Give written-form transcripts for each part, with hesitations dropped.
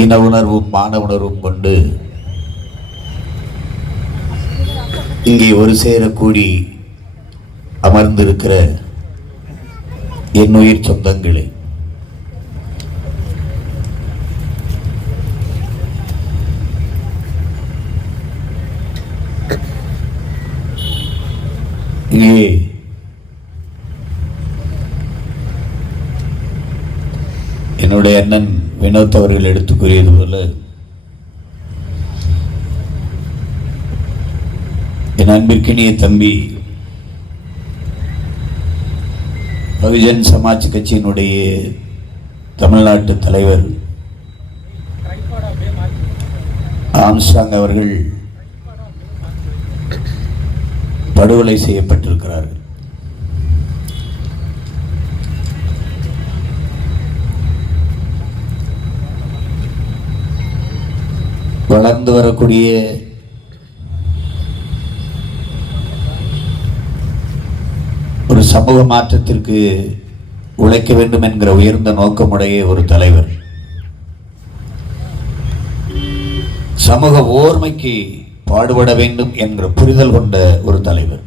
இன உணர்வும் மான உணர்வும் கொண்டு இங்கே ஒரு சேர கூடி அமர்ந்திருக்கிற என் உயிர் சொந்தங்களே, இங்கே என்னுடைய அண்ணன் வினோத் அவர்கள் எடுத்து கூறியது போல என் அன்பிற்கினிய தம்பி பகுஜன் சமாஜ் கட்சியினுடைய தமிழ்நாட்டு தலைவர் ஆம்ஸ்ட்ராங் அவர்கள் படுகொலை செய்யப்பட்டிருக்கிறார்கள். வளர்ந்து வரக்கூடிய ஒரு சமூக மாற்றத்திற்கு உழைக்க வேண்டும் என்கிற உயர்ந்த நோக்கமுடைய ஒரு தலைவர், சமூக ஓர்மைக்கு பாடுபட வேண்டும் என்கிற புரிதல் கொண்ட ஒரு தலைவர்.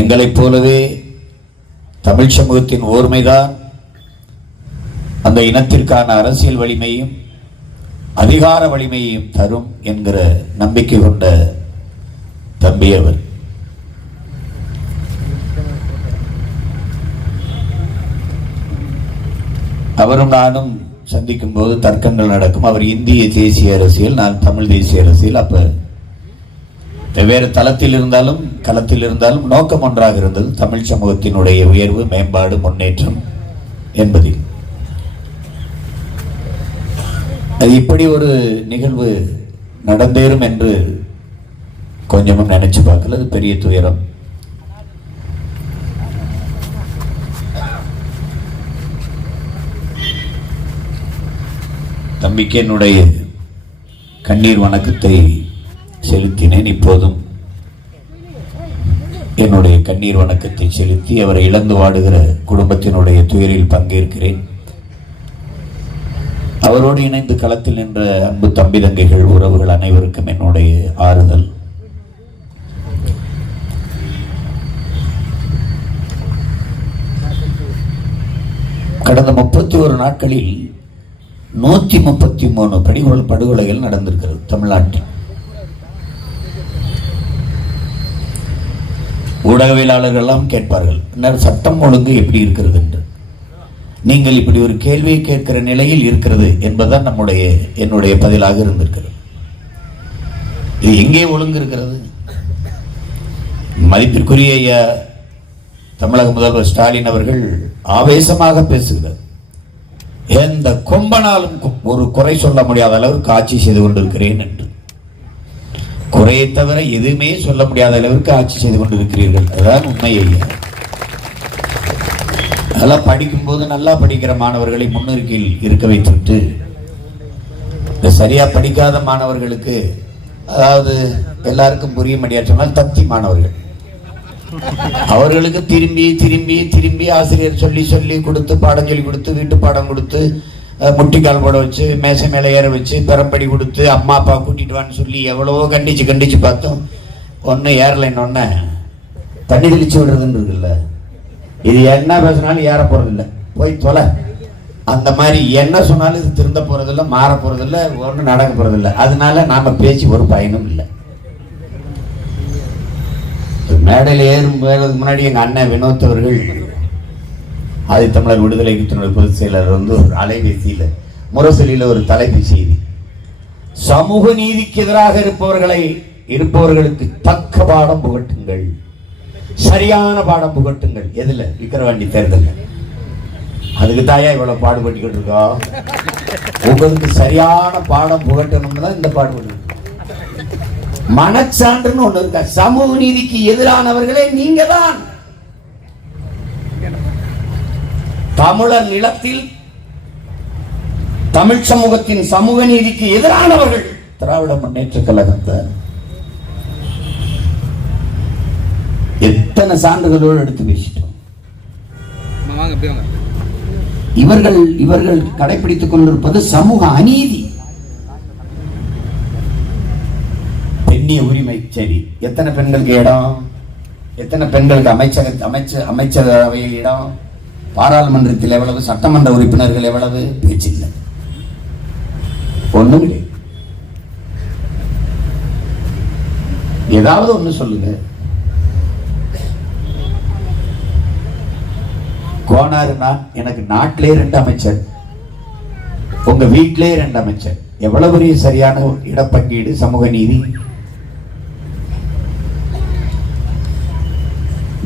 எங்களைப் போலவே தமிழ் சமூகத்தின் ஓர்மைதான் அந்த இனத்திற்கான அரசியல் வலிமையும் அதிகார வலிமையையும் தரும் என்கிற நம்பிக்கை கொண்ட தம்பி அவர். அவரும் நானும் சந்திக்கும் போது தர்க்கங்கள் நடக்கும். அவர் இந்திய தேசிய அரசியல், நான் தமிழ் தேசிய அரசியல். அப்ப வெவ்வேறு தளத்தில் இருந்தாலும் களத்தில் இருந்தாலும் நோக்கம் ஒன்றாக இருந்தது, தமிழ் சமூகத்தினுடைய உயர்வு, மேம்பாடு, முன்னேற்றம் என்பதில். அது இப்படி ஒரு நிகழ்வு நடந்தேறும் என்று கொஞ்சமும் நினைச்சு பார்க்கல. அது பெரிய துயரம். தம்பிக்கு என்னுடைய கண்ணீர் வணக்கத்தை செலுத்தினேன். இப்போதும் என்னுடைய கண்ணீர் வணக்கத்தை செலுத்தி அவரை இழந்து வாடுகிற குடும்பத்தினுடைய துயரில் பங்கேற்கிறேன். அவரோடு இணைந்து களத்தில் நின்ற அன்பு தம்பி தங்கைகள், உறவுகள் அனைவருக்கும் என்னுடைய ஆறுதல். கடந்த 31 நாட்களில் 133 படுகொலைகள் நடந்திருக்கிறது தமிழ்நாட்டில். ஊடகவியலாளர்கள் எல்லாம் கேட்பார்கள், சட்டம் ஒழுங்கு எப்படி இருக்கிறது என்று. நீங்கள் இப்படி ஒரு கேள்வியை கேட்கிற நிலையில் இருக்கிறது என்பதுதான் என்னுடைய பதிலாக இருந்திருக்கிறது. இது எங்கே ஒழுங்கு இருக்கிறது? மதிப்பிற்குரிய தமிழக முதல்வர் ஸ்டாலின் அவர்கள் ஆவேசமாக பேசுகிறார். எந்த கொம்பனாலும் ஒரு குறை சொல்ல முடியாத அளவிற்கு ஆட்சி செய்து கொண்டிருக்கிறேன் என்று. குறையை தவிர எதுவுமே சொல்ல முடியாத அளவிற்கு ஆட்சி செய்து கொண்டிருக்கிறீர்கள். அதுதான் உண்மை. நல்லா படிக்கும் போது நல்லா படிக்கிற மாணவர்களை முன்னிறுக்கில் இருக்க வைத்துவிட்டு இந்த சரியா படிக்காத மாணவர்களுக்கு, அதாவது எல்லாருக்கும் புரிய முடியாது சொன்னால் தத்தி மாணவர்கள், அவர்களுக்கு திரும்பி திரும்பி திரும்பி ஆசிரியர் சொல்லி சொல்லி கொடுத்து, பாடம் சொல்லி கொடுத்து, வீட்டு பாடம் கொடுத்து, முட்டிக்கால் போட வச்சு, மேசை மேலே ஏற வச்சு, பெரம்படி கொடுத்து, அம்மா அப்பா கூட்டிட்டு வான்னு சொல்லி எவ்வளவோ கண்டிச்சு பார்த்தோம். ஒன்று ஏர்லைன் ஒன்று தண்ணி தெளிச்சு விடுறதுன்னு இருக்குல்ல, இது என்ன பேசினாலும் ஏற போறதில்லை, போய் தொலை. அந்த மாதிரி என்ன சொன்னாலும் இது திருந்த போறதில்லை, மாற போறதில்லை, ஒன்றும் நடக்க போறதில்லை. அதனால நாம பேச்சு ஒரு பயனும் இல்லை. மேடையில் ஏறும் முன்னாடி எங்க அண்ணன் வினோத் அவர்கள், ஆதித்தமிழர் விடுதலை கட்சியினுடைய பொதுச் செயலர் ஒரு அலைபேசியில முரசொலியில ஒரு தலைப்பு செய்தி, சமூக நீதிக்கு எதிராக இருப்பவர்களுக்கு தக்க பாடம் புகட்டுங்கள், சரியான பாடம் புகட்டுங்கள். எதுல? விக்கிரவாண்டி தேர்தல். அதுக்கு தாயா இவ்வளவு பாடுபட்டுக்கிட்டு இருக்கோம். உங்களுக்கு சரியான பாடம் புகட்டணும்னு தான் இந்த பாடுபட்டு. மனச்சான்றுன்னு ஒண்ணு இருக்கா? சமூக நீதிக்கு எதிரானவர்களே நீங்க தான். தமிழர் நிலத்தில் தமிழ் சமூகத்தின் சமூக நீதிக்கு எதிரானவர்கள் திராவிட முன்னேற்ற கழகத்தை எத்தனை சான்றுகளோடு எடுத்து பேசிட்டோம். இவர்கள் கடைபிடித்துக் கொண்டிருப்பது சமூக அநீதி. பெண்ணிய உரிமை சரி, எத்தனை பெண்களுக்கு இடம், எத்தனை பெண்களுக்கு அமைச்சரவையில் இடம், பாராளுமன்றத்தில் எவ்வளவு, சட்டமன்ற உறுப்பினர்கள் எவ்வளவு, பேச்சு இல்லை, ஒண்ணும் கிடையாது. ஏதாவது ஒண்ணு சொல்லுங்க. கோனாரு நான், எனக்கு நாட்டிலே 2 அமைச்சர், உங்க வீட்டிலே 2 அமைச்சர், எவ்வளவு பெரிய சரியான இடப்பங்கீடு, சமூக நீதி.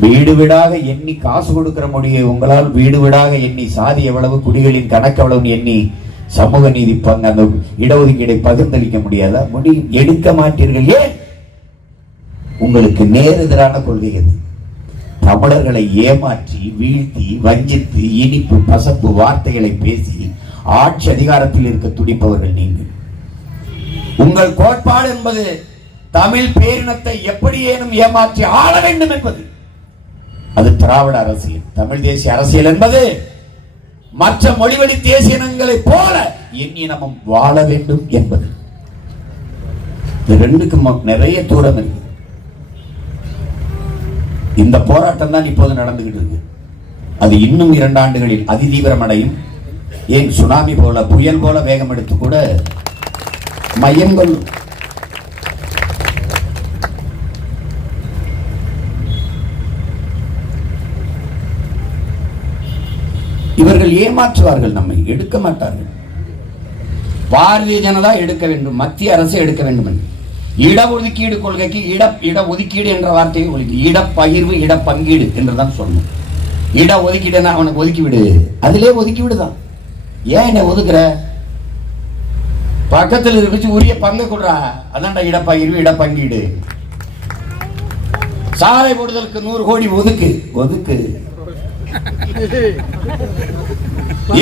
வீடு வீடாக எண்ணி காசு கொடுக்கிற முடியும் உங்களால், வீடு வீடாக எண்ணி சாதி எவ்வளவு, குடிகளின் கணக்கு எவ்வளவு எண்ணி சமூக நீதி அந்த இடஒதுக்கீடை பகிர்ந்தளிக்க முடியாதா? முடியும், எடுக்க மாட்டீர்கள். ஏன்? உங்களுக்கு நேரெதிரான கொள்கை எது? தமிழர்களை ஏமாற்றி, வீழ்த்தி, வஞ்சித்து, இனிப்பு பசப்பு வார்த்தைகளை பேசி ஆட்சி அதிகாரத்தில் இருக்க துடிப்பவர்கள் நீங்கள். உங்கள் கோட்பாடு என்பது தமிழ் பேரினத்தை எப்படியேனும் ஏமாற்றி ஆள வேண்டும் என்பது. அது திராவிட அரசியல். தமிழ் தேசிய அரசியல் என்பது மற்ற மொழிவழி தேசியனங்களை போல எண்ணினமும் வாழ வேண்டும் என்பது. இது ரெண்டுக்கும் நிறைய தூரம் இருக்கு. இந்த போராட்டம் தான் இப்போது நடந்துகிட்டு இருக்கு. அது இன்னும் 2 ஆண்டுகளில் அதிதீவிரம் அடையும். ஏன் சுனாமி போல, புயல் போல வேகம் எடுத்து கூட மையம் கொள்ளும். இவர்கள் ஏமாற்றுவார்கள், நம்மை எடுக்க மாட்டார்கள். பாரதிய ஜனதா எடுக்க வேண்டும், மத்திய அரசு எடுக்க வேண்டும் என்று இடஒதுக்கீடு கொள்கைக்கு இடஒதுக்கீடு என்ற வார்த்தையை ஒதுக்கி இடப்பகிர்வு, இடப்பங்கீடு என்றுதான் சொல்லணும். இடஒதுக்கீடுன்னா அவனுக்கு ஒதுக்கி விடு, அதிலே ஒதுக்கி விடுதான். ஏன் என்ன ஒதுக்குற? பக்கத்தில் இருக்கு உரிய பங்கு கொடுறா, அதான்டா இடப்பகிர்வு, இடப்பங்கீடு. சாலை போடுதலுக்கு 100 கோடி ஒதுக்கு.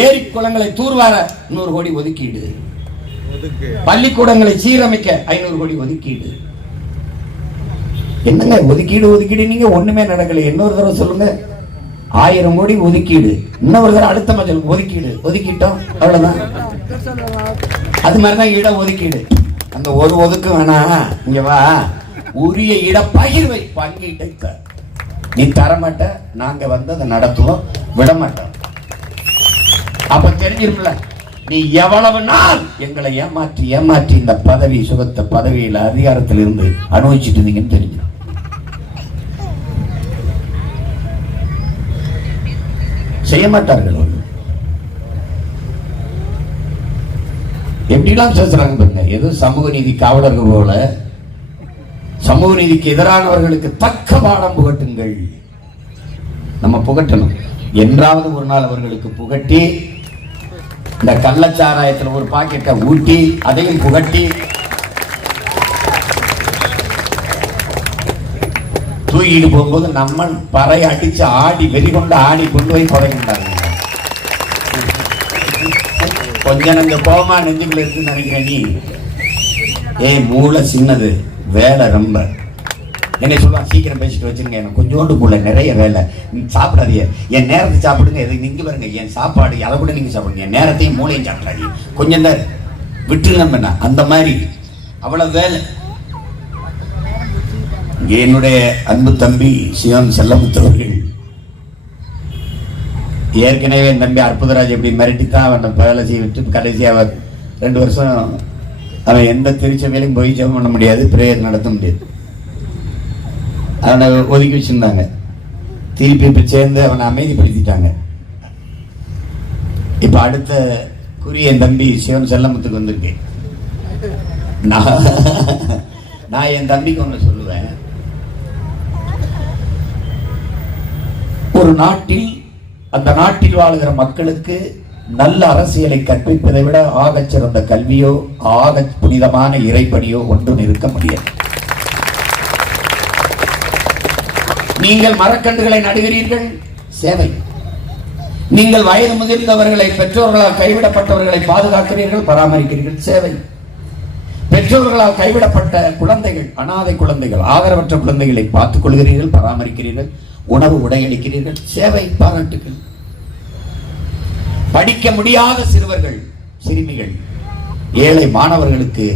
ஏரி குளங்களை தூர்வார 100 கோடி ஒதுக்கீடு. பள்ளிக்கூடங்களை சீரமைக்க 500 கோடி ஒதுக்கீடு. என்னங்க ஒதுக்கீடு? நீங்க ஒண்ணுமே நடக்கல. இன்னொரு தடவை சொல்லுங்க. 1000 கோடி ஒதுக்கீடு. இன்னொரு தடவை அடுத்த மஞ்சள் ஒதுக்கிட்டோம், அவ்வளவுதான். அது மாதிரிதான் இட ஒதுக்கீடு. அந்த ஒரு ஒதுக்கு வேணா, இங்க வா, உரிய இட பகிர்வை பங்கீட்டு நீ தரமாட்ட, நாங்க வந்து அதை நடத்துவோம், விட மாட்டோம். அப்ப தெரிஞ்சிரும்ல, நீ எவ்வளவு நாள் எங்களை ஏமாற்றி இந்த பதவி சுகத்த பதவியில அதிகாரத்தில் இருந்து அனுபவிச்சுட்டு இருந்தீங்கன்னு தெரிஞ்சிடும். செய்ய மாட்டார்கள். எப்படிலாம் பேசுறாங்க பாருங்க. எது சமூக நீதி காவலர்கள் போல சமூக நீதிக்கு எதிரானவர்களுக்கு தக்க பாடம் புகட்டுங்கள். நம்ம புகட்டணும். என்றாவது ஒரு நாள் அவர்களுக்கு புகட்டி, இந்த கள்ளச்சாராயத்தில் ஒரு பாக்கெட்டை ஊட்டி அதையும் புகட்டி தூக்கிட்டு போகும்போது நம்ம பறை அடிச்சு ஆடி வெறி கொண்டு ஆடி கொண்டு போய் புதைக்கின்றாங்க. கொஞ்சம் நஞ்ச கோமா நெஞ்சுக்குள்ள இருக்குன்னு நினைக்கிறேன் நீ. மூளை சின்னது, வேலை ரொம்ப. என்ன சொல்லுவான், சீக்கிரம் பேசிட்டு வச்சுருங்க, எனக்கு கொஞ்சோண்டு மூளை, நிறைய வேலை, சாப்பிடாதீங்க, என் நேரத்தை சாப்பிடுங்க, எதுக்கு நீங்க பாருங்க, என் சாப்பாடு அதை கூட நீங்க சாப்பிடுங்க, என் நேரத்தையும் மூளையும் சாப்பிடாதீங்க, கொஞ்சம் தான் விட்டு நம்ம அந்த மாதிரி அவ்வளவு வேலை. என்னுடைய அன்பு தம்பி சிவன் செல்லமுத்தவர்கள் ஏற்கனவே என் தம்பி அற்புதராஜ் எப்படி மிரட்டித்தான் அவன் வேலை செய்ய விட்டு கடைசியாக அவர் 2 வருஷம் அவன் எந்த திருச்சபையிலும் போய் ஜெபம் பண்ண முடியாது, பிரேயர் நடத்த முடியாது. அவனை ஒதுக்கி வச்சிருந்தாங்க. திருப்பி இப்ப சேர்ந்து அவனை அமைதிப்படுத்திட்டாங்க. இப்ப அடுத்த குறி என் தம்பி சிவன் செல்லமுத்துக்கு வந்திருக்கேன். நான் என் தம்பிக்கு ஒன்று சொல்லுவேன். ஒரு நாட்டில், அந்த நாட்டில் வாழுகிற மக்களுக்கு நல்ல அரசியலை கற்பிப்பதை விட ஆகச் சிறந்த கல்வியோ ஆக புனிதமான இறைப்பணியோ ஒன்றும் இருக்க முடியாது. நீங்கள் மரக்கன்றுகளை நடுகிறீர்கள், சேவை. நீங்கள் வயது முதிர்ந்தவர்களை, பெற்றோர்களால் கைவிடப்பட்டவர்களை பாதுகாக்கிறீர்கள், பராமரிக்கிறீர்கள், சேவை. பெற்றோர்களால் கைவிடப்பட்ட குழந்தைகள், அனாதை குழந்தைகள், ஆதரவற்ற குழந்தைகளை பார்த்துக் கொள்கிறீர்கள், பராமரிக்கிறீர்கள், உணவு உடை அளிக்கிறீர்கள், சேவை, பாராட்டுகள். படிக்க முடியாத சிறுவர்கள் சிறுமிகள் ஏழை மாணவர்களுக்கு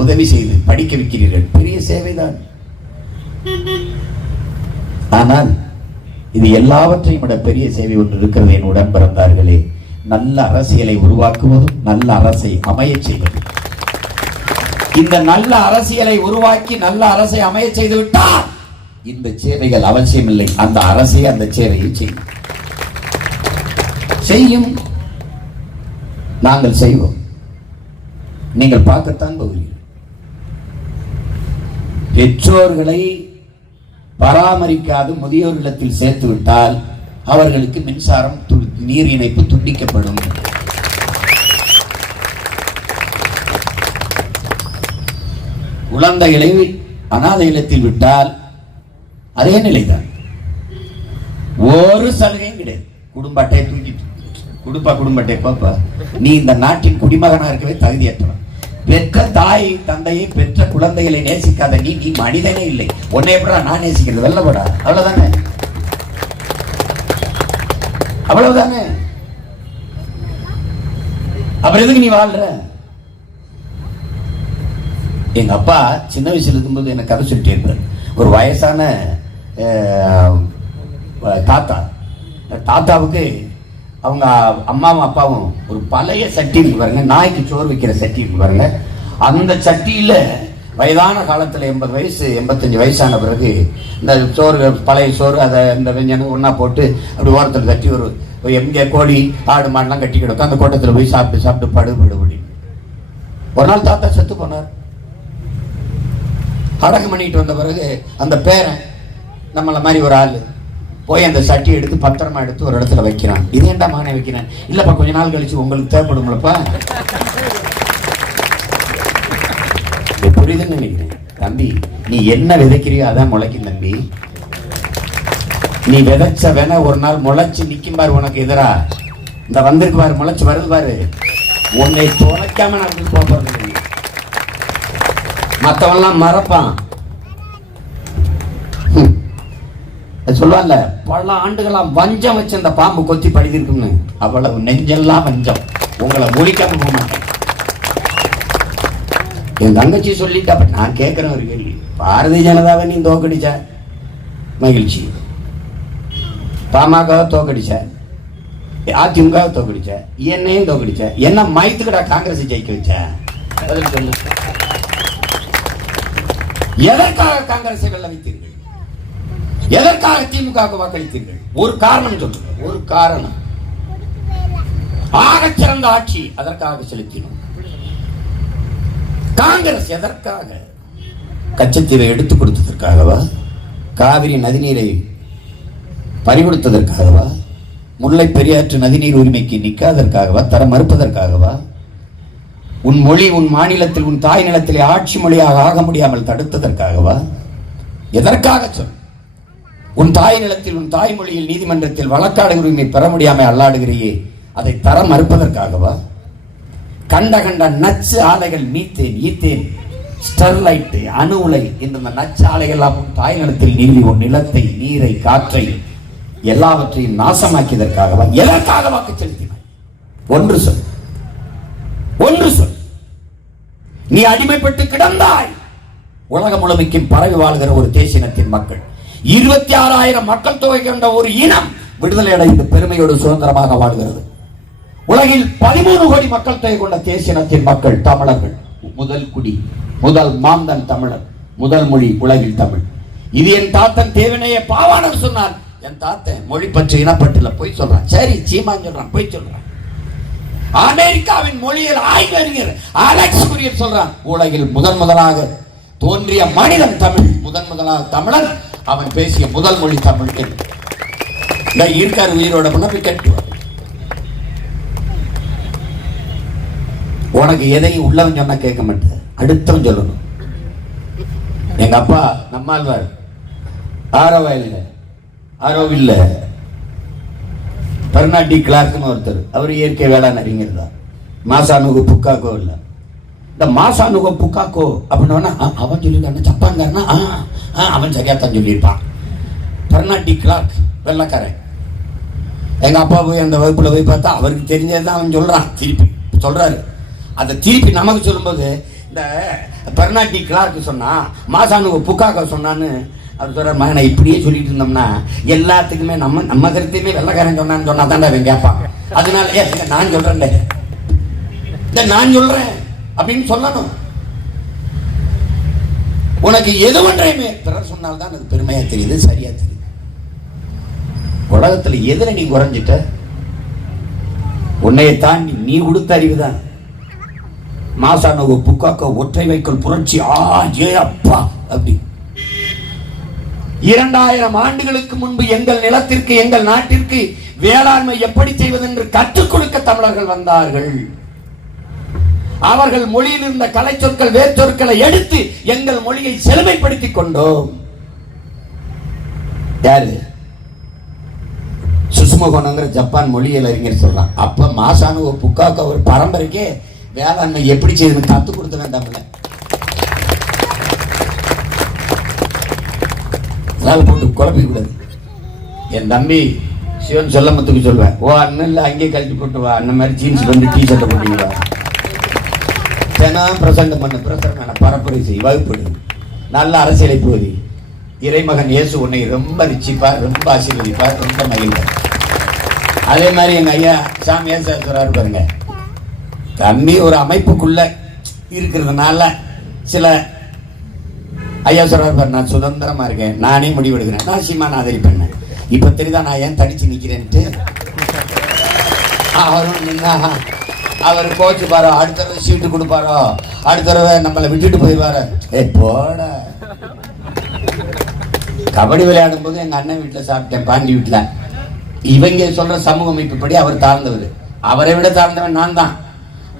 உதவி செய்து படிக்க வைக்கிறீர்கள், பெரிய சேவைதான். ஆனால் இது எல்லாவற்றையும் விட பெரிய சேவை ஒன்று இருக்கிறது என் உடன் பிறந்தார்களே. நல்ல அரசியலை உருவாக்குவதும் நல்ல அரசை அமைய செய்வது. இந்த நல்ல அரசியலை உருவாக்கி நல்ல அரசை அமைய செய்து விட்டால் இந்த சேவைகள் அவசியம் இல்லை. அந்த அரசே அந்த சேவையை செய்யும். நாங்கள் செய்வோம், நீங்கள் பார்க்கத்தான் போகிறீர்கள். பெற்றோர்களை பராமரிக்காது முதியோர் இல்லத்தில் சேர்த்து விட்டால் அவர்களுக்கு மின்சாரம் நீர் இணைப்பு துண்டிக்கப்படும். குழந்தைகளை அநாதை இல்லத்தில் விட்டால் அதே நிலைதான். ஒரு சலுகையும் கிடையாது. குடும்ப அட்டையை தூக்கிட்டு குடும்ப அட்டை பாப்பா, நீ இந்த நாட்டின் குடிமகனா இருக்கவே தகுதியற்றவன். பெற்ற தாய் தந்தையை பெற்ற குழந்தைகளை நேசிக்காத நீ மனிதனே இல்லை. உன்னை எப்படா நான் நேசிக்கிறது? வெள்ளப்படா, அவ்வளவுதானே, அவ்வளவுதானே. அப்புறம் எதுக்கு நீ வாழ்ற? எங்க அப்பா சின்ன வயசுல இருக்கும்போது எனக்கு கதை சொல்லிட்டே இருப்பார். ஒரு வயசான தாத்தாவுக்கு அவங்க அம்மாவும் அப்பாவும் ஒரு பழைய சட்டி இருக்கு பாருங்க, நாய்க்கு சோறு வைக்கிற சட்டி இருக்கு பாருங்க. அந்த சட்டியில வயதான காலத்துல 80 வயசு 85 வயசான பிறகு இந்த சோறு, பழைய சோறு, அதை இந்த வெஞ்சனம் ஒன்னா போட்டு அப்படி ஓரத்தில் தட்டி ஒரு எங்க கோழி ஆடு மாடுலாம் கட்டி கிடக்கும். அந்த கூட்டத்தில் போய் சாப்பிட்டு படுபடி. ஒரு நாள் தாத்தா செத்து போனார். அடகு பண்ணிட்டு வந்த பிறகு அந்த பேரன் நம்மள மாதிரி ஒரு ஆளு போய் அந்த சட்டி எடுத்து பத்திரமா எடுத்து ஒரு இடத்துல வைக்கிறான். இது ஏன்டா மானே வைக்கிறேன்? இல்லப்பா கொஞ்ச நாள் கழிச்சு உங்களுக்கு தேவைப்படும்லப்பா. புரியுதுன்னு நினைக்கிறேன். தம்பி, நீ என்ன விதைக்கிறியோ அதான் முளைக்கும் தம்பி. நீ விதைச்ச வேணா ஒரு நாள் முளைச்சு நிக்கும் பாரு உனக்கு எதிரா. இந்த வந்திருக்கு பாரு, முளைச்சு வருது பாரு. உன்னை துணைக்காம நடந்து போறது. மத்தவெல்லாம் மறப்பான். சொல்லுவாங்கல்ல, பல ஆண்டுகளாம் வஞ்சம் வச்சு அந்த பாம்பு கொத்தி படுத்திருக்குன்னு. அவ்வளவு நெஞ்செல்லாம் வஞ்சம். உங்களை மொழிக்காம போக மாட்டேன். என் தங்கச்சி சொல்லிட்டா. நான் கேட்கிறேன் ஒரு கேள்வி. பாரதிய ஜனதாவை நீ தோக்கடிச்ச, மகிழ்ச்சி. பாமக தோக்கடிச்ச, அதிமுக தோக்கடிச்ச, என்னையும் தோக்கடிச்ச. என்ன மயத்துக்கடா காங்கிரஸ் ஜெயிக்க வச்ச? சொல்லு. எதற்காக காங்கிரஸை வெல்ல வைத்தீர்கள்? எதற்காக திமுக வாக்களித்தீர்கள்? ஒரு காரணம் சொல்லுங்க. ஒரு காரணம். ஆகச் சிறந்த ஆட்சி அதற்காக செலுத்தினோம். காங்கிரஸ் எதற்காக? கச்சத்தீவை எடுத்துக் கொடுத்ததற்காகவா? காவிரி நதிநீரை பறிகொடுத்ததற்காகவா? முல்லை பெரியாற்று நதிநீர் உரிமைக்கு நிற்காதற்காகவா? தர மறுப்பதற்காகவா? உன் மொழி உன் மாநிலத்தில் உன் தாய் நிலத்திலே ஆட்சி மொழியாக ஆக முடியாமல் தடுத்ததற்காகவா? எதற்காக சொல்? உன் தாய் நிலத்தில் உன் தாய்மொழியில் நீதிமன்றத்தில் வழக்காடு உரிமை பெற முடியாமல் அல்லாடுகிறையே, அதை தர மறுப்பதற்காகவா? கண்ட நச்சு ஆலைகள், மீத்தேன், ஈத்தேன், ஸ்டெர்லைட், அணு உலை என்ற நச்சு ஆலைகள் எல்லாம் உன் தாய் நிலத்தில் நீதி உன் நிலத்தை, நீரை, காற்றை எல்லாவற்றையும் நாசமாக்கியதற்காகவா? எதற்காக வாக்கு செலுத்தினாய்? ஒன்று சொல், ஒன்று சொல். நீ அடிமைப்பட்டு கிடந்தாய். உலகம் முழுமைக்கும் பரவி வாழ்கிற ஒரு தேசியத்தின் மக்கள், 26,000 மக்கள் தொகை கொண்ட ஒரு இனம் விடுதலை அடைந்து பெருமையோடு சுதந்திரமாக வாழ்கிறது. உலகில் 13 கோடி மக்கள் தொகை கொண்ட தேசியத்தின் மக்கள் தமிழர்கள். முதல் குடி, முதல் மாந்தன் தமிழர், முதல் மொழி உலகில் தமிழ். இது என் தாத்தன் தேவனைய பாவாணர் சொன்னார். என் தாத்தன் மொழி பற்றி இனப்பட்டுல போய் சொல்றான். சரி, சீமான் சொல்றான், போய் சொல்றான். அமெரிக்காவின் மொழியில் ஆய்வறிஞர் அலெக்ஸ் குரியர் சொல்றான், உலகில் முதலாக தோன்றிய மனிதன் தமிழ், முதலாக தமிழன், அவன் பேசிய முதல் மொழி தமிழ். இருக்காரு உயிரோட போய் கேட்டுவார். உனக்கு எதையும் உள்ளவன் சொன்னா கேட்க மாட்டேன், அடுத்தவன் சொல்லணும். எங்க அப்பா நம்மாழ்வார் ஆரோவில் பர்னாடி கிளார்க்னு ஒருத்தர், அவர் இயற்கை வேளாண் அறிஞர் தான். மாசானுகு புக்காக்கோ இல்ல, இந்த மாசானுகோ புக்காக்கோ அப்படின்னா அவன் சொல்லியிருக்கான். ஜப்பான்காரனா அவன் சரியா தான் சொல்லியிருப்பான். பர்னாடி கிளார்க் வெள்ளக்காரன். எங்கள் அப்பா போய் அந்த வகுப்பில் போய் பார்த்தா அவருக்கு தெரிஞ்சது தான் அவன் சொல்கிறான், திருப்பி சொல்கிறாரு. அதை திருப்பி நமக்கு சொல்லும்போது இந்த பெர்னாட்டி கிளார்க்கு சொன்னான், மாசானு புக்காக்க சொன்னான்னு அவர் சொல்கிறார். மகனை இப்படியே சொல்லிட்டு இருந்தோம்னா எல்லாத்துக்குமே நம்ம கருத்தையுமே வெள்ளைக்காரன் சொன்னான்னு சொன்னா தாண்டா அவன் கேட்பான். அதனால நான் சொல்கிறேன், நான் சொல்கிறேன் அப்படின்னு சொல்லணும். உனக்கு எது ஒன்றையுமே பிறர் சொன்னால்தான் அது பெருமையா தெரியுது, சரியா தெரியுது. உலகத்துல எதுல நீ குறைஞ்சிட்ட? உன்னைய தாண்டி நீ கொடுத்த அறிவுதான். மாசான புக்காக்க ஒற்றை வைக்கல் புரட்சி அப்பா அப்படி 2000 ஆண்டுகளுக்கு முன்பு எங்கள் நிலத்திற்கு எங்கள் நாட்டிற்கு வேளாண்மை எப்படி செய்வது என்று கற்றுக் கொடுக்க தமிழர்கள் வந்தார்கள். அவர்கள் மொழியில் இருந்த கலை சொற்கள் வேர் சொற்களை எடுத்து எங்கள் மொழியை செழுமைப்படுத்திக் கொண்டோம். யாரு? சுஷ்மகோனங்கிற ஜப்பான் மொழியியல் அறிஞர் சொல்றான். அப்ப மாசானு புக்காக்க ஒரு பரம்பரைக்கே வேளாண்மை எப்படி செய்யணும்னு கத்து கொடுத்தவன் தமிழ. போட்டு குழப்பி கூடாது. என் தம்பி சிவன் சொல்லமத்துக்கு சொல்வேன், ஓ அண்ணன் இல்ல அங்கேயே கழட்டி போட்டு வா, அந்த மாதிரி ஜீன்ஸ் பண்ணி டி ஷர்ட்டை போட்டுவா, பிரசங்கம் பண்ண பிரசங்கம் பரப்புரை செய், வகுப்படு, நல்ல அரசியலை போதி, இறைமகன் இயேசு உன்னை ரொம்ப ரிச்சிப்பார், ரொம்ப ஆசீர்வதிப்பார், ரொம்ப மகிழ்வார். அதே மாதிரி எங்க ஐயா சாமி ஏசாரு பாருங்க, தம்பி ஒரு அமைப்புக்குள்ள இருக்கிறதுனால சில ஐயா சொல்றாரு பாரு, நான் சுதந்திரமா இருக்கேன், நானே முடிவெடுக்கிறேன், நான் சீமான் ஆதரிப்பேன். இப்ப தெரியுதா நான் ஏன் தடிச்சு நிக்கிறேன்ட்டு. அவர் கோச்சு பாரோ, அடுத்த தடவை சீட்டு கொடுப்பாரோ, அடுத்த தடவை நம்மளை விட்டுட்டு போயிடுவாரு. போட கபடி விளையாடும் போது எங்க அண்ணன் வீட்டுல சாப்பிட்டேன், பாண்டி வீட்டுல. இவங்க சொல்ற சமூக அமைப்புப்படி அவர் தாழ்ந்தவர், அவரை விட தாழ்ந்தவன் நான் தான்.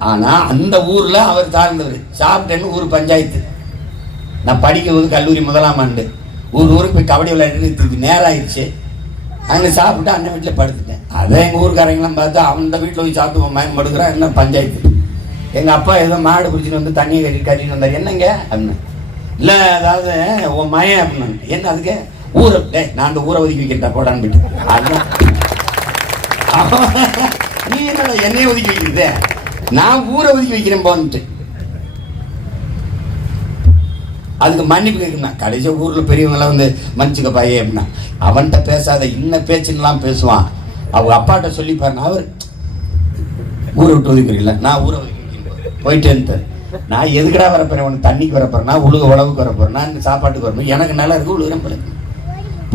ஆனா அந்த ஊர்ல அவர் தாழ்ந்தவர். சாப்பிட்டேன்னு ஊர் பஞ்சாயத்து. நான் படிக்கும் போது கல்லூரி 1ஆம் ஆண்டு ஊருக்கு போய் கபடி விளையாட்டு நேரம் ஆயிடுச்சு. அங்கே சாப்பிட்டு அண்ணன் வீட்டில் படுத்துட்டேன். அதை எங்கள் ஊருக்காரங்களாம் பார்த்து அந்த வீட்டில் போய் சாப்பிட்டு மயம் படுக்கிறான். என்ன பஞ்சாயத்து. எங்கள் அப்பா ஏதோ மாடு பிடிச்சிட்டு வந்து தண்ணியை கட்டிட்டு வந்தார். என்னங்க அப்படின்னு. இல்லை அதாவது உன் மயம் அப்படின்னு. என்ன அதுக்கு ஊரை நான் அந்த ஊரை ஒதுக்கி வைக்கிறேன் போடான்னு போயிட்டு. அதுதான் நீ என்ன என்னைய ஒதுக்கி வைக்கிறது, நான் ஊரை ஒதுக்கி வைக்கிறேன் போன்ட்டு. அதுக்கு மன்னிப்பு கேட்கணும். கடைசி ஊர்ல பெரியவங்களாம் வந்து மன்னிச்சுக்க பையே அப்படின்னா, அவன்கிட்ட பேசாத இன்ன பேச்சுன்னெல்லாம் பேசுவான். அவங்க அப்பாட்ட சொல்லி பாருங்க, அவர் ஊரை விட்டு ஒதுக்குறீங்கள, நான் ஊரை ஒதுக்கி போயிட்டேன்ட்டு. நான் எதுக்கடா வரப்போறேன், உனக்கு தண்ணிக்கு வரப்போறேன், நான் உழுக உழவுக்கு வரப்போறேன், நான் சாப்பாட்டுக்கு வரப்போறேன், எனக்கு நல்லா இருக்கு உழுகிறேன்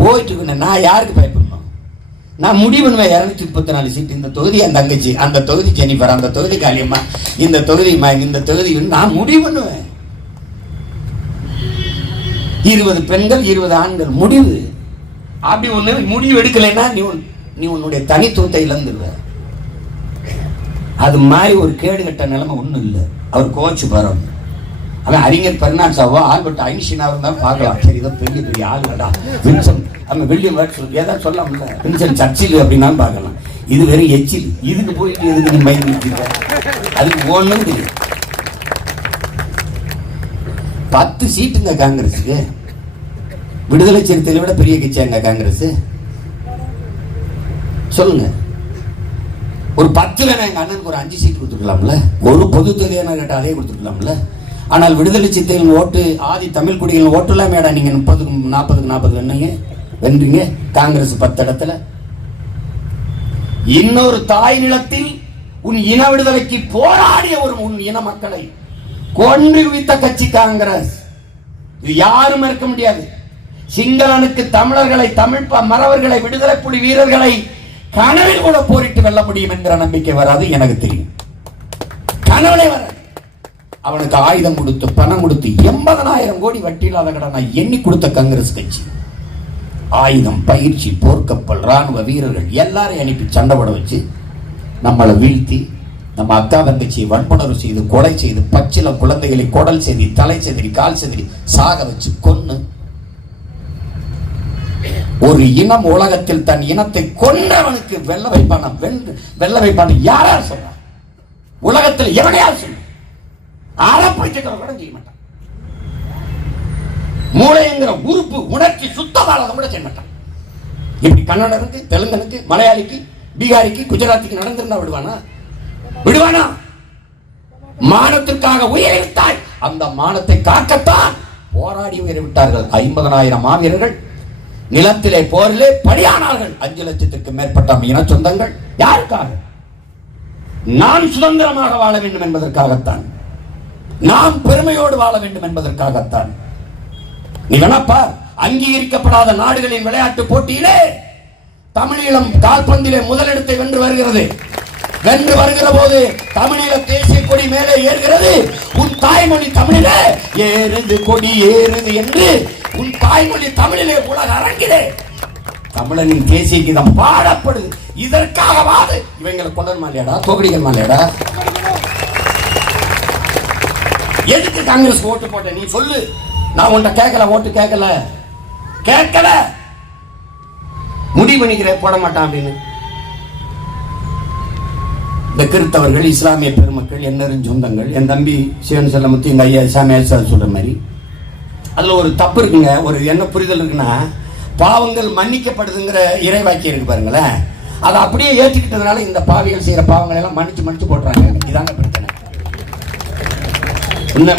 போயிட்டு இருக்கேன். நான் யாருக்கு பயப்படணும்? நான் முடிவு பண்ணுவேன். 234 சீட்டு இந்த தொகுதி என் தங்கச்சி, அந்த தொகுதி ஜெனிஃபர், அந்த தொகுதி காளியம்மா, இந்த தொகுதி இந்த தொகுதி நான் முடிவு பண்ணுவேன். 20 பெண்கள் 20 ஆண்கள் முடிவு. அப்படி ஒண்ணு முடிவு எடுக்கலைன்னா நீ உன்னுடைய தனித்துவத்தை இழந்துருவ. அது மாதிரி ஒரு கேடுகட்ட நிலைமை ஒண்ணும் இல்லை. அவர் கோச்சு பாரு. அவன் அறிஞர் பெர்னாட்ஷாவோ ஆல்பர்ட் ஐன்ஸ்டீனாவோ இருந்தாலும் பார்க்கலாம். சரி ஏதோ பெரிய பெரிய ஆளுடா வின்சன் அவன் வில்லியம் ஏதாவது சொல்ல முடியல, வின்சன் சர்ச்சில் அப்படின்னாலும் பார்க்கலாம். இது வெறும் எச்சில். இதுக்கு போயிட்டு எதுக்கு நீ மயங்கி வச்சுக்க? அதுக்கு ஒண்ணும் தெரியும். 10 சீட்டுங்க காங்கிரஸுக்கு. விடுதலை சிறுத்தைகளை விட பெரிய கட்சியாங்க காங்கிரஸ்? சொல்லுங்க. ஒரு 10 வேணா எங்க அண்ணனுக்கு ஒரு 5 சீட்டு கொடுத்துருக்கலாம்ல. ஒரு பொது தொகையான கேட்ட அதே கொடுத்துருக்கலாம்ல. ஆனால் விடுதலை சிறுத்தைகளின் ஓட்டு, ஆதி தமிழ் குடிகளின் ஓட்டு எல்லாம் மேடா நீங்க 30க்கு 40க்கு 40 வென்றீங்க. காங்கிரஸ் 10 இடத்துல. இன்னொரு தாய் நிலத்தில் உன் இன விடுதலைக்கு போராடிய ஒரு உன் இன மக்களை கொன்று குவித்த கட்சி காங்கிரஸ். இது யாரும் இருக்க முடியாது. சிங்களனுக்கு தமிழர்களை, தமிழ் மறவர்களை, விடுதலை புலி வீரர்களை கனவில் கூட போரிட்டு வெல்ல முடியும் என்கிற நம்பிக்கை வராது. எனக்கு தெரியும், கனவுலே வராது. அவனுக்கு ஆயுதம் கொடுத்து பணம் கொடுத்து 80,000 கோடி வட்டி இல்லாத கடனை எண்ணி கொடுத்த காங்கிரஸ் கட்சி. ஆயுதம், பயிற்சி, போர்க்கப்பல், ராணுவ வீரர்கள் எல்லாரையும் அனுப்பி சண்டை போட வச்சு நம்மளை வீழ்த்தி, நம்ம அக்கா தங்கச்சியை வன்புணர்வு செய்து, கொலை செய்து, பச்சில குழந்தைகளை குடல் செதி, தலை செதிரி, கால் செதிரி சாக வச்சு கொன்னு, ஒரு இனம் உலகத்தில் தன் இனத்தை கொன்றவனுக்கு வெல்ல வைப்பான யாரார் சொல்ற? உலகத்தில் எவனையார் சொல்ற? ஆரப்பிடிச்ச கூட செய்ய மாட்டான். மூளைங்கிற உறுப்பு, உணர்ச்சி சுத்தமாக கூட செய்ய மாட்டான். இப்படி கன்னடனுக்கு, தெலுங்கனுக்கு, மலையாளிக்கு, பீகாரிக்கு குஜராத்துக்கு நடந்திருந்தா விடுவானா? விடுவானா? மானத்திற்காக உயிரை விட்டாய். அந்த மானத்தை காக்கத்தான் போராடி உயிரை விட்டார்கள். 50,000 மாவீரர்கள் நிலத்திலே போரிலே பலியானார்கள். 5 லட்சத்திற்கு மேற்பட்ட இன சொந்தங்கள். யாருக்காக? நான் சுதந்திரமாக வாழ வேண்டும் என்பதற்காகத்தான், நாம் பெருமையோடு வாழ வேண்டும் என்பதற்காகத்தான். நீ வேணாப்பா, அங்கீகரிக்கப்படாத நாடுகளின் விளையாட்டு போட்டியிலே தமிழீழம் கால்பந்திலே முதலிடத்தை வென்று வருகிறது. வென்று வருகிற போது தமிழீழ தேசிய கொடி மேலே ஏறுகிறது. உன் தாய்மொழி தமிழிலே ஏறுது கொடி ஏறுது என்று உன் தாய்மொழி தமிழிலே உலக அரங்கிலே தமிழனின் தேசிய கீதம் பாடப்படுது. இதற்காகவாது இவங்களை கொண்டல் மாலையாடா, தோகடிகள் மாலையாடா? எதுக்கு காங்கிரஸ் ஓட்டு போட்ட நீ சொல்லு. நான் உன்ட்ட கேட்கல, ஓட்டு கேட்கல, முடிவு பண்ணிக்கிறேன் போட மாட்டான் அப்படின்னு. இந்த கிறிஸ்தவர்கள், இஸ்லாமிய பெருமக்கள், என்னரும் சொந்தங்கள், என் தம்பி சிவன் செல்லமுத்து, எங்க ஐயா சாமியார் சொல்ற மாதிரி அதுல ஒரு தப்பு இருக்குங்க. ஒரு என்ன புரிதல் இருக்குன்னா, பாவங்கள் மன்னிக்கப்படுதுங்கிற இறைவாக்கியம் இருக்கு பாருங்களேன். அதை அப்படியே ஏற்றுக்கிட்டதுனால இந்த பாவிகள் செய்யற பாவங்களை எல்லாம் மன்னிச்சு போட்டுறாங்க. இதாங்க பிரச்சனை.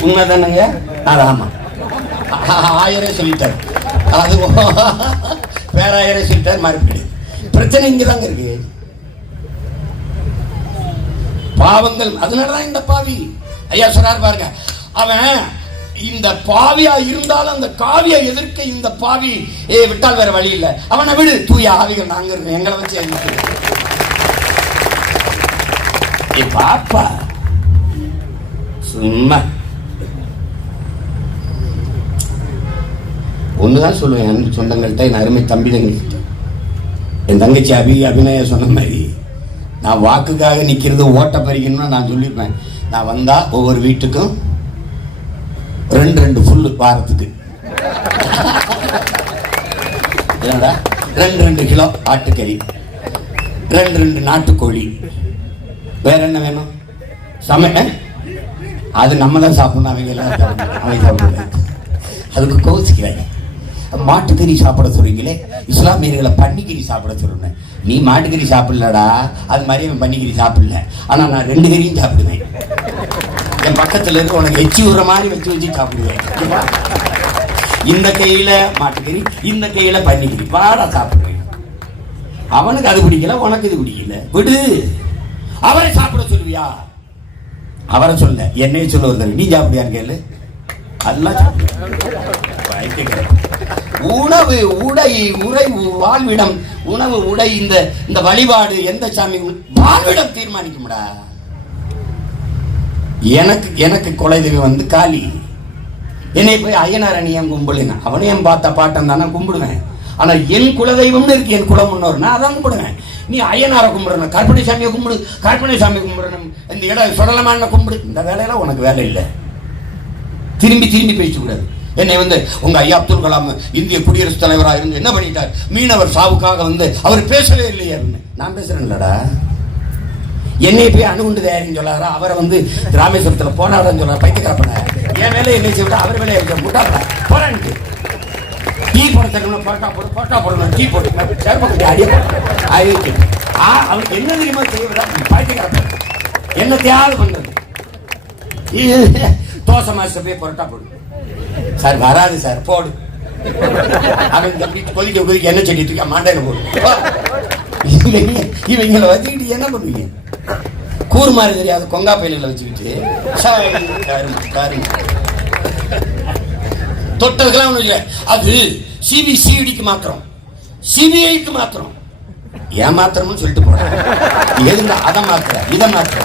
உண்மைதானுங்க? ஆமா, ஆயரே சொல்லிட்டார், அது பேராயரே சொல்லிட்டார். மறுபடியும் பிரச்சனை இங்கதாங்க இருக்கு. பாவங்கள், அதனாலதான் இந்த பாவி ஐயா சொல்றாரு பாருங்க. அவன் இந்த பாவியா இருந்தாலும் அந்த காவியை எதிர்க்க இந்த பாவி விட்டால் வேற வழி இல்லை. அவனை விடு, தூய ஆவிகள் நாங்க இருக்கோம், எங்களை வச்சு பாப்பா சும்மா ஒண்ணுதான் சொல்லுவேன். என் சொந்தங்கள்கிட்ட, என் அருமை தம்பிதங்கள்கிட்ட, என் தங்கச்சி அபிநய சொன்ன மாதிரி, நான் வாக்குக்காக நிக்கிறது ஓட்ட பறிக்கணும்னு நான் சொல்லியிருப்பேன். நான் வந்தா ஒவ்வொரு வீட்டுக்கும் 2 ஃபுல்லு வாரத்துக்கு 2 கிலோ ஆட்டுக்கறி, 2 நாட்டுக்கோழி, வேற என்ன வேணும்? சமைக்க அது நம்ம தான் சாப்பிடணும், அவங்க எல்லாம் சாப்பிடுவாங்க. அதுக்கு கோச்சிக்கிறாங்க. மாட்டுக்கறி சாப்பிட சொல்றீங்களே, இஸ்லாமியர்களை பன்னிக்கறி சாப்பிட சொல்றேன். நீ மாட்டுக்கறி சாப்பிடலடா, அது மாதிரி அவன் பன்னிக்கறி சாப்பிடல. ஆனா நான் 2 கறியும் சாப்பிடுவேன். என் பக்கத்துல இருந்து உனக்கு எச்சி விடுற மாதிரி வச்சு சாப்பிடுவேன். இந்த கையில மாட்டுக்கறி, இந்த கையில பன்னிக்கறி, பாடா சாப்பிடுவேன். அவனுக்கு அது பிடிக்கல, உனக்கு இது பிடிக்கல, விடு. அவரை சாப்பிட சொல்லுவியா? அவரை சொல்ல, என்னைய சொல்ல வருது. நீ சாப்பிடுவியான்னு கேளு, அதெல்லாம் உணவு, உடை, உறை, வாழ்விடம். உணவு, உடை, இந்த வழிபாடு எந்த சாமி வாழ்விடம் தீர்மானிக்கும்டா. எனக்கு கொலை தெய்வம் காளி. என்னை போய் ஐயனார் அணியம் கும்பிடுங்க, அவனையும் பார்த்த பாட்டம் தானே கும்பிடுவேன். ஆனா என் குலதெய்வம்னு இருக்கு, என் குலம் முன்னோர், நான் அதான் கும்பிடுவேன். நீ ஐயனாரை கும்பிடணும், கற்பனை சாமியை கும்பிடு, கற்பனை சாமி கும்பிடணும், இந்த இடம் சுடலமான கும்பிடு. இந்த வேலையெல்லாம் உனக்கு வேலை இல்லை. திரும்பி பேசக்கூடாது. என்னை உங்க ஐயா அப்துல் கலாம் இந்திய குடியரசுத் தலைவராக இருந்து என்ன பண்ணிட்டார்? மீனவர் சாவுக்காக அவர் பேசவே இல்லையா? நான் பேசுறேன்லடா. என்னை போய் அணுகுண்டு தயாரின்னு சொல்லாரா? அவரை ராமேஸ்வரத்தில் போராடன்னு சொல்றாரு. பைத்தியக்காரப்பட என் வேலை என்ன செய்ய அவர் வேலையை முட்டாப்பட போராடிட்டு டீ போட தரணும், போட்டா போடணும், டீ போட்டு சேர்ப்ப அடிய அவனுக்கு என்ன தெரியுமா செய்ய? பைத்தியக்காரப்பட என்ன தியாகம் பண்றது? தோசை மாஸ்டர் போய் புரட்டா போடு சார், வராது சார், போடு. அவன் கொதிக்க என்ன செடிட்டு இருக்க மாண்டையில போடு. இவங்களை வச்சுக்கிட்டு என்ன பண்ணுவீங்க? கூறு மாதிரி தெரியாது கொங்கா பயில வச்சுக்கிட்டு தொட்டதுக்கெல்லாம் ஒண்ணு இல்லை. அது சிபிசிஐடிக்கு மாத்திரம், சிபிஐக்கு மாத்திரம். ஏன் மாத்திரம்னு சொல்லிட்டு போறேன். எதுங்க அதை மாத்திர, இதை மாத்திர,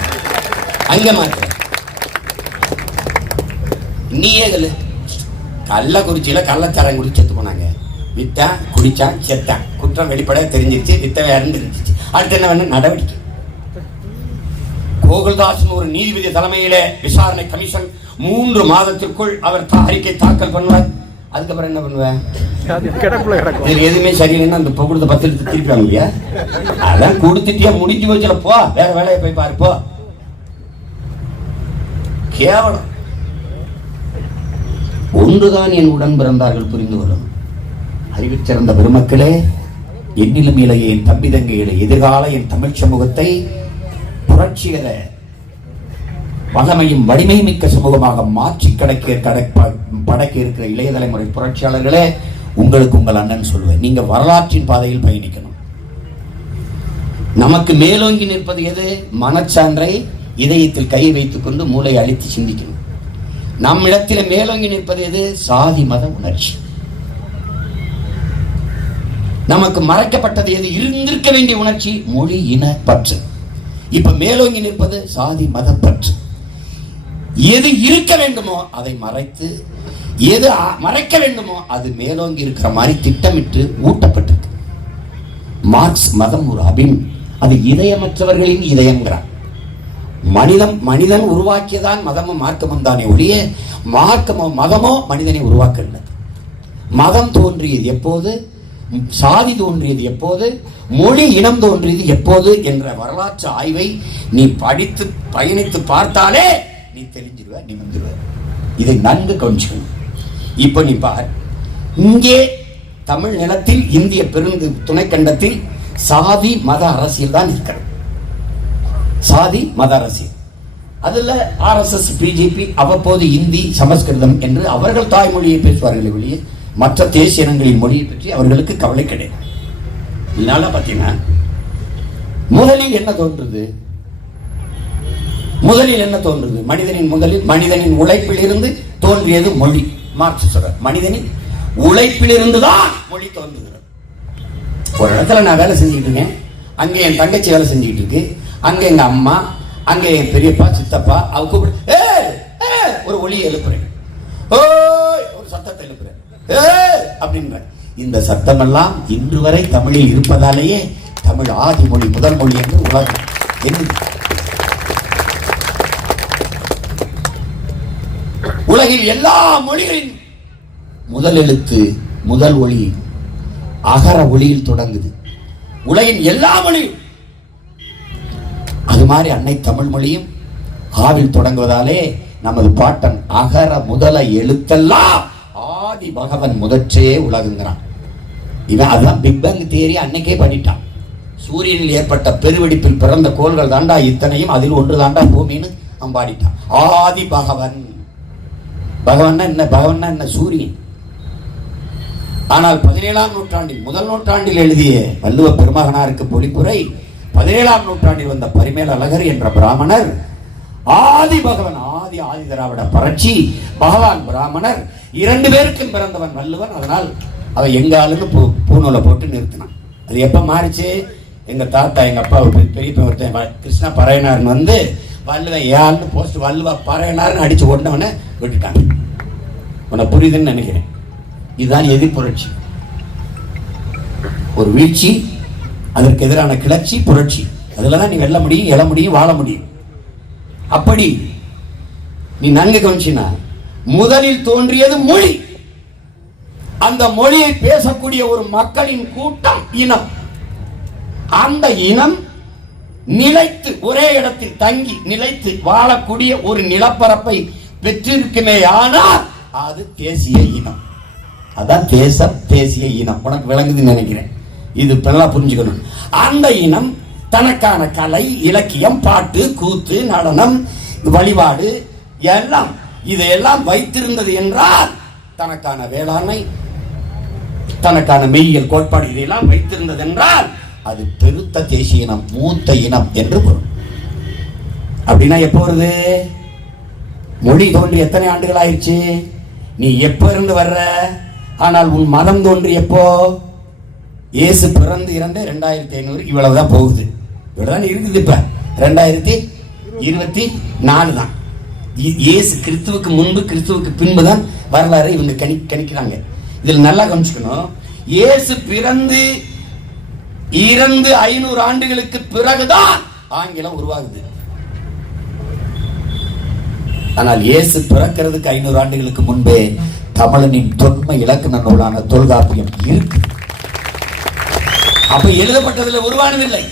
அங்க மாத்திர. நீயே சொல்லு. கள்ளக்குறிச்சியில கள்ளச்சாரம் குடிச்சு செத்து போனாங்க. வித்தான், குடிச்சான், செத்தான். குற்றம் வெளிப்பட தெரிஞ்சிருச்சு, வித்தவை அறிஞ்சிருச்சு. அடுத்து என்ன வேணும்? நடவடிக்கை. கோகுல்தாஸ் ஒரு நீதிபதி தலைமையில விசாரணை கமிஷன் 3 மாதத்திற்குள் அவர் அறிக்கை தாக்கல் பண்ணுவார். அதுக்கப்புறம் என்ன பண்ணுவேன்? எதுவுமே சரியில்லைன்னா அந்த கொடுத்த 10 எடுத்து திருப்பி வாங்குவியா? அதான் கொடுத்துட்டியா, முடிஞ்சு போச்சுல, போ, வேற வேலையை போய் பாரு, போ. கேவலம். ஒன்றுதான் என் உடன் பிறந்தார்கள் புரிந்து கொள்ளும். அறிவு சிறந்த பெருமக்களே, என்னிலும் இளைய என் தம்பி தங்கைகளை எதிர்கால என் தமிழ் சமூகத்தை புரட்சிகர வளமையும் வலிமை மிக்க சமூகமாக மாற்றி படைக்க இருக்கிற இளைய தலைமுறை புரட்சியாளர்களே, உங்களுக்கு உங்கள் அண்ணன் சொல்லுவேன், நீங்க வரலாற்றின் பாதையில் பயணிக்கணும். நமக்கு மேலோங்கி நிற்பது எது? மனச்சான்றை இதயத்தில் கை வைத்துக் கொண்டு மூளை அழித்து சிந்திக்கணும். நம்மிடத்தில் மேலோங்கி நிற்பது எது? சாதி மத உணர்ச்சி. நமக்கு மறைக்கப்பட்டது எது? இருந்திருக்க வேண்டிய உணர்ச்சி மொழி இன பற்று. இப்ப மேலோங்கி நிற்பது சாதி மத பற்று. எது இருக்க வேண்டுமோ அதை மறைத்து, எது மறைக்க வேண்டுமோ அது மேலோங்கி இருக்கிற மாதிரி திட்டமிட்டு ஊட்டப்பட்டிருக்கு. மார்க்ஸ் மதம் ஒரு அது இதயமற்றவர்களின் இதயம்ங்கிறார். மனிதன் உருவாக்கியதான் மதமும் மார்க்கமும் தானே ஒழிய மார்க்கமோ மதமோ மனிதனை உருவாக்கவில்லை. மதம் தோன்றியது எப்போது? சாதி தோன்றியது எப்போது? மொழி இனம் தோன்றியது எப்போது என்ற வரலாற்று ஆய்வை நீ படித்து பயணித்து பார்த்தாலே நீ தெரிஞ்சிருவ, நிமிர்ந்துருவ. இதை நன்கு கவனிச்சுக்கணும். இப்ப நீ பார், இங்கே தமிழ் நிலத்தில் இந்திய பெருந்து துணைக்கண்டத்தில் சாதி மத அரசியல் தான் இருக்கிறது. சாதி மத அரசியல். அதுல RSS, பிஜேபி, அவ்வப்போது இந்தி, சமஸ்கிருதம் என்று அவர்கள் தாய்மொழியை பேசுவார்கள் வெளியே மற்ற தேசிய இனங்களின் மொழியை பற்றி அவர்களுக்கு கவலை கிடையாது. இதனால பார்த்தீங்கன்னா முதலில் என்ன தோன்றுது? மனிதனின் உழைப்பில் இருந்து தோன்றியது மொழி. மார்க்ஸ் சொல்ற மனிதனின் உழைப்பில் இருந்து தான் மொழி தோன்றுகிறது. ஒரு இடத்துல நான் வேலை செஞ்சுக்கிட்டு இருக்கேன், அங்கே என் தங்கச்சி வேலை செஞ்சுக்கிட்டு இருக்கு, அங்க எங்க அம்மா, அங்க என் பெரியப்பா சித்தப்பா, அவ கூப்பிடு ஒரு ஒளியை எழுப்புறேன், ஒரு சத்தத்தை எழுப்புறேன் அப்படின்ற இந்த சத்தம் எல்லாம் இன்று வரை தமிழில் இருப்பதாலேயே தமிழ் ஆதி மொழி முதல் மொழி என்று உலகம் உலகில் எல்லா மொழிகளின் முதல் எழுத்து முதல் ஒளி அகர ஒளியில் தொடங்குது. உலகின் எல்லா மொழியும் அது மாதிரி அன்னை தமிழ் மொழியும் ஆவில் தொடங்குவதாலே நமது பாட்டன் அகர முதல எழுத்தெல்லாம் ஆதி பகவன் முதற்றே உலகுங்கிறான். இவன் அதுதான் பிக் பேங் தியரி அன்னைக்கே பண்ணிட்டான். சூரியனில் ஏற்பட்ட பெருவெடிப்பில் பிறந்த கோள்கள் தாண்டா இத்தனையும், அதில் ஒன்று தாண்டா பூமின்னு அவன் பாடிட்டான். ஆதி பகவன். பகவன்னா என்ன? சூரியன். ஆனால் 17ஆம் நூற்றாண்டில் முதல் நூற்றாண்டில் எழுதிய வள்ளுவ பெருமகனாருக்கு பொழிப்புரை 17ஆம் நூற்றாண்டில் வந்த பரிமேல் அழகர் என்ற பிராமணர் ஆதி பகவன், ஆதி திராவிட பரட்சி பகவான் பிராமணர், இரண்டு பேருக்கும் பிறந்தவன் வள்ளுவன். அதனால் அவ எங்க ஆளுன்னு பூநூலை போட்டு நிறுத்தினான். அது எப்ப மாறிச்சு? எங்க தாத்தா எங்க அப்பா பெரிய கிருஷ்ண பறையனார்னு வந்து வள்ளுவன் ஏன்னு போஸ்ட் வள்ளுவ பறையனார்னு அடிச்சு ஓடினவனை விட்டுட்டாங்க. உனக்கு புரியுதுன்னு நினைக்கிறேன். இதுதான் எதிர்ப்புரட்சி. ஒரு வீழ்ச்சி, அதற்கு எதிரான கிளர்ச்சி, புரட்சி. அதுலதான் நீ வெல்ல முடியும், எழ முடியும், வாழ முடியும். அப்படி நீ நன்கு கவனிச்சினா முதலில் தோன்றியது மொழி. அந்த மொழியை பேசக்கூடிய ஒரு மக்களின் கூட்டம், இனம். அந்த இனம் நிலைத்து ஒரே இடத்தில் தங்கி நிலைத்து வாழக்கூடிய ஒரு நிலப்பரப்பை பெற்றிருக்குமே, ஆனால் அது தேசிய இனம். அதான் தேசம், தேசிய இனம். உனக்கு விளங்குதுன்னு நினைக்கிறேன். இது நல்லா புரிஞ்சுக்கணும். அந்த இனம் தனக்கான கலை, இலக்கியம், பாட்டு, கூத்து, நடனம், வழிபாடு எல்லாம் இதையெல்லாம் வைத்திருந்தது என்றால் தனக்கான வேளாண்மை, தனக்கான மெய்யியல் கோட்பாடு இதையெல்லாம் வைத்திருந்தது என்றால் அது பெருத்த தேசிய இனம், மூத்த இனம் என்று பொருள். அப்படின்னா எப்போ வருது? மொழி தோன்றி எத்தனை ஆண்டுகள் ஆயிடுச்சு? நீ எப்ப இருந்து வர்ற? ஆனால் உன் மதம் தோன்றி எப்போ? இயேசு பிறந்து இறந்து 2500 இவ்வளவுதான் போகுது. இவ்வளவுதான் இருக்குது. இப்ப 2024 தான். இயேசு கிறிஸ்துவுக்கு முன்பு கிறிஸ்துவுக்கு பின்பு தான் வரலாறு இவங்க கணிக்கிறாங்க. இதில் நல்லா கவனிச்சுக்கணும். இயேசு பிறந்து இறந்து 500 ஆண்டுகளுக்கு பிறகுதான் ஆங்கிலம் உருவாகுது. ஆனால் இயேசு பிறக்கிறதுக்கு 500 ஆண்டுகளுக்கு முன்பே தமிழனின் தொன்மை இலக்கண நூலான தொல்காப்பியம் இருக்கு. அப்ப எழுதப்பட்டதுல உருவானதில்லை,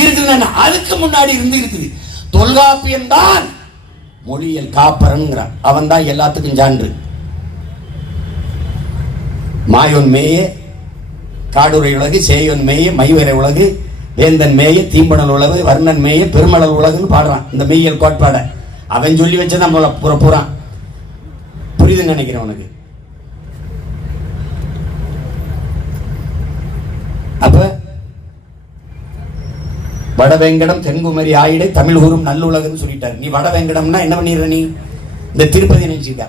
இருக்குதுன்னா அதுக்கு முன்னாடி இருந்து இருக்குது. தொல்காப்பியம் தான் மொழியியல் காப்பரன்கிறான். அவன் தான் எல்லாத்துக்கும் சான்று. மாயோன் மேயே காடுரை உலகு, சேயோன் மேய, மைவரை உலகு, வேந்தன் மேய, தீம்பனல் உலகு, வர்ணன் மேய, பெருமளல் உலகுன்னு பாடுறான். இந்த மெய்யல் கோட்பாட அவன் சொல்லி வச்சதான் புறான். புரியுதுன்னு நினைக்கிறேன் உனக்கு. அப்ப வடவேங்கடம் தென்குமரி ஆயிடை தமிழ் ஊரும் நல்லுலகுன்னு சொல்லிட்டாரு. நீ வடவேங்கடம்னா என்ன பண்ணிடுற? நீ இந்த திருப்பதி நினைச்சிருக்க.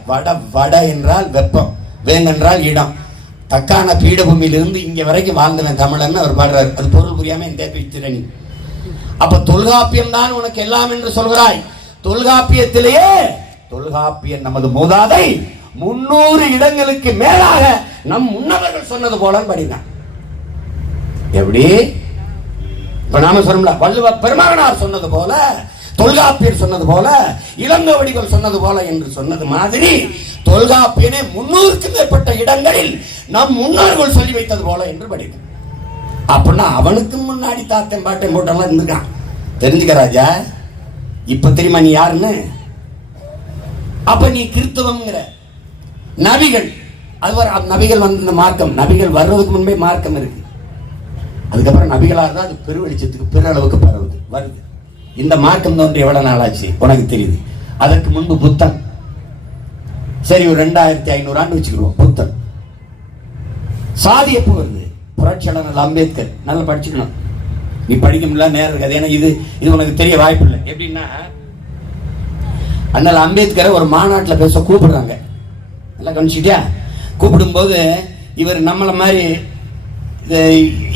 வட என்றால் வெப்பம், வேங்க என்றால் இடம். தக்கான பீடபூமியிலிருந்து இங்க வரைக்கும் வாழ்ந்தவன் தமிழன் அவர் பாடுறாரு. அது பொருள் புரியாம இந்த பித்திரணி. அப்ப தொல்காப்பியம் தான் உனக்கு எல்லாம் என்று சொல்கிறாய். தொல்காப்பியத்திலேயே தொல்காப்பியம் நமது மூதாதை 300 இடங்களுக்கு மேலாக நம் முன்னவர்கள் சொன்னது போல படினான். எப்படி இப்ப நாம சொன்னோம்ல, வள்ளுவ பெருமகனார் சொன்னது போல, தொல்காப்பியர் சொன்னது போல, இளங்கோவடிகள் சொன்னது போல என்று சொன்னது மாதிரி தொல்காப்பியனே 300க்கும் மேற்பட்ட இடங்களில் நம் முன்னோர்கள் சொல்லி வைத்தது போல என்று படிக்கும். அப்படின்னா அவனுக்கு முன்னாடி தாத்தன் பாட்டன் போட்டெல்லாம் இருந்திருக்கான். தெரிஞ்சுக்க ராஜா. இப்ப தெரியுமா நீ யாருன்னு? அப்ப நீ கிறிஸ்தவம்ங்கிற நபிகள், அது நபிகள் வந்து இந்த மார்க்கம், நபிகள் வர்றதுக்கு முன்பே மார்க்கம் இருக்கு. அதுக்கப்புறம் நபிகளா இருந்தா அது பெருவெளிச்சத்துக்கு பெருளவுக்கு வருது. இந்த மார்க்கம் தோன்றி எவ்வளவு நாள் ஆச்சு உனக்கு தெரியுது. அதற்கு முன்பு புத்தன், சரி ஒரு 2500 ஆண்டு வச்சுக்கிறோம். புத்தன் சாதி எப்போ வருது? புரட்சியாளர் அம்பேத்கர். நல்லா படிச்சுக்கணும். நீ படிக்க முடியல நேரம் இருக்காது. ஏன்னா இது உனக்கு தெரிய வாய்ப்பு இல்லை. எப்படின்னா, அண்ணல் அம்பேத்கரை ஒரு மாநாட்டில் பேச கூப்பிடுறாங்க. நல்லா கவனிச்சுட்டியா? கூப்பிடும்போது இவர் நம்மளை மாதிரி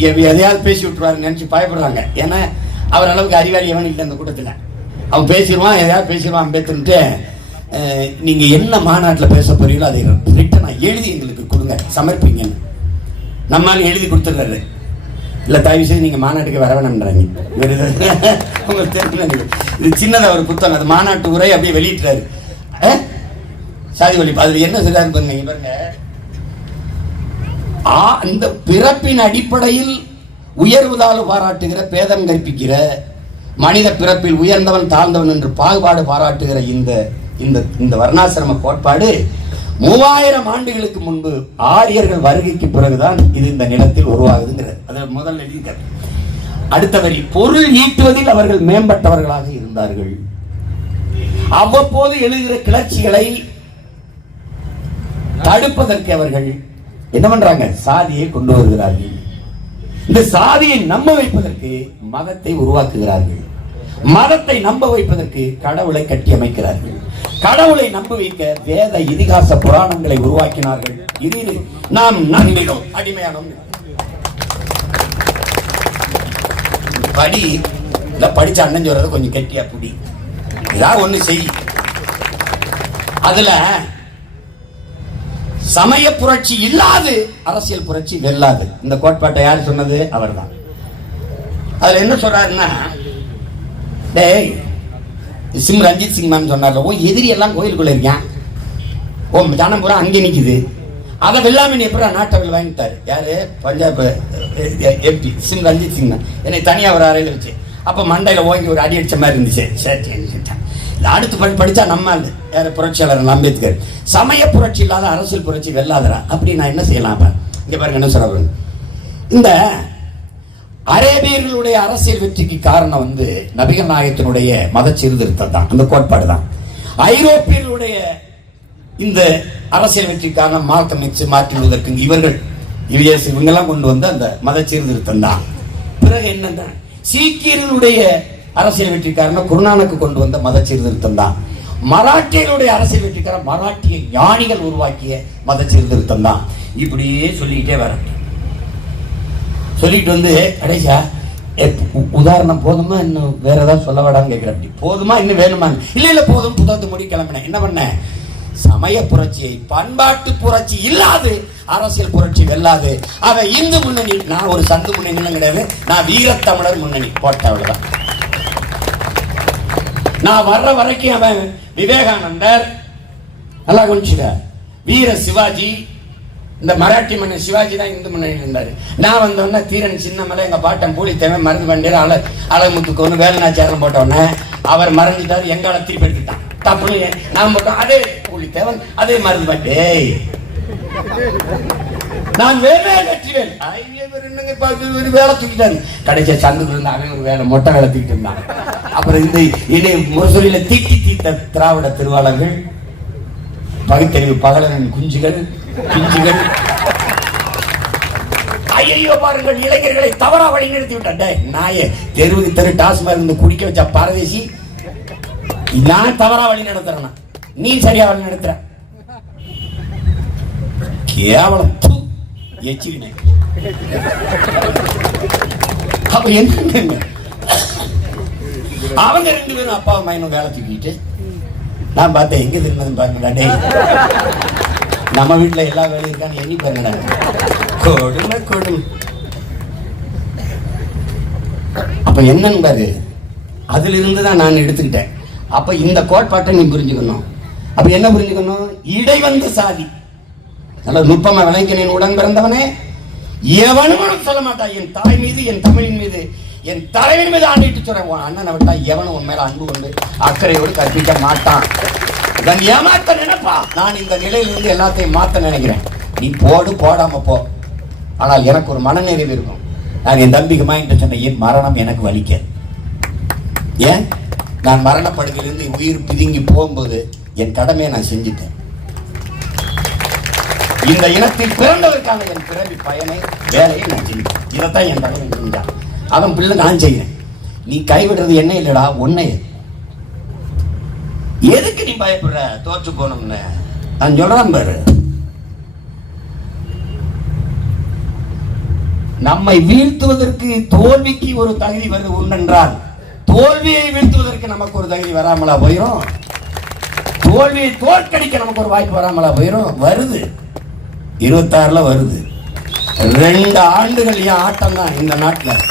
எதையாவது பேசி விட்டுருவாரு நினைச்சு பயப்படுறாங்க. ஏன்னா அவர் அளவுக்கு அறிவாளி எவன் இல்லை அந்த கூட்டத்தில். அவன் பேசிடுவான், எதையாவது பேசிடுவான் அம்பேத்கர்ன்ட்டு. நீங்க என்ன மாநாட்டில் பேச போறீங்களோ அதை ரிட்டனா எழுதி எங்களுக்கு கொடுங்க, சமர்ப்பிங்கன்னு. நம்மளால எழுதி கொடுத்துடுறாரு. இல்ல தயவு செய்து நீங்க மாநாட்டுக்கு வர வேணாம்ன்றாங்க. உங்களுக்கு தெரியும், இது சின்னதா ஒரு புத்தகம், அது மாநாட்டு உரை அப்படியே வெளியிட்டாரு. சாதி ஒழிப்பு. அதுல என்ன சொல்றாரு பாருங்க. அந்த பிறப்பின் அடிப்படையில் உயர்வுதால் பாராட்டுகிற, பேதம் கற்பிக்கிற, மனித பிறப்பில் உயர்ந்தவன் தாழ்ந்தவன் என்று பாகுபாடு பாராட்டுகிற இந்த வர்ணாசிரம கோட்பாடு 3000 ஆண்டுகளுக்கு முன்பு ஆரியர்கள் வருகைக்கு பிறகுதான் இது இந்த நிலத்தில் உருவாகுதுங்கிறது. அதை முதல்ல எழுதிட்டார். அடுத்த வரி, பொருள் ஈட்டுவதில் அவர்கள் மேம்பட்டவர்களாக இருந்தார்கள். அவ்வப்போது எழுகிற கிளர்ச்சிகளை தடுப்பதற்கு அவர்கள் என்ன பண்றாங்க? சாதியை கொண்டு வருகிறார்கள். இந்த சாதியை நம்ப வைப்பதற்கு மதத்தை உருவாக்குகிறார்கள். மதத்தை நம்ப வைப்பதற்கு கடவுளை கட்டி அமைக்கிறார்கள். கடவுளை நம்ப வைக்க வேத இதிகாச புராணங்களை உருவாக்கினார்கள். இது நாம் நம்பினோம், அடிமையானோம். படி இல்ல படிச்ச அண்ணன் சொல்றத கொஞ்சம் கெட்டியா புடி, ஏதாவது ஒண்ணு செய். அதுல சமய புரட்சி இல்லாது அரசியல் புரட்சி வெல்லாது. இந்த கோட்பாட்டை யார் சொன்னது? அவர் தான். அதுல என்ன சொல்றாருன்னா, டேய் சிம் ரஞ்சித் சிங் மேம் சொன்னார், ஓ எதிரி எல்லாம் கோயிலுக்குள்ள இருக்கான், ஓ ஜனம் பூரா அங்கே நிக்குது, அதை வெல்லாம நீ எப்படா நாட்டவில் வாங்கிட்டாரு? யாரு? பஞ்சாப் எம்பி சிம் ரஞ்சித் சிங் தான். என்னை தனியா ஒரு அறையில வச்சு அப்ப மண்டையில ஓங்கி ஒரு அடி அடிச்ச மாதிரி இருந்துச்சு. சரி, அடுத்து படிச்சா நம்ம யார புரட்சியாளர் அம்பேத்கர், சமய புரட்சி இல்லாத அரசியல் புரட்சி வெல்லாதரா. அப்படி நான் என்ன செய்யலாம்? இங்க பாருங்க என்ன சொல்ற. இந்த அரேபியர்களுடைய அரசியல் வெற்றிக்கு காரணம் வந்து நபிகள் நாயகத்தினுடைய மத சீர்திருத்தம் தான், அந்த கோட்பாடு தான். ஐரோப்பியர்களுடைய இந்த அரசியல் வெற்றிக்கான மார்க்கம் எக்ஸ் மார்ட்டின் லூதர் கிங் இவங்கெல்லாம் கொண்டு வந்த அந்த மத சீர்திருத்தம் தான். பிறகு என்னன்னா, சீக்கியர்களுடைய அரசியல் வெற்றிக்காரன் குருநானக்கு கொண்டு வந்த மத சீர்திருத்தம் தான். மராட்டியர்களுடைய அரசியல் வெற்றிக்காரன் மராட்டிய ஞானிகள் உருவாக்கிய மத சீர்திருத்தம் தான். இப்படியே சொல்லிக்கிட்டே வர சொல்லிட்டு வந்து கடைசியா உதாரணம் போதுமா, இன்னும் வேற ஏதாவது சொல்ல வேடான்னு கேட்கிற. அப்படி போதுமா, இன்னும் வேணுமா? இல்ல போதும், புத்தகத்தை முடி கிளம்பினேன். என்ன பண்ண? சமய புரட்சியை, பண்பாட்டு புரட்சி இல்லாது அரசியல் புரட்சி வெல்லாது. அவன் இந்து முன்னணி, நான் ஒரு சந்து முன்னணி கிடையாது, நான் வீரத்தமிழர் முன்னணி போட்ட அவ்வளவுதான். நான் வர்ற வரைக்கும் அவன் விவேகானந்தர், நல்லா கொஞ்சிட, வீர சிவாஜி, இந்த மராட்டி மன்னன் சிவாஜி தான் இந்து முன்னணியில் இருந்தாரு. நான் வந்தோடனே தீரன் சின்னமலை, எங்க பாட்டன் பூலித்தேவன், மருந்து வண்டியர், அழகுமுத்துக்கு ஒன்று வேலுநாச்சியாரம் போட்டோடனே அவர் மறைஞ்சிட்டாரு. எங்கால திருப்பி எடுத்துட்டான். தப்புன்னு நான் போட்டோம், அதே பூலித்தேவன், அதே மருந்து வண்டி. நான் வேலை வெற்றிவேல். என்னங்க பார்த்து ஒரு வேலை தூக்கிட்டாரு. கடைசியா சந்துக்கு இருந்தா அவன் ஒரு வேலை மொட்டை வேலை தூக்கிட்டு இருந்தான். அப்புறம் இந்த இதை முரசொலியில தீட்டி தீர்த்த திராவிட திருவாளர்கள், பகுத்தறிவு பகலனின் குஞ்சுகள் பிஞ்சுகள். ஐயோ பாருங்கள், இளைஞர்களை தவறா வழி நிறுத்தி விட்டாண்டே நாயே. தெருவுக்கு தெரு டாஸ்மாக் இருந்து குடிக்க வச்ச பரதேசி. நான் தவறா வழி நடத்துறேன்னா நீ சரியா வழி நடத்துற. கேவலம் எச்சிரினை. அப்ப என்ன அவங்க 2 பேரும் அப்பா மைனும் வேலை தூக்கிட்டு நான் பார்த்தேன். எங்க திரும்பதுன்னு பாருங்கடா டே. நம்ம வீட்டுல எல்லா வேலையும் இருக்கான்னு எண்ணி பாருங்கடா. கொடுமை கொடுமை. அப்ப என்னன்னு பாரு, அதுல இருந்துதான் நான் எடுத்துக்கிட்டேன். அப்ப இந்த கோட்பாட்டை நீ புரிஞ்சுக்கணும். அப்ப என்ன புரிஞ்சுக்கணும்? இடைவந்த சாதி நல்ல நுட்பமா விளைக்கிறேன். உடன் பிறந்தவனே எவனும் சொல்ல மாட்டான். என் தாய் மீது, என் தமிழின் மீது, என் தலைவன் மீது ஆண்டிட்டு சொல்றேன். உன் அண்ணனை விட்டா எவனும் உன் மேல அன்பு கொண்டு அக்கறையோடு கற்பிக்க மாட்டான். ஏமாத்த நினைப்பா. நான் இந்த நிலையிலிருந்து எல்லாத்தையும் மாத்த நினைக்கிறேன். நீ போடு, போடாம போ. ஆனால் எனக்கு ஒரு மனநிறைவு இருக்கும். நான் என் தம்பிக்கு மாயிட்டு சொன்னேன், என் மரணம் எனக்கு வலிக்க. ஏன்? நான் மரணப்படுகையிலிருந்து உயிர் பிதுங்கி போகும்போது என் கடமையை நான் செஞ்சுட்டேன். இந்த இனத்தில் பிறந்ததற்கான என் பிறவி பயனை வேலையை நான் செஞ்சேன். இதைத்தான் என் தலைவன் செஞ்சான். அவன் பிள்ளை நான் செய்யறேன். நீ கைவிடுறது என்ன இல்லடா, உன்னை. எதுக்கு நீ பயப்படுற தோற்று போனோம்னு நான் சொல்றேன் பாரு. நம்மை வீழ்த்துவதற்கு தோல்விக்கு ஒரு தகுதி வருது உண்டென்றால், தோல்வியை வீழ்த்துவதற்கு நமக்கு ஒரு தகுதி வராமலா போயிரும்? தோல்வியை தோற்கடிக்க நமக்கு ஒரு வாய்ப்பு வராமலா போயிரும்? வருது. 26ல வருது. 2 ஆண்டுகள் என் ஆட்டம் தான் இந்த நாட்டில்.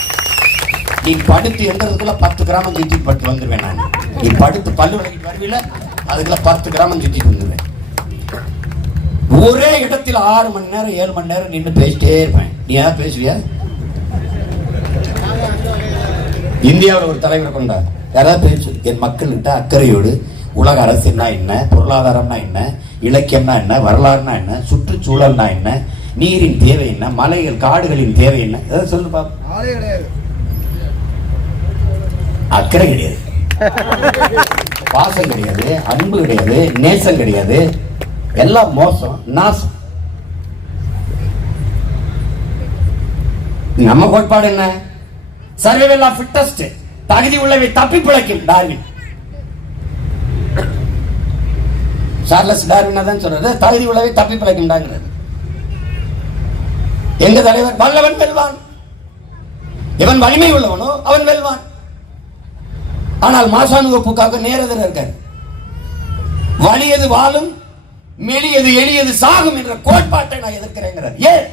நீ படுத்து எங்கிறதுக்குள்ள 10 கிராமம் சுற்றிட்டு பட்டு வந்துடுவேன் நான். நீ படுத்து பல்லு விளக்கிட்டு வருவில, அதுக்குள்ள 10 கிராமம் சுற்றிட்டு வந்துடுவேன். ஒரே இடத்தில் 6 மணி நேரம் 7 மணி நேரம் நின்று பேசிட்டே இருப்பேன். நீ ஏதாவது பேசுவியா? இந்தியாவில் ஒரு தலைவர் கொண்டார். யாராவது பேசு. என் மக்கள்கிட்ட அக்கறையோடு உலக அரசியல்னா என்ன, பொருளாதாரம்னா என்ன, இலக்கியம்னா என்ன, வரலாறுனா என்ன, சுற்றுச்சூழல்னா என்ன, நீரின் தேவை என்ன, மலைகள் காடுகளின் தேவை என்ன, ஏதாவது சொல்லு பாப்பா. அக்கறை கிடையாது, பாசம் கிடையாது, அன்பு கிடையாது, நேசம் கிடையாது, எல்லாம் மோசம், நாசம். நம்ம கோட்பாடு என்ன? சர்வைவல் ஆஃப் ஃபிட்டஸ்ட், தகுதி உள்ளவை தப்பி பிழைக்கும். டார்வின், சார்லஸ் டார்வின் தான் சொல்றாரு, தகுதி உள்ளவை தப்பி பிழைக்கும். எங்க தலைவர்? வல்லவன் வெல்வான். எவன் வலிமை உள்ளவனோ அவன் வெல்வான். ஆனால் மாசானுவப்புக்காக நேரெதிர இருக்காரு. வலியது வாழும், மெலியது எளியது சாகும் என்ற கோட்பாட்டை நான் எதிர்க்கிறேன். ஏன்?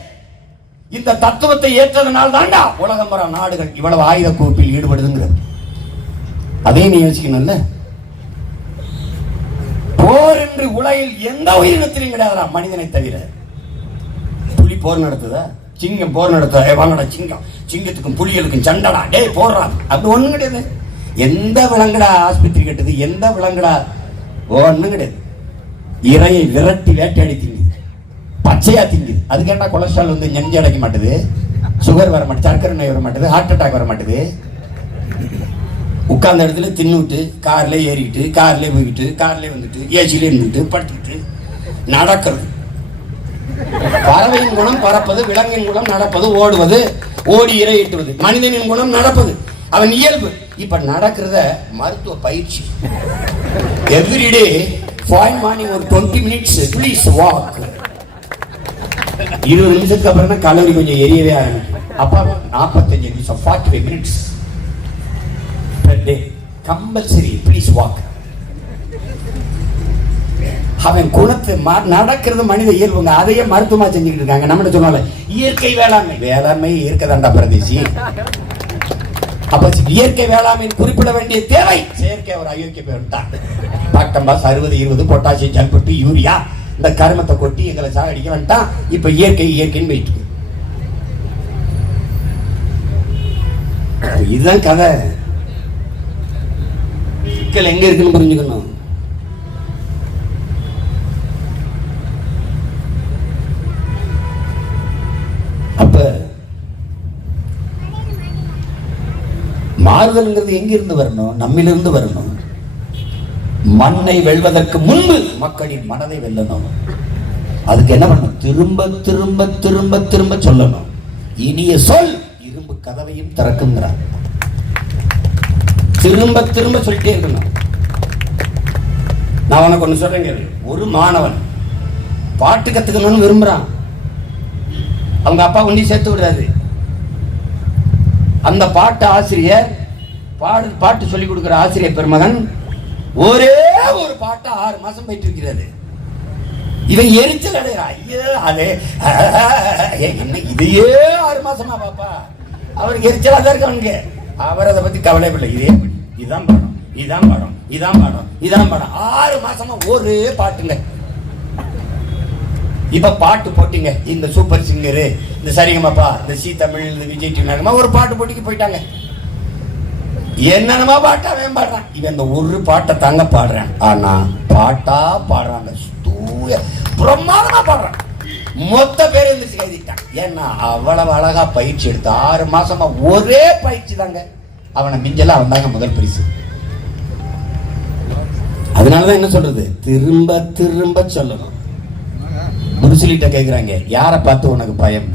இந்த தத்துவத்தை ஏற்றதனால் தாண்டா உலகம் வர நாடுகள் இவ்வளவு ஆயுத குவிப்பில் ஈடுபடுதுங்கிறது. அதே நீ யோசிக்கணும்ல. போர் என்று உலகில் எந்த உயிரினத்திலும் கிடையாதுடா மனிதனை தவிர. புலி போர் நடத்துதா? சிங்கம் போர் நடத்துதா? வாங்கடா சிங்கம், சிங்கத்துக்கும் புலிகளுக்கும் சண்டடா, டே போடுறான். அப்படி ஒண்ணும் கிடையாது. எந்த விலங்கடா ஆஸ்பத்திரி கட்டுது? எந்த விலங்கடா? ஒண்ணும் கிடையாது. இறையை விரட்டி வேட்டையாடி திங்குது, பச்சையா திங்குது. அதுக்கு என்ன கொலஸ்ட்ரால் வந்து நெஞ்சு அடைக்க மாட்டுது, சுகர் வர மாட்டேது, சர்க்கரை நோய் வர மாட்டேது, ஹார்ட் அட்டாக் வர மாட்டேது. உட்கார்ந்த இடத்துல தின்னுட்டு கார்ல ஏறிக்கிட்டு கார்ல போய்கிட்டு கார்ல வந்துட்டு ஏசில இருந்துட்டு படுத்துக்கிட்டு நடக்கிறது. பறவையின் குணம் பறப்பது, விலங்கின் குணம் நடப்பது, ஓடுவது, ஓடி இறையிட்டுவது. மனிதனின் குணம் நடப்பது, அவன் இயல்பு. இப்ப நடக்கிறத மருத்துவ பயிற்சி. எவ்ரிடே மார்னிங் ஒரு 20 minutes ப்ளீஸ் வாக். 20 நிமிஷத்துக்கு அப்புறம் தான் கலோரி கொஞ்சம் எரியவே ஆரம்பிக்கும். அப்பா 45 நிமிஷம் 45 minutes per day compulsory please walk. அவன் குணத்தை நடக்கிறது மனித இயல்புங்க. அதையே மருத்துவமா செஞ்சுக்கிட்டு இருக்காங்க. நம்ம சொன்னால இயற்கை வேளாண்மை, வேளாண்மை இயற்கை தாண்டா பிரதேசி. அப்ப இயற்கை வேளாண்மையின் குறிப்பிட வேண்டிய தேவை செயற்கை ஒரு அயோக்கிய பேருட்டான். பாக்டம்பாஸ் 60 20 பொட்டாசியம் சல்பேட்டு யூரியா இந்த கருமத்தை கொட்டி எங்களை சாகடிக்க வேண்டாம். இப்ப இயற்கை இயற்கைன்னு போயிட்டு இதுதான் கதை. சிக்கல் எங்க இருக்குன்னு புரிஞ்சுக்கணும். மாறுதல்ங்கிறது எங்கிருந்து வரணும்? நம்மிலிருந்து வரணும். மண்ணை வெல்வதற்கு முன்பு மக்களின் மனதை வெல்லணும். அதுக்கு என்ன பண்ணணும்? திரும்ப திரும்ப திரும்ப திரும்ப சொல்லணும். இனிய சொல் இரும்பு கதவையும் திறக்குங்கிறார். திரும்ப திரும்ப சொல்லிட்டே இருக்கணும். நான் உனக்கு ஒண்ணு சொல்றேங்க. ஒரு மாணவன் பாட்டு கத்துக்கணும்னு விரும்புறான். அவங்க அப்பா ஒண்ணி சேர்த்து விடுறாரு. அந்த பாட்டு ஆசிரியர் பாட்டு சொல்லிக் கொடுக்கிற ஆசிரியர் பெருமகன் ஒரே ஒரு பாட்டை 6 மாசம் போயிட்டு இருக்கிறது. இவன் எரிச்சல் அடையா. ஐயோ அதே என்ன இதையே 6 மாசமா பாப்பா. அவருக்கு எரிச்சலா தான் இருக்கு. அவனுக்கு அவர் அதை பத்தி கவலை இல்லை. இதே இதான் பாடம், இதான் பாடம், இதான் பாடம், இதான் பாடம். 6 மாசமா ஒரே பாட்டுங்க. இப்ப பாட்டு போட்டீங்க. இந்த சூப்பர் சிங்கரு, இந்த சரிகமாப்பா, இந்த சி தமிழ், இந்த விஜய் டிவி ஒரு பாட்டு போட்டிக்கு போயிட்டாங்க. என்னென்னமா பாட்டா அவன் பாடுறான். இவன் இந்த ஒரு பாட்டை தாங்க பாடுறான். ஆனா பாட்டா பாடுறாங்க, பிரமாதமா பாடுறான். மொத்த பேர் இந்த எழுதிட்டான். ஏன்னா அவ்வளவு அழகா பயிற்சி எடுத்து 6 மாசமா ஒரே பயிற்சி தாங்க. அவனை மிஞ்சல அவன் தாங்க முதல் பரிசு. அதனாலதான் என்ன சொல்றது, திரும்ப திரும்ப சொல்லணும். புருசிலிட்ட கேக்குறாங்க, யாரை பார்த்து உனக்கு பயம்?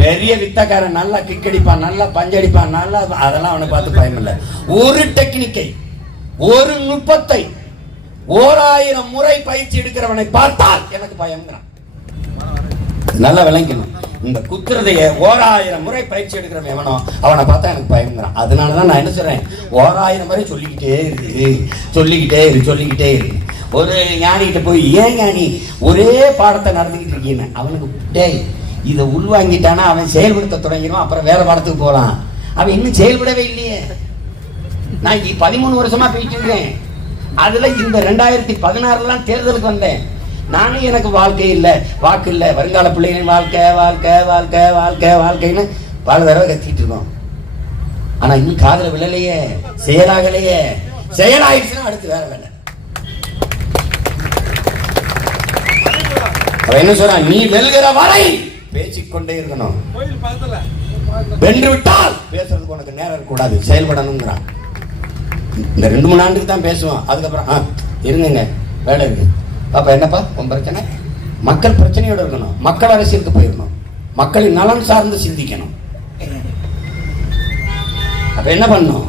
பெரிய வித்தக்காரன் நல்லா கிக் அடிப்பான், நல்லா பஞ்சடிப்பான், நல்லா, அதெல்லாம் அவனை பார்த்து பயம் இல்லை. ஒரு டெக்னிக்கை, ஒரு நுட்பத்தை 1000 முறை பயிற்சி எடுக்கிறவனை பார்த்தால் எனக்கு பயம்ங்கிறான். நல்லா விளங்கணும். இந்த குத்துறதைய 1000 முறை பயிற்சி எடுக்கிறவன் எவனோ அவனை பார்த்தா எனக்கு பயம்ங்கிறான். அதனாலதான் நான் என்ன சொல்றேன், 1000 முறை சொல்லிக்கிட்டே இருக்கு, சொல்லிக்கிட்டே இரு, சொல்லிக்கிட்டே இரு. ஒரு ஞானிகிட்ட போய், ஏன் ஞானி ஒரே பாடத்தை நடந்துக்கிட்டு இருக்கீங்க? அவனுக்கு டேய் இதை உள்வாங்கிட்டானா அவன் செயல்படுத்த தொடங்கிடுவான். அப்புறம் வேற பாடத்துக்கு போகலாம். அவன் இன்னும் செயல்படவே இல்லையே. நான் 13 வருஷமா போயிட்டு இருக்கேன். அதுல இந்த 2016 தேர்தலுக்கு வந்தேன். நானும் எனக்கு வாழ்க்கை இல்லை, வாக்கு இல்லை, வருங்கால பிள்ளைகளின் வாழ்க்கை வாழ்க்கை வாழ்க்கை வாழ்க்கை வாழ்க்கைன்னு பல தடவை கத்திட்டு இருக்கோம். ஆனா இன்னும் காதல விழலையே, செயலாகலையே. செயலாயிடுச்சுன்னா அடுத்து வேற வேலை. என்ன சொல்றான், நீ வெல்கிற வரை பேசிக்கொண்டே இருக்கணும். வென்று விட்டால் பேசுறதுக்கு உனக்கு நேரம் இருக்கக்கூடாது, செயல்படணுங்கிறான். இந்த 2-3 ஆண்டுக்கு தான் பேசுவான். அதுக்கப்புறம் இருங்க வேலை இருக்கு. அப்ப என்னப்பா உன் பிரச்சனை? மக்கள் பிரச்சனையோட இருக்கணும். மக்கள் அரசியலுக்கு போயிடணும். மக்களின் நலன் சார்ந்து சிந்திக்கணும். அப்ப என்ன பண்ணும்?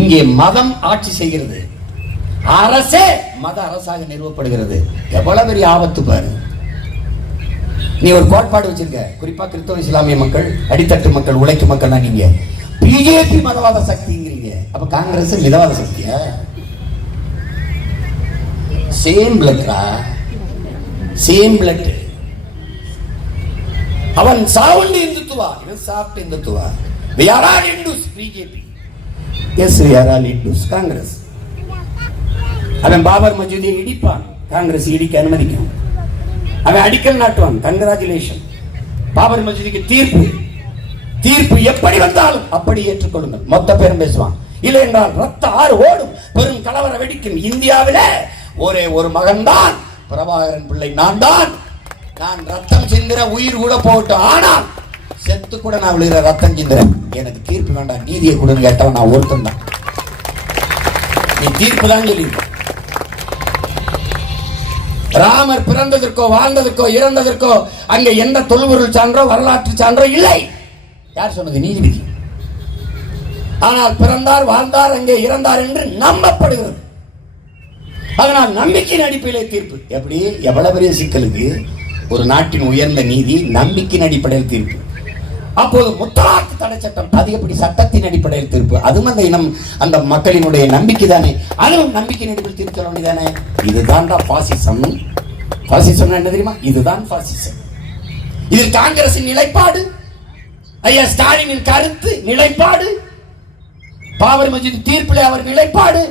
இங்கே மதம் ஆட்சி செய்கிறது, அரசே மத அரசாக நிறுவப்படுகிறது. எவ்வளவு பெரிய ஆபத்து பாரு. நீ ஒரு கோட்பாடு வச்சிருக்க, குறிப்பா கிறிஸ்தவ இஸ்லாமிய மக்கள், அடித்தட்டு மக்கள், உழைக்கும் மக்கள், நீங்க பிஜேபி மதவாத சக்திங்கிறீங்க. அப்ப காங்கிரஸ் மிதவாத சக்தியா? சேம் பிளட்ரா, சேம் பிளட். அவன் சாவுண்டு இந்துத்துவா, இவன் சாப்பிட்டு Hindutva. We are all Hindus, BJP. Yes, we are all Hindus, Congress. அவன் பாபர் மசூதியை இடிப்பான், காங்கிரஸ் இடிக்க அனுமதிக்கும். அவன் அடிக்கல் நாட்டுவான், கங்கராச்சுலேஷன். பாபர் மசூதிக்கு தீர்ப்பு எப்படி வந்தாலும் அப்படி ஏற்றுக்கொள்ளுங்கள். மொத்த பேரும் பேசுவான். இல்லை என்றால் ரத்த ஆறு ஓடும், பெரும் கலவர வெடிக்கும். இந்தியாவில ஒரே ஒரு மகன் தான் பிரபாகரன் பிள்ளை. நான் ரத்தம் சிந்துற உயிர் கூட போகட்டும், ஆனால் செத்து கூட நான் விழுகிற ரத்தம் சிந்துறேன். எனக்கு தீர்ப்பு வேண்டாம், நீதியை கொடுன்னு கேட்டவன் நான் ஒருத்தன் தான். நீ தீர்ப்பு தான் சொல்லி. ராமர் பிறந்ததற்கோ வாழ்ந்ததற்கோ இறந்ததற்கோ அங்கே எந்த தொல்பொருள் சான்றோ வரலாற்று சான்றோ இல்லை. யார் சொன்னது? நீதிபதி. ஆனால் பிறந்தார், வாழ்ந்தார், அங்கே இறந்தார் என்று நம்பப்படுகிறது. அதனால் நம்பிக்கையின் அடிப்படையிலே தீர்ப்பு. எப்படி? எவ்வளவு பெரிய சிக்கலுக்கு ஒரு நாட்டின் உயர்ந்த நீதி நம்பிக்கையின் அடிப்படையில் தீர்ப்பு. அப்போது முத்தலாக்கு தடை சட்டம், அது எப்படி? சட்டத்தின் அடிப்படையில் தீர்ப்பு. அதுவும் அந்த இனம், அந்த மக்களினுடைய நம்பிக்கை தானே. அதுவும் நம்பிக்கையின் அடிப்படையில் தீர்ப்பு சொல்ல வேண்டியதானே. இதுதான் பாசிசம். பாசிசம் என்ன தெரியுமா? இதுதான் பாசிசம். இது காங்கிரசின் நிலைப்பாடு, ஐயா ஸ்டாலினின் கருத்து நிலைப்பாடு, பாபர் மசூதி தீர்ப்பிலே அவர் நிலைப்பாடு.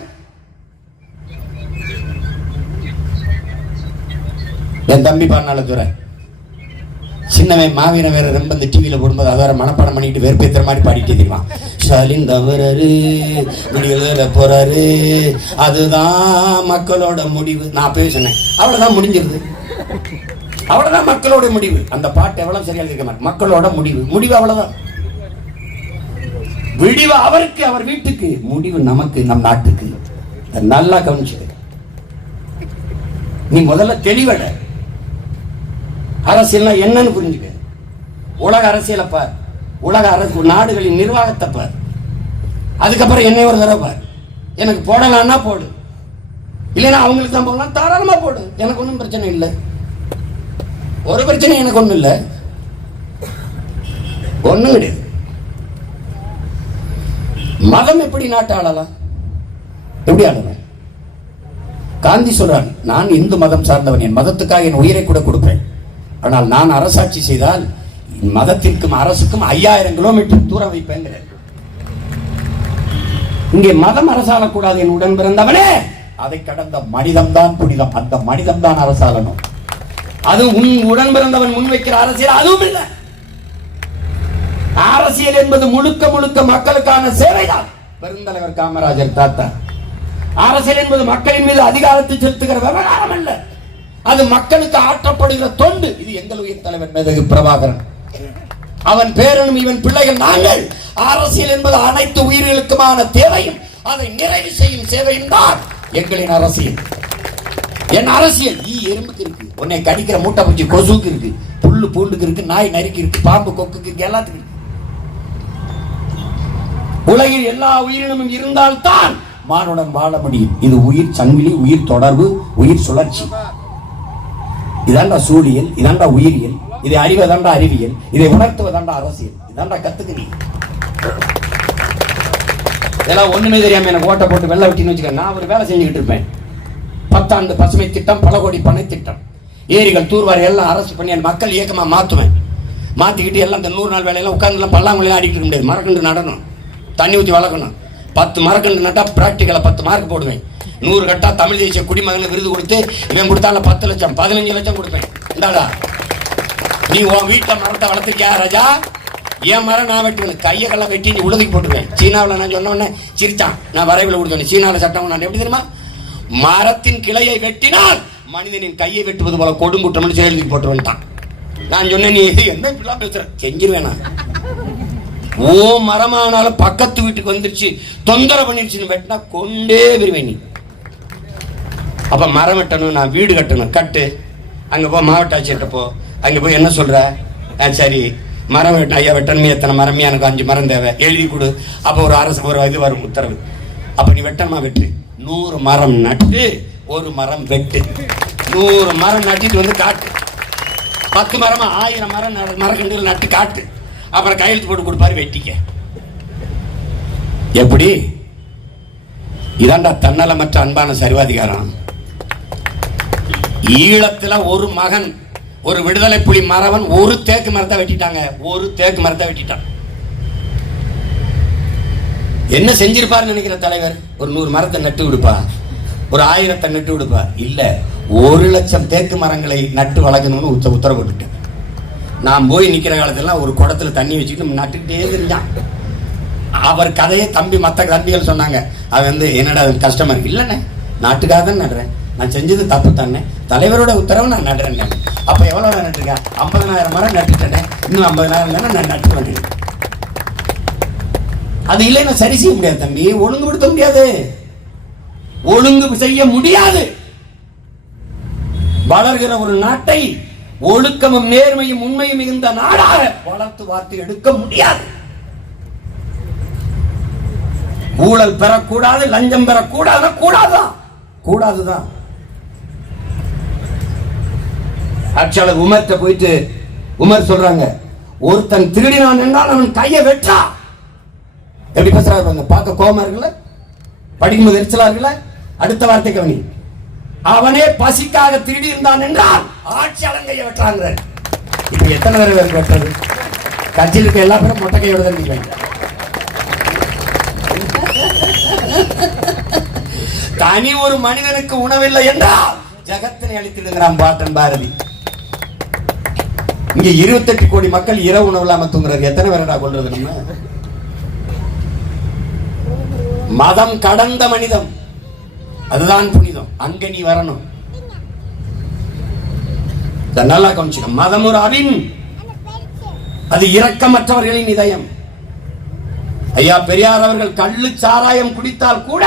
என் தம்பி பாடினால சொல்றேன், சின்னவன் மாவீர வேற ரொம்ப இந்த டிவியில போடும்போது அதை மனப்பாடம் பண்ணிட்டு வெறுப்பேற்ற மாதிரி பாடிட்டே தெரியுமா? ஸ்டாலின் தவறாரு, விடியல போறாரு, அதுதான் மக்களோட முடிவு. நான் போய் சொன்னேன், அவ்வளவுதான் முடிஞ்சிருது, அவ்வளவுதான் மக்களோட முடிவு. அந்த பாட்டு எவ்வளவு சரியா இருக்க மாட்டேன். மக்களோட முடிவு அவ்வளவுதான். விடிவு அவருக்கு, அவர் வீட்டுக்கு, முடிவு நமக்கு, நம் நாட்டுக்கு. நல்லா கவனிச்சுக்க. நீ முதல்ல தெளிவட. அரசியல்னா என்னன்னு புரிஞ்சுக்க. உலக அரசியலை பார், உலக அரசு நாடுகளின் நிர்வாகத்தை பார். அதுக்கப்புறம் என்னை ஒரு தடவை பார். எனக்கு போடலான்னா போடு, இல்லைன்னா அவங்களுக்கு தான் போடலாம், தாராளமா போடு. எனக்கு ஒன்றும் பிரச்சனை இல்லை, ஒரு பிரச்சனை எனக்கு ஒன்றும் இல்லை, ஒன்றும் கிடையாது. மதம் எப்படி நாட்டை ஆளலாம்? எப்படி ஆளலாம்? காந்தி சொல்றான், நான் இந்து மதம் சார்ந்தவன், என் மதத்துக்காக என் உயிரை கூட கொடுப்பேன். ஆனால் நான் அரசாட்சி செய்தால் மதத்திற்கும் அரசுக்கும் 5000 கிலோமீட்டர் தூரம் வைப்பேன். இங்கே மதம் அரசாளக்கூடாது. என் உடன் பிறந்தவனே, அதை கடந்த மனிதம்தான் புனிதம். அந்த மனிதம் தான் அரசாளணும். அது உன் உடன் பிறந்தவன் முன்வைக்கிற அரசியல் அதுவும் இல்லை. அரசியல் என்பது முழுக்க முழுக்க மக்களுக்கான சேவைதான். பெருந்தலைவர் காமராஜர் தாத்தா, அரசியல் என்பது மக்களின் மீது அதிகாரத்தை செலுத்துகிற விவகாரம் அல்ல, அது மக்களுக்கு ஆற்றப்படுகிற தொண்டு. இது எங்கள் உயிர் தலைவர் மேதகு பிரபாகரன், அவன் பேரனும் இவன் பிள்ளைகள் நாங்கள். அரசியல் என்பது அனைத்து உயிர்களுக்குமான தேவையும் அதை நிறைவு செய்யும் சேவையும் தான் எங்களின் அரசியல். என் அரசியல் எறும்புக்கு இருக்கு, உன்னை கடிக்கிற மூட்டை பூச்சி கொசுக்கு இருக்கு, புல்லு பூண்டுக்கு இருக்கு, நாய் நரிக்கு இருக்கு, பாம்பு கொக்குக்கு இருக்கு, எல்லாத்துக்கும் இருக்கு. உலகில் எல்லா உயிரினமும் இருந்தால்தான் மானுடன் வாழ முடியும். இது உயிர் சங்கிலி, உயிர் தொடர்பு, உயிர் சுழற்சி. இதாண்டா சூழியல், இதாண்டா உயிரியல், இதை அறிவதாண்டா அறிவியல், இதை உணர்த்துவதாண்டா அரசியல். இதாண்டா கத்துக்கு நீ. இதெல்லாம் ஒண்ணுமே தெரியாம எனக்கு ஓட்ட போட்டு வெள்ள வெட்டின்னு வச்சுக்க, நான் ஒரு வேலை செஞ்சுக்கிட்டு இருப்பேன். 10 ஆண்டு பசுமை திட்டம், பல கோடி பண திட்டம், ஏரிகள் தூர்வாரி எல்லாம் அரசு பண்ணி மக்கள் இயக்கமா மாத்துவேன். மாத்திக்கிட்டு எல்லாம் இந்த 100 நாள் வேலையெல்லாம் உட்கார்ந்து பல்லாங்குழியெல்லாம் ஆடிட்டு இருக்க முடியாது. மரக்கன்று நடணும், தண்ணி ஊற்றி வளர்க்கணும். 10 மரக்கன்று நட்டா பிராக்டிக்கலா 10 மார்க் போடுவேன். 100 கட்டா தமிழ் தேசிய குடிமகன் விருது கொடுத்து இவன் கொடுத்தால 10 லட்சம் 15 லட்சம் கொடுப்பேன். இந்தாடா, நீ உன் வீட்டில் மரத்தை வளர்த்துக்கியா ராஜா, என் மரம் நான் வெட்டுவேன், கையெல்லாம் வெட்டி நீ உழுதுக்கு போட்டுருவேன். சீனாவில் நான் சொன்ன உடனே சிரிச்சான், நான் வரைவில் கொடுத்தேன். சீனாவில் சட்டம் நான் எப்படி தெரியுமா, மரத்தின் கிளையை வெட்டினால் மனிதனின் கையை வெட்டுவது போல கொடுங்குற்றம்னு எழுதி போட்டு வந்துட்டான். நான் சொன்னேன், நீ என்ன இப்படிலாம் பேசுற, செஞ்சிருவேனா? ஓ மரமானாலும் பக்கத்து வீட்டுக்கு வந்துருச்சு தொந்தரவு பண்ணிருச்சுன்னு வெட்டினா கொண்டே வருவேன் நீ. அப்ப மரம் வெட்டணும், நான் வீடு கட்டணும், கட்டு. அங்க போ, மாவட்ட ஆட்சியர்கிட்ட போ, அங்க போய் என்ன சொல்ற, சரி மரம் வெட்ட ஐயா வெட்டணுமே, எத்தனை மரமே, எனக்கு 5 மரம் தேவை, எழுதி கொடு. அப்போ ஒரு அரசு ஒரு இது வரும் உத்தரவு. அப்ப நீ வெட்டணுமா, வெட்டு. 100 மரம் நட்டு 1 மரம் வெட்டு. 100 மரம் நட்டிட்டு வந்து காட்டு. 10 மரமா 1000 மரம் மரக்கன்றுகள் நட்டு காட்டு. அப்புறம் கையெழுத்து போட்டு கொடுப்பாரு, வெட்டிக்க. எப்படி? இதாண்டா தன்னலமற்ற அன்பான சர்வாதிகாரம். ஈழத்துல ஒரு மகன், ஒரு விடுதலை புலி மறவன் ஒரு தேக்கு மரத்தை வெட்டிட்டாங்க. ஒரு தேக்கு மரத்தை வெட்டிட்டான். என்ன செஞ்சிருப்பாரு நினைக்கிற தலைவர்? ஒரு 100 மரத்தை நட்டு விடுப்பா, ஒரு 1000 நட்டு விடுப்பா. இல்ல, 1 லட்சம் தேக்கு மரங்களை நட்டு வளர்க்கணும்னு உத்தரவு போட்டுட்டேன். நான் போய் நிக்கிற காலத்துல ஒரு குடத்துல தண்ணி வச்சுக்கிட்டு நட்டுக்கிட்டே இருந்தான். அவர் கதையை மற்ற தம்பிகள் சொன்னாங்க. அவன் என்னடா கஷ்டமா இருக்கு. இல்லைண்ணே, நாட்டுக்காக தான் நடுறேன், நான் செஞ்சது தப்பு தானே, தலைவரோட உத்தரவு நான் நடுறேன். அப்ப எவ்வளவு நட்டுருக்கேன்? 50,000 மரம் நட்டுட்டேனே, இன்னும் 50,000 தானே நான் நட்டுவேன். அது இல்லைன்னா சரி செய்ய முடியாது தம்பி, ஒழுங்குபடுத்த முடியாது, ஒழுங்கு செய்ய முடியாது. வளர்கிற ஒரு நாட்டை ஒழுக்கமும் நேர்மையும் உண்மையும் மிகுந்த நாடாக வளர்த்து வார்த்தை எடுக்க முடியாது. ஊழல் பெறக்கூடாது, லஞ்சம் பெறக்கூடாது, கூடாதுதான். ஆட்சியாளர் உமர்கிட்ட போயிட்டு உமர் சொல்றாங்க, ஒருத்தன் திருடினான் என்றால் அவன் கையை வெற்றா. எப்படி பேசுறாங்க, பார்க்க கோபமா இருக்குல்ல, படிக்கும்போது எரிச்சலா இருக்குல்ல. அடுத்த வார்த்தை கவனி, அவனே பசிக்காக திருடி இருந்தான் என்றால் ஆட்சியாளர் கையை வெட்டுறாங்க. இப்ப எத்தனை பேர் வெட்டுறது? கட்சியில் இருக்க எல்லா பேரும் மொட்டை கையோட தான் நிற்கிறாங்க. தனி ஒரு மனிதனுக்கு உணவில்லை என்றால் ஜகத்தினை அளித்திடுகிறான் பாட்டன் பாரதி. இங்க 28 கோடி மக்கள் இரவு உணவு இல்லாம தூங்குறாரு. எத்தனை பேரடா கொள்றது? நம்ம மதம் கடந்த மனிதம், அதுதான் புனிதம். அங்க நீ வரணும். நல்லா கவனிச்சுக்க. மதம் ஒரு அவின், அது இரக்கமற்றவர்களின் இதயம். ஐயா பெரியார் அவர்கள் கள்ளு சாராயம் குடித்தால் கூட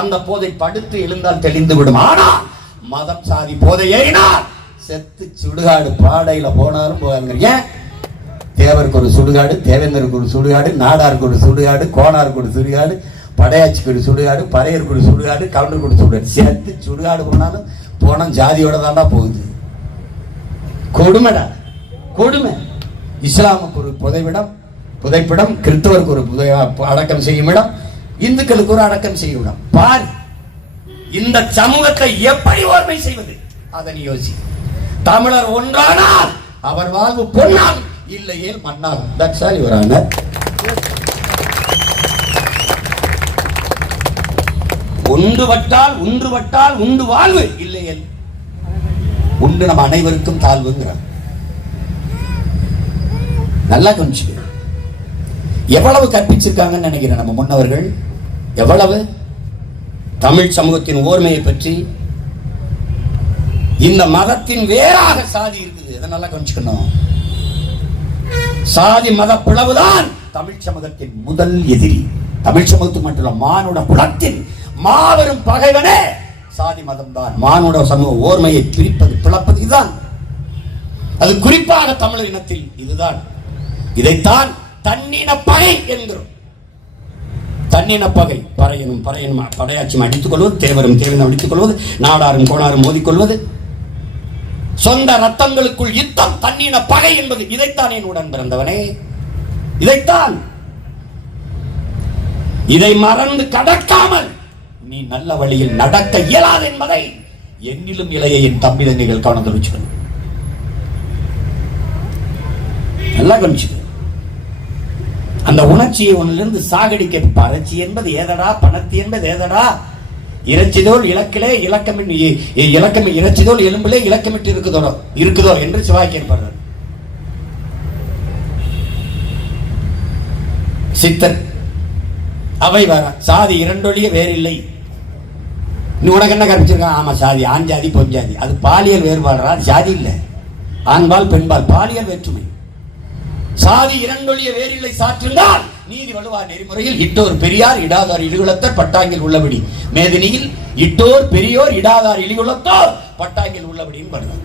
அந்த போதை படுத்து எழுந்தால் தெளிந்து விடும். ஆனா மதம் சாதி போதை ஏறினார் செத்து சுடுகாடு பாடையில போனாரும் போவாங்க. ஏன்? தேவருக்கு ஒரு சுடுகாடு, தேவேந்தருக்கு ஒரு சுடுகாடு, நாடாருக்கு ஒரு சுடுகாடு, கோனாருக்கு ஒரு சுடுகாடு, படையாச்சிக்கு ஒரு சுடுகாடு, பறையருக்கு ஒரு சுடுகாடு, கவுண்டருக்கு ஒரு சுடுகாடு. சேர்த்து சுடுகாடு போனாலும் போன ஜாதியோட தாண்டா போகுது. கொடுமைடா கொடுமை. இஸ்லாமுக்கு ஒரு புதைப்பிடம், கிறிஸ்தவருக்கு ஒரு அடக்கம் செய்யும் இடம், இந்துக்களுக்கு ஒரு அடக்கம் செய்யும் இடம். பார், இந்த சமூகத்தை எப்படி ஓர்மை செய்வது அதனை யோசி. தமிழர் ஒன்றானால் அவர் வாழ்வு பொன்னால், இல்லையே மன்னால். That's all your honour. ஒன்றுபட்டால் உண்டு வாழ்வு, இல்லையே உண்டு நம்ம அனைவருக்கும் தாழ்வுங்கிறார். நல்லா கொஞ்சம் எவ்வளவு கற்பிச்சிருக்காங்கன்னு நினைக்கிறேன் நம்ம முன்னவர்கள். எவ்வளவு தமிழ் சமூகத்தின் ஓர்மையை பற்றி. இந்த மதத்தின் வேறாக சாதி இருக்குது. இதனால கொஞ்சம் சாதி மத பிளவுதான் தமிழ் சமூகத்தின் முதல் எதிரி. தமிழ் சமூகத்துக்கு மட்டுமல்ல, மானுட குலத்தின் மாபெரும் பகைவனே சாதி மதம் தான். மானுட சமூக ஓர்மையை பிரிப்பது, பிளப்பது இதுதான். அது குறிப்பாக தமிழர் இனத்தில் இதுதான். இதைத்தான் தன்னின பகை என்கிறோம். தன்னின பகை, பறையனும் படையாட்சியும் அடித்துக் கொள்வது, தேவரும் தேவனும் அடித்துக் கொள்வது, நாடாரும் கோணாரும் மோதிக்கொள்வது, சொந்த ரத்தங்களுக்குள் யுத்தம், தன்னின பகை என்பது. இதைத்தான் என் உடன் பிறந்தவனே, இதைத்தான். இதை மறந்து கடக்காமல் நீ நல்ல வழியில் நடக்க இயலாது என்பதை என்னிலும் இளைய என் தம்பி தங்கைகள் கவனத்தில் வச்சுக்கணும். நல்லா கவனிச்சு. அந்த உணர்ச்சியை ஒன்னிலிருந்து சாகடிக்க பறச்சி என்பது ஏதடா, பணத்தி என்பது ஏதடா, இறைச்சிதோல் இலக்கிலே இலக்கம் இறைச்சிதோல் எலும்பிலே இலக்கமிட்டு இருக்குதோ என்று சிவாக்கியிருப்பார்கள். சித்தர் அவை வர சாதி இரண்டொழிய வேறில்லை. நீ உனக்கு என்ன கற்பிச்சிருக்கான்? ஆமா, சாதி ஆண் ஜாதி பொன் ஜாதி. அது பாலியல் வேறுபாடுறா, ஜாதி இல்லை. ஆண்பால் பெண்பால் பாலியல் வேற்றுமை. சாதி இரண்டொழிய வேறில்லை சாற்றிருந்தால் நீதி வலுவா நெறிமுறையில் இட்டோர் பெரியார் இடாதார் இழிகுலத்தர் பட்டாங்கில் உள்ளபடி மேதினியில் இட்டோர் பெரியோர் இடாதார் இழிகுலத்தோர் பட்டாங்கில் உள்ளபடின்னு பண்ணுவாங்க.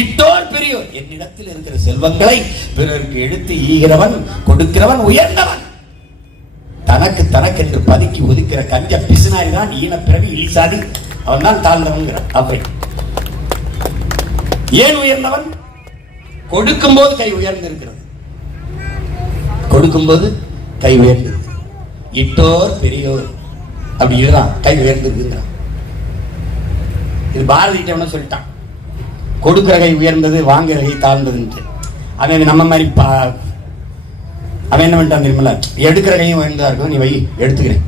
இட்டோர் பெரியோர், என்னிடத்தில் இருக்கிற செல்வங்களை பிறருக்கு எடுத்து ஈகிறவன் கொடுக்கிறவன் உயர்ந்தவன். தனக்கு என்று பதுக்கி ஒதுக்கிற கஞ்ச பிசுனாரி தான் ஈனப்பிறவி இழிசாதி, அவன் தான் தாழ்ந்தவன். அவை ஏன் உயர்ந்தவன்? கொடுக்கும் போது கை உயர்ந்து இருக்கிறது. கொடுக்கும்போது கை உயர்ந்து, இட்டோர் பெரியோர் அப்படி இருறான், கை உயர்ந்து இருக்குங்கிறான். இது பாரதி கிட்ட சொல்லிட்டான், கொடுக்கிற கை உயர்ந்தது, வாங்குற கை தாழ்ந்ததுன்ட்டு. அவன் நம்ம மாதிரி அவன் என்ன பண்ணிட்டான் தெரியுமில்ல, எடுக்கிற கையும் உயர்ந்தா இருக்கும், நீ வை எடுத்துக்கிறேன்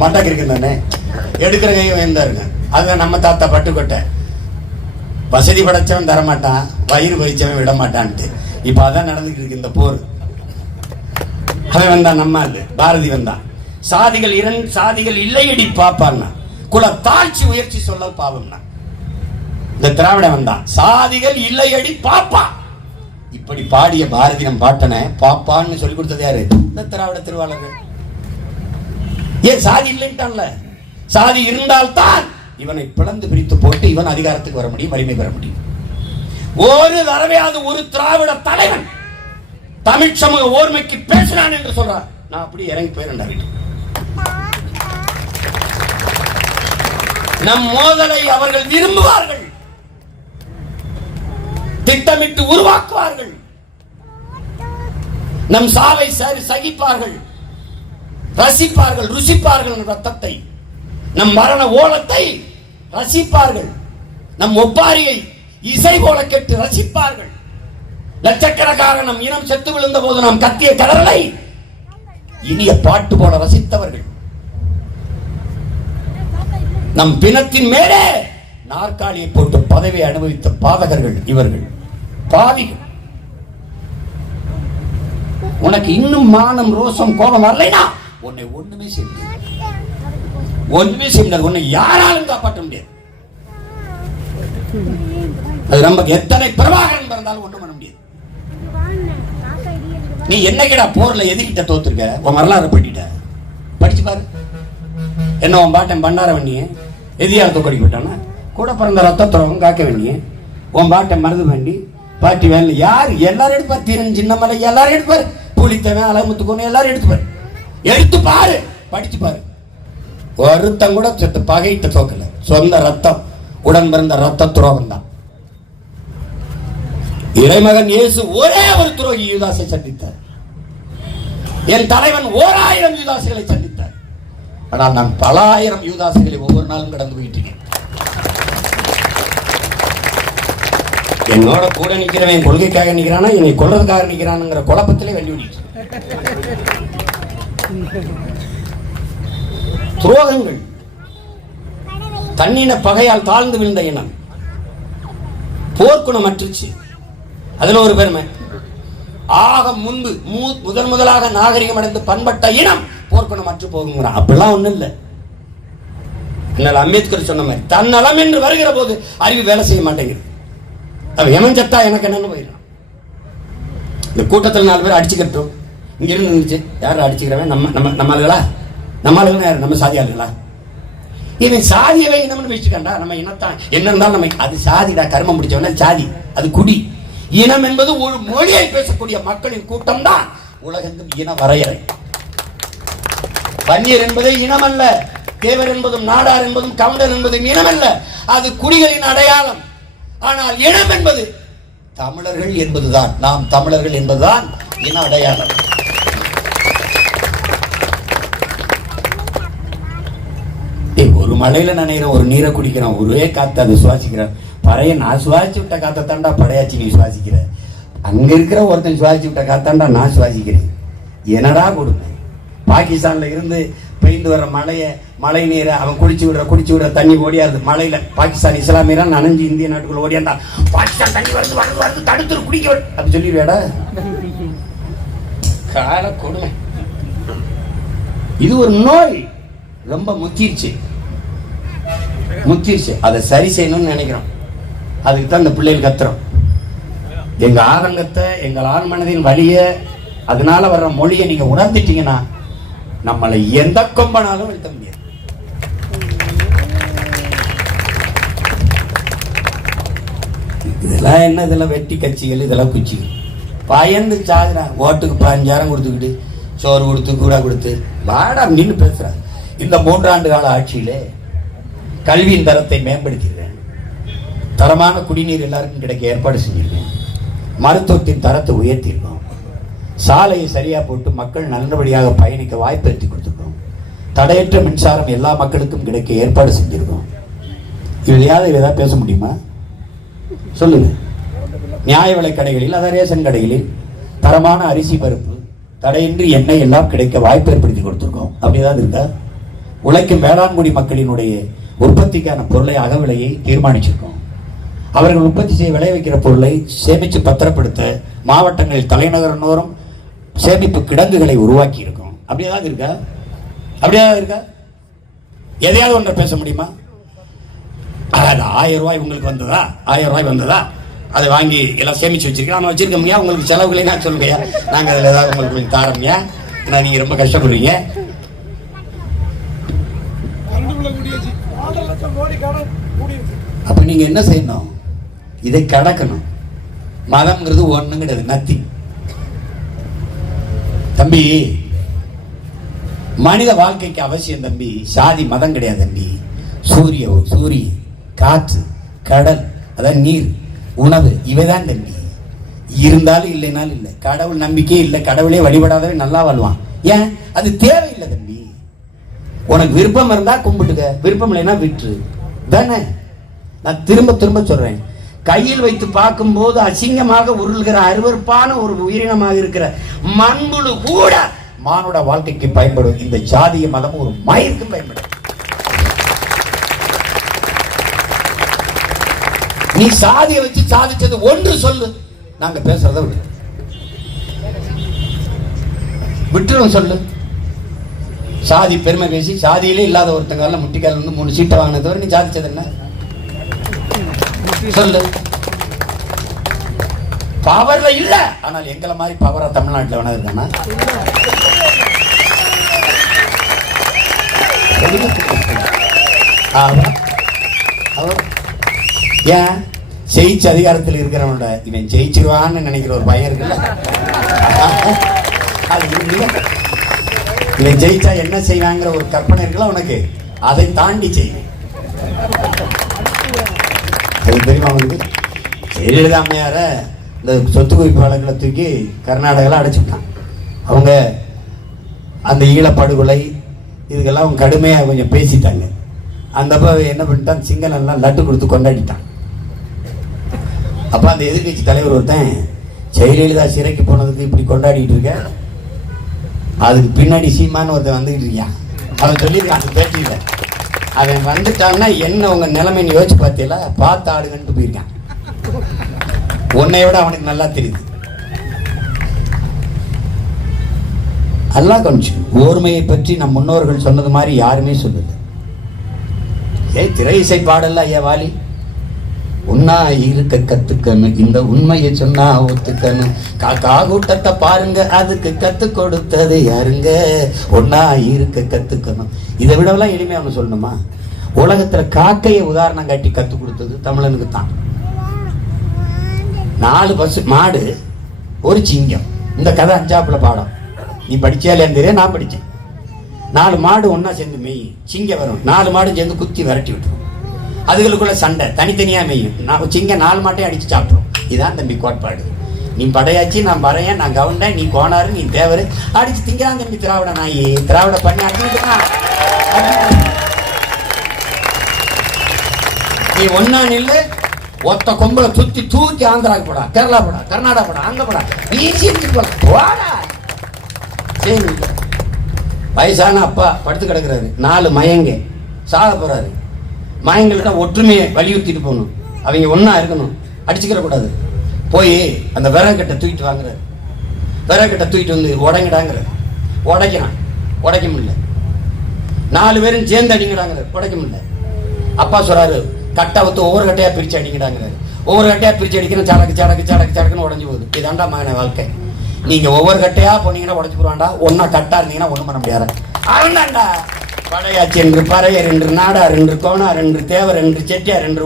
மட்டக்கு இருக்கு தானே, எடுக்கிற கையும் உயர்ந்தா இருக்கு. அதுதான் நம்ம தாத்தா பட்டுக்கொட்டை, வசதி படைச்சவன் தரமாட்டான், வயிறு வகிச்சவன் விட மாட்டான்ட்டு. இப்ப அதான் நடந்துட்டு இருக்கு இந்த போர். அவன் வந்தான், நம்ம பாரதி வந்தான், சாதிகள் இல்லையடி பாப்பான்னா, குல தாழ்ச்சி உயர்ச்சி சொல்லல் பாவம்னா. இந்த திராவிட வந்தான், சாதிகள் இல்லையடி பாப்பா. இப்படி பாடிய பாரதி நம் பாட்டனை பாப்பான்னு சொல்லி கொடுத்தது யாரு? இந்த திராவிட திருவாளர்கள். ஏன் சாதி இல்லைன்ட்டான்ல, சாதி இருந்தால்தான் இவனை பிளந்து பிரித்து போட்டு இவன் அதிகாரத்துக்கு வர முடியும், வலிமை பெற முடியும். ஒரு தடவையாவது ஒரு திராவிட தலைவன் தமிழ் சமூக ஓர்மைக்கு பேசினான் என்று சொல்றார், நான் அப்படி இறங்கி போயிருந்தேன். நம் மோதலை அவர்கள் விரும்புவார்கள், திட்டமிட்டு உருவாக்குவார்கள். நம் சாவை சகிப்பார்கள், ரசிப்பார்கள், ருசிப்பார்கள் ரத்தத்தை. நம் மரண ஓலத்தை ரசிப்பார்கள். நம் ஒப்பாரியை இசை போல கேட்டு ரசிப்பார்கள். லட்சக்கணக்காக நம் இனம் செத்து விழுந்த போது நாம் கத்திய கடலை இனிய பாட்டு போல ரசித்தவர்கள். நம் பிணத்தின் மேலே நாற்காலியை போட்டு பதவியை அனுபவித்த பாதகர்கள் இவர்கள், பாவிகள். உனக்கு இன்னும் மானம் ரோசம் கோபம் வரலைனா உன்னை ஒண்ணுமே செய்ய உன்னை யாராலும் காப்பாற்ற முடியாது. அது நமக்கு எத்தனை பிரபாகரன் பிறந்தாலும் ஒண்ணும் பண்ண முடியாது. நீ என்னைக்கிடா போர்ல எதிர்கிட்ட தோத்துருக்க? உன் வரலாறு பண்ணிட்ட, படிச்சு பாரு. என்ன உன் பாட்டன் பண்டார வண்டிய எதிரியால் தோக்கடிக்க விட்டானா? கூட பிறந்த ரத்தத்துறவங்க காக்க வேண்டிய உன் பாட்டன் மருது வண்டி பாட்டி வேலை யார் எல்லாரும் எடுப்பார். தீரன் சின்னமலை எல்லாரும் எடுப்பார். புலித்தவன் அலமுத்துக்கோன்னு எல்லாரும் எடுத்துப்பாரு. எடுத்து பாரு, படிச்சு பாரு. ஒருத்தம் கூட பகையிட்ட தோக்கல. சொந்த ரத்தம், உடன் பிறந்த ரத்த துரோகம் தான். இறைமகன் இயேசு ஒரே ஒரு துரோகி யூதாசை சந்தித்தார். என் தலைவன் 1000 யூதாசுகளை சந்தித்தார். ஆனால் நான் பல ஆயிரம் யூதாசுகளை ஒவ்வொரு நாளும் கடந்து போயிட்டேன். என்னோட கூட நிக்கிறவன் கொள்கைக்காக நிக்கிறானா, என்னை கொள்றதுக்காக நிக்கிறானுங்கிற குழப்பத்திலே வெள்ளி ஓடிட்டு துரோகங்கள். தன்னின பகையால் தாழ்ந்து விழுந்த இனம் போர்க்குணம் அற்றுச்சு. அதுல ஒரு பெருமை, ஆக முன்பு முதலாக நாகரிகம் அடைந்து பண்பட்ட இனம் போர்க்குணம் அற்று போகுங்கிறான். அப்படிலாம் ஒண்ணும் இல்லை. என்னால் அம்பேத்கர் சொன்ன மாதிரி தன்னலம் என்று வருகிற போது அறிவு வேலை செய்ய மாட்டேங்குது. அவன் எமன் சத்தா எனக்கு என்னன்னு போயிடறான். இந்த கூட்டத்தில் 4 பேர் அடிச்சுக்கிட்டோம். இங்க இருந்து இருந்துச்சு, யாரும் அடிச்சுக்கிறவன் நம்மளுகளா? நம்மளுகளா யாரு? நம்ம சாதி ஆளுகளா? இவன் சாதியவை இனம்னு வச்சுக்கண்டா. நம்ம இனத்தான் என்ன இருந்தாலும் நம்ம அது சாதிடா, கர்மம் முடிச்சவன சாதி, அது குடி. இனம் என்பது ஒரு மொழியை பேசக்கூடிய மக்களின் கூட்டம் தான் உலகெங்கும் இன வரையறை. வன்னியர் என்பதே இனம் அல்ல, தேவர் என்பதும் நாடார் என்பதும் கவுண்டர் என்பதும் இனம் அல்ல, அது குடிகளின் அடையாளம். ஆனால் இனம் என்பது தமிழர்கள் என்பதுதான், நாம் தமிழர்கள் என்பதுதான் இன அடையாளம். ஒரு மலையில நினைக்கிறேன், ஒரு நீரை குடிக்கிறோம், ஒரே காத்து அதை சுவாசிக்கிறேன். பறைய நான் சுவாசிச்சு விட்ட காத்த தாண்டா படையாச்சி நீ சுவாசிக்கிற. அங்க இருக்கிற ஒருத்தன் சுவாசிச்சு விட்ட காத்தாண்டா நான் சுவாசிக்கிறேன். என்னடா கொடுமை. பாகிஸ்தான்ல இருந்து பெய்ந்து வர்ற மழை நீரை அவன் குடிச்சு விடுற தண்ணி ஓடியாது. மழையில பாகிஸ்தான் இஸ்லாமியரா நனைஞ்சு இந்திய நாட்டுக்குள்ள ஓடியாண்டா, பாகிஸ்தான் தண்ணி வருது தடுத்து குடிக்க அப்படி சொல்லிடுவேடா. கால கொடுமை. இது ஒரு நோய், ரொம்ப முத்திருச்சு. அதை சரி செய்யணும்னு நினைக்கிறோம். அதுக்கு தான் இந்த பிள்ளைகள் கத்துறோம். எங்க ஆதங்கத்தை, எங்கள் ஆண் மனதின் வலிய, அதனால வர்ற மொழியை நீங்க உணர்ந்துட்டீங்கன்னா நம்மளை எந்த கொம்பனாலும் வீழ்த்த முடியாது. இதெல்லாம் என்ன, இதெல்லாம் வெட்டி கட்சிகள், இதெல்லாம் குச்சிகள். பயந்து சாகுறான். ஓட்டுக்கு 5000 கொடுத்துக்கிட்டு சோறு கொடுத்து கூட கொடுத்து வாடா நின்று பேசுறான். இந்த 3 ஆண்டு கால ஆட்சியிலே கல்வியின் தரத்தை மேம்படுத்திடுறேன், தரமான குடிநீர் எல்லாருக்கும் கிடைக்க ஏற்பாடு செஞ்சிருக்கேன், மருத்துவத்தின் தரத்தை உயர்த்திருக்கோம், சாலையை சரியா போட்டு மக்கள் நல்லபடியாக பயணிக்க வாய்ப்பு ஏற்றி கொடுத்துருக்கோம், தடையற்ற மின்சாரம் எல்லா மக்களுக்கும் கிடைக்க ஏற்பாடு செஞ்சிருக்கோம். இதுலையாவது ஏதாவது பேச முடியுமா சொல்லுங்க? நியாய விலை கடைகளில், அதாவது ரேஷன் கடைகளில் தரமான அரிசி பருப்பு தடையின்றி எண்ணெய் எல்லாம் கிடைக்க வாய்ப்பு ஏற்படுத்தி கொடுத்துருக்கோம். அப்படி ஏதாவது இருக்கா? உழைக்கும் வேளாண்குடி மக்களினுடைய உற்பத்திக்கான பொருளை அகவிலையை தீர்மானிச்சிருக்கோம். அவர்கள் உற்பத்தி செய்ய விளைவிக்கிற பொருளை சேமித்து பத்திரப்படுத்த மாவட்டங்களில் தலைநகரனோரும் சேமிப்பு கிடங்குகளை உருவாக்கி இருக்கும். அப்படி ஏதாவது இருக்கா? எதையாவது ஒன்றை பேச முடியுமா? அதாவது 1000 ரூபாய் உங்களுக்கு வந்ததா, 1000 ரூபாய் வந்ததா, அதை வாங்கி எல்லாம் சேமிச்சு வச்சிருக்கேன், நான் வச்சிருக்கோம்யா, உங்களுக்கு செலவுகளே நான் சொல்லுங்கய்யா, நாங்கள் அதில் ஏதாவது உங்களுக்கு கொஞ்சம் தாரோம்யா, ஏன்னா நீங்கள் ரொம்ப கஷ்டப்படுறீங்க. அப்ப நீங்க என்ன செய்யணும்? இதை கடக்கணும். மதம்ங்கிறது ஒண்ணும் கிடையாது, நத்தி. தம்பி, மனித வாழ்க்கைக்கு அவசியம் தம்பி சாதி மதம் கிடையாது தம்பி. சூரிய காற்று கடல், அதான் நீர், உணவு, இவைதான் தம்பி. இருந்தாலும் இல்லைனாலும் இல்லை. கடவுள் நம்பிக்கையே இல்லை, கடவுளே வழிபடாதவன் நல்லா வாழ்வான். ஏன்? அது தேவையில்லை தம்பி. உனக்கு விருப்பம் இருந்தா கும்பிட்டுக்க, விருப்பம் இல்லைன்னா விட்டுரு தானே. நான் திரும்ப சொல்றேன், கையில் வைத்து பார்க்கும் போது அசிங்கமாக உருள்கிற அருவருப்பான ஒரு உயிரினமாக இருக்கிற மண்புழு கூட மானுட வாழ்க்கைக்கு பயன்படும். இந்த ஜாதிய மதம் ஒரு மயிருக்கு பயன்படும். நீ சாதியை வச்சு சாதிச்சது ஒன்று சொல்லு, நாங்க பேசுறத விட்டுரும் சொல்லு. சாதி பெருமை பேசி சாதியிலே இல்லாத ஒருத்தங்கால முட்டிக்கால வந்து 3 சீட்டை வாங்கினது வரை நீ சாதிச்சது என்ன சொல்லு. பவர்ல இல்ல, ஆனால் எங்களை மாதிரி பவரா தமிழ்நாட்டில் வேணா இருக்கானா? ஏன் ஜெயிச்சு அதிகாரத்தில் இருக்கிறவனோட இவன் ஜெயிச்சிருவான்னு நினைக்கிற ஒரு பையன் இருக்குல்ல, இவன் ஜெயிச்சா என்ன செய்வாங்கிற ஒரு கற்பனை இருக்குல்ல உனக்கு, அதை தாண்டி செய்வேன். அது தெரியுமா அவனுக்கு? ஜெயலலிதா அம்மையார இந்த சொத்து குவிப்பு வழக்குல தூக்கி கர்நாடகாவில் அடைச்சுட்டான். அவங்க அந்த ஈழப்படுகொலை இதுக்கெல்லாம் அவங்க கடுமையாக கொஞ்சம் பேசிட்டாங்க. அந்தப்ப என்ன பண்ணிட்டான், சிங்களெல்லாம் லட்டு கொடுத்து கொண்டாடிட்டான். அப்போ அந்த எதிர்கட்சி தலைவர் ஒருத்தன், ஜெயலலிதா சிறைக்கு போனதுக்கு இப்படி கொண்டாடிட்டு இருக்க, அதுக்கு பின்னாடி சீமான்னு ஒருத்தன் வந்துக்கிட்டு இருக்கான். அவன் சொல்லியிருக்கான் அந்த பேட்டியில், அவன் வந்துட்டான்னா என்ன உங்க நிலைமைன்னு யோசிச்சு பார்த்தீங்களா, பார்த்து ஆடுங்கன்ட்டு போயிருக்கான். உன்னை விட அவனுக்கு நல்லா தெரியுது. அல்லாஹ் கொஞ்சம் ஓர்மையை பற்றி நம் முன்னோர்கள் சொன்னது மாதிரி யாருமே சொல்லல. திரை இசை பாடல ஐயா வாலி, உன்னா இருக்க கத்துக்கணும், இந்த உண்மையை சொன்னா ஒத்துக்கணும், காக்கா கூட்டத்தை பாருங்க அதுக்கு கத்து கொடுத்தது யாருங்க, ஒன்னா இருக்க கத்துக்கணும். இதை விடவெல்லாம் எளிமையா ஒன்று சொல்லணுமா? உலகத்துல காக்கையை உதாரணம் காட்டி கத்து கொடுத்தது தமிழனுக்கு தான். 4 பசு மாடு ஒரு சிங்கம், இந்த கதை 5ஆப்புல பாடம். நீ படிச்சாலேன்னு தெரியும், நான் படித்தேன். 4 மாடு ஒன்னா சேர்ந்து மேயும், சிங்கம் வரும், 4 மாடு சேர்ந்து குத்தி விரட்டி விட்டுரும். அதுகளுக்குள்ள சண்டை, தனித்தனியா மேயும். நான் சிங்கம் 4 மாட்டையும் அடிச்சு சாப்பிட்றோம். இதான் தம்பி கோட்பாடு. நீ படையாச்சி, நான் பறையன், நான் கவுண்டேன், நீ கோனாரு, நீ தேவரு, அடிச்சு திங்கிறான் தம்பி திராவிட நாயி. திராவிட பண்ணி அடிச்சுக்கிட்டுதான் நீ ஒன்னா நில்லு, ஒத்த கொம்புல சுத்தி தூக்கி ஆந்திராக்கு போடா, கேரளா போடா, கர்நாடகா போடா, அங்க போடா, போடா. சரி, வயசான அப்பா படுத்து கிடக்குறாரு, 4 மயங்க சாக போறாரு. மயங்கள்கிட்ட ஒற்றுமையை வலியுறுத்திட்டு போகணும், அவங்க ஒன்னா இருக்கணும், அடிச்சுக்கிற கூடாது. போய் அந்த விறகட்டை தூக்கிட்டு வாங்குறாரு. விறகட்டை தூக்கிட்டு வந்து உடங்கிடாங்கிறார். உடைக்கிறான், உடைக்க முடியல. 4 பேரும் சேர்ந்து அடிங்கடாங்கிறார், உடைக்க முடியல. அப்பா சொல்றாரு, கட்டை வந்து ஒவ்வொரு கட்டையா பிரிச்சு அடிக்கடாங்கிறாரு. ஒவ்வொரு கட்டையா பிரிச்சு அடிக்கணும், சடக்கு சடக்கு சடக்கு சடக்குன்னு உடஞ்சி போகுது. இதாண்டா மகன வாழ்க்கை. நீங்க ஒவ்வொரு கட்டையா போனீங்கன்னா உடச்சு போடுவாண்டா, ஒன்னா கட்டா இருந்தீங்கன்னா ஒண்ணும் பண்ண முடியாது. அவன்தாண்டா படையாச்சி என்று, பறையர் என்று, நாடார் என்று, கோனார் என்று, தேவர் என்று, செட்டியார் என்று,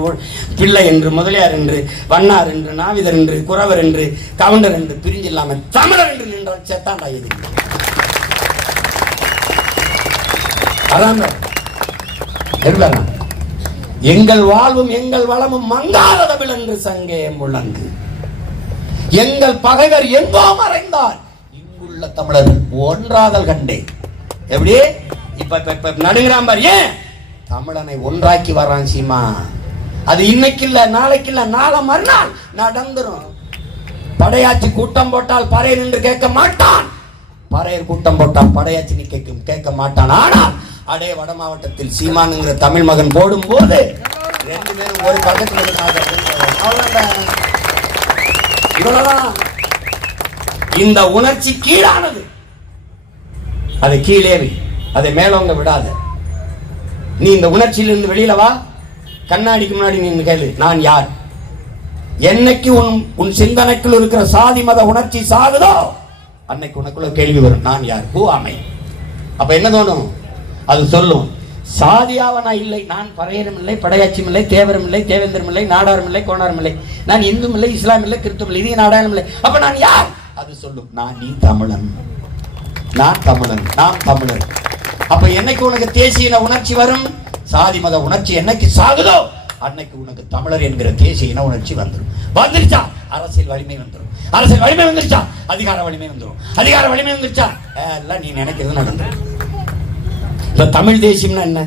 பிள்ளை என்று, முதலியார் என்று, வண்ணார் என்று, நாவிதர் என்று, குறவர் என்று, கவுண்டர் என்று பிரிஞ்சு இல்லாம தமிழர் என்று நின்றால் செத்தாண்டா. இது அதான் எங்கள் வாழ்வும் எங்கள் வளமும் மங்காத தமிழ் என்று சங்கே முழங்கு. எங்கள் பகைவர் எங்கோ மறைந்தார், இங்குள்ள தமிழர்கள் ஒன்றாதல் கண்டே. எப்படி இப்ப நடுங்கிறான் பாரு, ஏன் தமிழனை ஒன்றாக்கி வர்றான் சீமா. அது இன்னைக்கு இல்ல, நாளைக்கு இல்ல, நாளை மறுநாள் நடந்துரும். படையாச்சி கூட்டம் போட்டால் பறையர் என்று கேட்க மாட்டான், பறையர் கூட்டம் போட்டால் படையாச்சி நீ கேட்க மாட்டான். ஆனால் அடே வட மாவட்டத்தில் சீமானுங்கிற தமிழ் மகன் போடும் போது 2 பேரும் ஒரு பக்கத்தில் இவ்வளவுதான். இந்த உணர்ச்சி கீழானது, அது கீழே, அதை மேலோங்க விடாத. நீ இந்த உணர்ச்சியிலிருந்து வெளியில வா. கண்ணாடிக்கு முன்னாடி நின்று கேளு, நான் யார்? என்னைக்கு உன் சிந்தனைக்குள் இருக்கிற சாதி மத உணர்ச்சி சாகுதோ அன்னைக்கு உனக்குள்ள கேள்வி வரும், நான் யார்? ஹூ ஆம் ஐ? அப்ப என்ன தோணும்? அது சொல்லும், சாதியாவ நான் இல்லை, நான் பறையரும் இல்லை, படையாட்சியும் இல்லை, தேவரும் இல்லை, தேவேந்திரம் இல்லை, நாடாரும் இல்லை, கோணாரும் இல்லை, நான் இந்து இல்லை, இஸ்லாம் இல்லை, கிறிஸ்துவம் இல்லை, இது நாடாரும் இல்லை. அப்ப நான் யார்? அது சொல்லும், நான் நீ தமிழன், நான் தமிழன், நான் தமிழன். அப்ப என்னைக்கு உனக்கு தேசிய உணர்ச்சி வரும்? சாதி மத உணர்ச்சி என்னைக்கு சாகுதோ அன்னைக்கு உனக்கு தமிழர் என்கிற தேசிய இன உணர்ச்சி வந்துடும். வந்துருச்சா அரசியல் வலிமை வந்துடும், அரசியல் வலிமை வந்துருச்சா அதிகார வலிமை வந்துடும், அதிகார வலிமை வந்துருச்சா எல்லாம் நீ நினைக்கிறது நடந்துடும். இப்ப தமிழ் தேசியம்னா என்ன,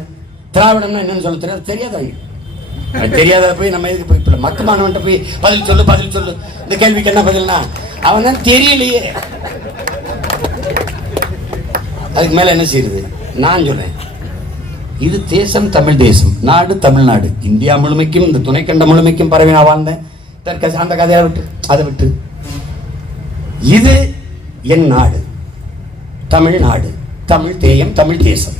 திராவிடம்னா என்னன்னு சொல்ல தெரியாத தெரியாத போய் நம்ம எதுக்கு போய் இப்ப மக்கமானவன்ட்ட போய் பதில் சொல்லு பதில் சொல்லு, இந்த கேள்விக்கு என்ன பதில்னா அவன் தான் தெரியலையே. அதுக்கு மேல என்ன செய்யுது? நான் சொல்றேன், இது தேசம் தமிழ் தேசம், நாடு தமிழ்நாடு, இந்தியா முழுமைக்கும் இந்த துணைக்கண்ட முழுமைக்கும் பரவி நான் வாழ்ந்தேன். அந்த கதையை விட்டு அதை விட்டு இது என் நாடு, தமிழ்நாடு, தமிழ் தேயம், தமிழ் தேசம்.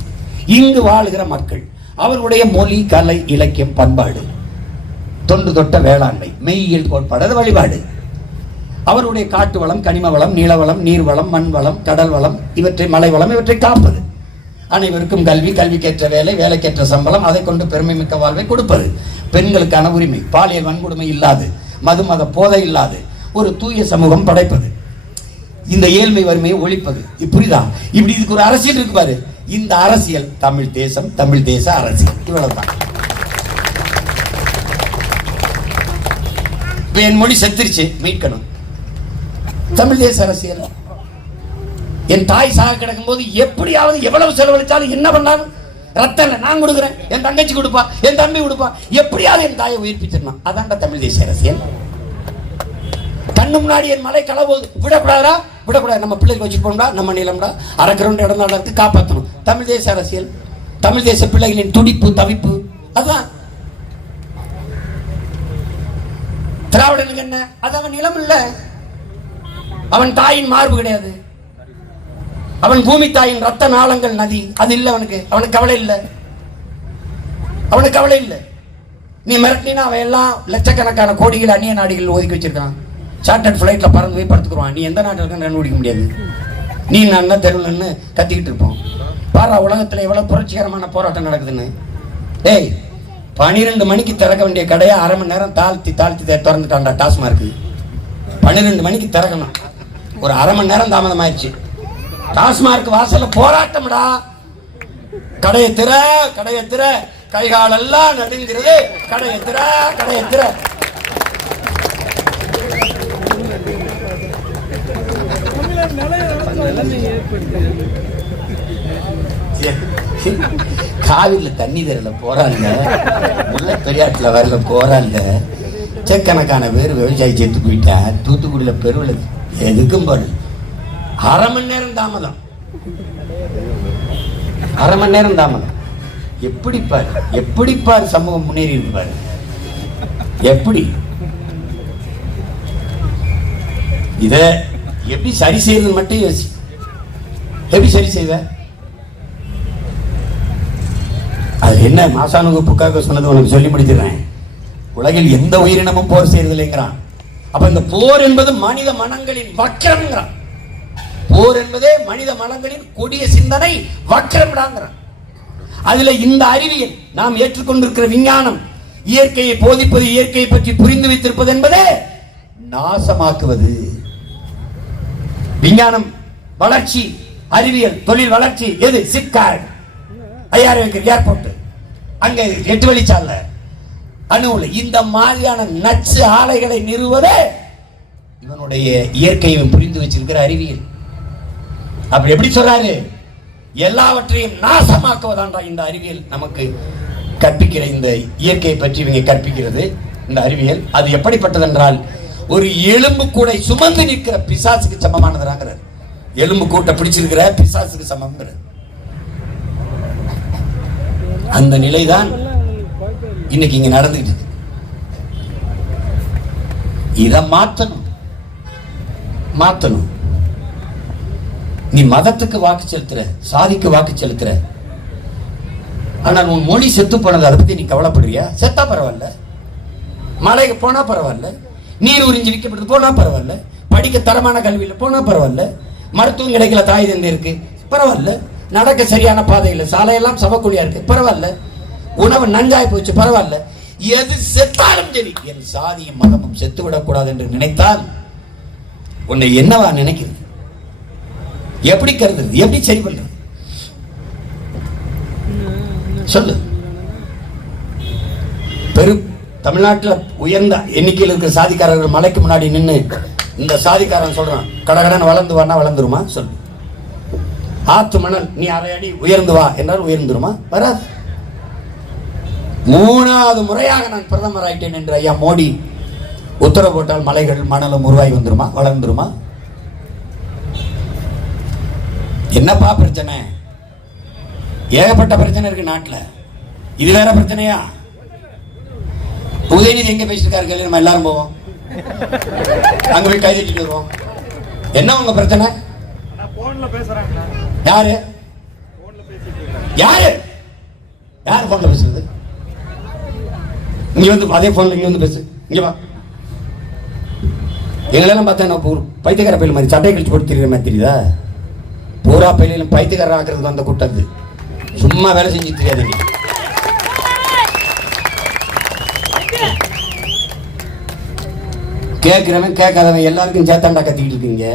இங்கு வாழுகிற மக்கள் அவர்களுடைய மொழி, கலை, இலக்கியம், பண்பாடு, தொன்று தொட்ட வேளாண்மை, மெய்யியல் கோட்பாடு, அது வழிபாடு. அவருடைய காட்டு வளம், கனிம வளம், நீள வளம், நீர் வளம், மண் வளம், கடல் வளம், இவற்றை மலை வளம், இவற்றை காப்பது. அனைவருக்கும் கல்வி, கல்விக்கேற்ற வேலை, வேலைக்கேற்ற சம்பளம், அதை கொண்டு பெருமை மிக்க வாழ்வை கொடுப்பது. பெண்களுக்கான உரிமை, பாலியல் வன்கொடுமை இல்லாது, மது மத போதை இல்லாது ஒரு தூய சமூகம் படைப்பது, இந்த ஏழ்மை வறுமையை ஒழிப்பது. புரியுதா? இப்படி இதுக்கு ஒரு அரசியல் இருக்கு பாரு. இந்த அரசியல் தமிழ் தேசம், தமிழ் தேச அரசியல். இவ்வளவுதான். இப்ப என் மொழி செத்துருச்சு, மீட்கணும். தமிழ் தேச அரசியல். என் தாய் சாக கிடக்கும் போது எப்படியாவது எவ்வளவு செலவழிச்சாலும் என்ன பண்ணாலும் ரத்தம் இல்லை, நான் கொடுக்குறேன், என் தங்கச்சி கொடுப்பா, என் தம்பி கொடுப்பா, எப்படியாவது என் தாயை உயிர்ப்பிச்சிடணும். அதான்டா தமிழ் தேச அரசியல். கண்ணு முன்னாடி என் மலை களவு விடக்கூடாதா? விடக்கூடாது. நம்ம பிள்ளைக்கு வச்சுட்டு போனோம்டா, நம்ம நிலம்டா, அரைக்கிறோம் இடம் தான் இருக்கு, காப்பாற்றணும். தமிழ் தேச அரசியல். தமிழ் தேச பிள்ளைகளின் துடிப்பு, தவிப்பு. அதான் திராவிடனுக்கு என்ன? அது அவன் நிலம் இல்ல, அவன் தாயின் மார்பு கிடையாது, அவன் பூமி தாயின் ரத்த நாளங்கள் நதி. அது இல்லை அவனுக்கு. அவனுக்கு கவலை இல்லை, அவனுக்கு கவலை இல்லை. நீ மிரட்டினா அவன் எல்லாம் லட்சக்கணக்கான கோடிகள் அந்நிய நாடுகள் ஒதுக்கி வச்சிருக்கான். சார்ட்டர்ட் ஃபிளைட்ல பறந்து போய் படுத்துக்குருவான். நீ எந்த நாட்டில் இருக்க கண்டுபிடிக்க முடியாது. நீ நான் தெருவுலன்னு கத்திக்கிட்டு இருப்போம். பாரா உலகத்துல எவ்வளவு புரட்சிகரமான போராட்டம் நடக்குதுன்னு. டேய், 12 மணிக்கு திறக்க வேண்டிய கடையை அரை மணி நேரம் தாழ்த்தி திறந்துட்டான்டா டாஸ்மார்க். 12 மணிக்கு திறக்கணும், ஒரு அரை மணி நேரம் தாமதம் ஆயிடுச்சு. டாஸ்மார்க் வாசல்ல போராட்டம்டா. கடையை திற, கடையை திற, கைகாலெல்லாம் நடுங்கிறது. கடையை திற, கடையை திற. காவிரில தண்ணி தரல போறாங்க, முல்லை பெரியாற்றுல வரல போறாங்க. லட்சக்கணக்கான பேர் விவசாயி சேர்த்து போயிட்டேன். தூத்துக்குடியில பெருவில எதுக்கும் பாரு, அரை மணி நேரம் தாமதம், அரை மணி நேரம் தாமதம். எப்படி பாரு, எப்படி பாரு சமூகம் முன்னேறி இருக்கு பாரு. எப்படி இத எப்படி சரி செய்யறது மட்டும் யோசி. எப்படி சரி செய்வ? அது என்ன மாசானு வகுப்புக்காக சொன்னது உனக்கு சொல்லி முடிச்சிடுறேன். உலகில் எந்த உயிரினமும் போர் செய்யறதில்லைங்கிறான். அப்ப இந்த போர் என்பது மனித மனங்களின் வக்கிரம்ங்கிறான். போர் என்பதே மனித மனங்களின் கொடிய சிந்தனை வக்கிரம்டாங்கிறான். அதுல இந்த அறிவியல் நாம் ஏற்றுக்கொண்டிருக்கிற விஞ்ஞானம், இயற்கையை போதிப்பது, இயற்கையை பற்றி புரிந்து வைத்திருப்பது என்பதே நாசமாக்குவது. விஞ்ஞானம், வளர்ச்சி, அறிவியல், தொழில் வளர்ச்சி எது? சிப்காட், ஏர்போர்ட், அங்க 8 வழிச்சாலை, அணுவுல இந்த மாதிரியான நச்சு ஆலைகளை நிறுவதே இவனுடைய இயற்கையை புரிந்து வச்சிருக்கிற அறிவியல். அப்படி எப்படி சொல்றாரு? எல்லாவற்றையும் நாசமாக்குவதாண்டா இந்த அறிவியல் நமக்கு கற்பிக்கிற. இந்த இயற்கையை பற்றி இவங்க கற்பிக்கிறது இந்த அறிவியல். அது எப்படிப்பட்டது என்றால், ஒரு எலும்பு கூடை சுமந்து நிற்கிற பிசாசுக்கு சமமானதுங்கிறார். எலும்பு கூட்டை பிடிச்சிருக்கிற பிசாசுக்கு சமம். அந்த நிலைதான் இன்னைக்கு இங்க நடந்துகிட்டு இருக்கு. இதை மாத்தணும். நீ மதத்துக்கு வாக்கு செலுத்துற, சாதிக்கு வாக்கு செலுத்துற, ஆனால் உன் மொழி செத்து போனது, அதை பத்தி நீ கவலைப்படுறியா? செத்தா பரவாயில்ல, மலைக்கு போனா பரவாயில்ல, நீர் உறிஞ்சி விற்கப்படுறது போனா பரவாயில்ல, படிக்க தரமான கல்வியில போனா பரவாயில்ல, மருத்துவம் கிடைக்கல தாய் தந்தை இருக்கு பரவாயில்ல, நடக்க சரியான பாதை இல்லை, சாலையெல்லாம் சவக்குழியா இருக்கு பரவாயில்ல, உணவு நஞ்சாய் போச்சு பரவாயில்ல. எது செத்தாலும் சரி, என் சாதியும் மதமும் செத்து விடக்கூடாது என்று நினைத்தால் உன்னை என்னவா நினைக்கிறது? எப்படி கருதுறது? எப்படி சரி பண்றது? சொல்லு. தமிழ்நாட்டில் உயர்ந்த எண்ணிக்கையில் இருக்கிற சாதிக்காரர்கள் மலைக்கு முன்னாடி நின்று இந்த சாதிக்காரன் சொல்றான், கடகடன் வளர்ந்து வானா வளர்ந்துருமா? சொல்லு. ஆத்து மணல் நீ 1/2 அடி உயர்ந்து வா என்றால் உயர்ந்துருமா? வராது. 3வது முறையாக நான் பிரதமர் ஆயிட்டேன் என்று ஐயா மோடி உத்தரவு போட்டால் மலைகள் மணலும் உருவாகி வந்துருமா? வளர்ந்துருமா? என்னப்பா பிரச்சனை? ஏகப்பட்ட பிரச்சனை இருக்கு நாட்டில். இது வேற பிரச்சனையா? உதயநிதி எங்க பேசிருக்காரு கேள்வி, நம்ம எல்லாரும் போவோம், அங்க போய் கை தட்டிட்டு வருவோம். என்ன உங்க பிரச்சனை? யாரு யாரு யார் போன்ல பேசுறது? இங்க வந்து அதே போன்ல இங்க வந்து பேசு, இங்க வா. எங்களெல்லாம் பார்த்தா நான் பைத்தியக்கார பயில மாதிரி சட்டை கழிச்சு போட்டு தெரியுற மாதிரி தெரியுதா? பூரா பயிலும் பைத்தியக்கார ஆக்குறதுக்கு வந்த கூட்டது. சும்மா வேலை செஞ்சு தெரியாது. கேட்கிறவன் கேட்காதவன் எல்லாருக்கும் சேத்தாண்டா கத்திக்கிட்டு இருக்கீங்க.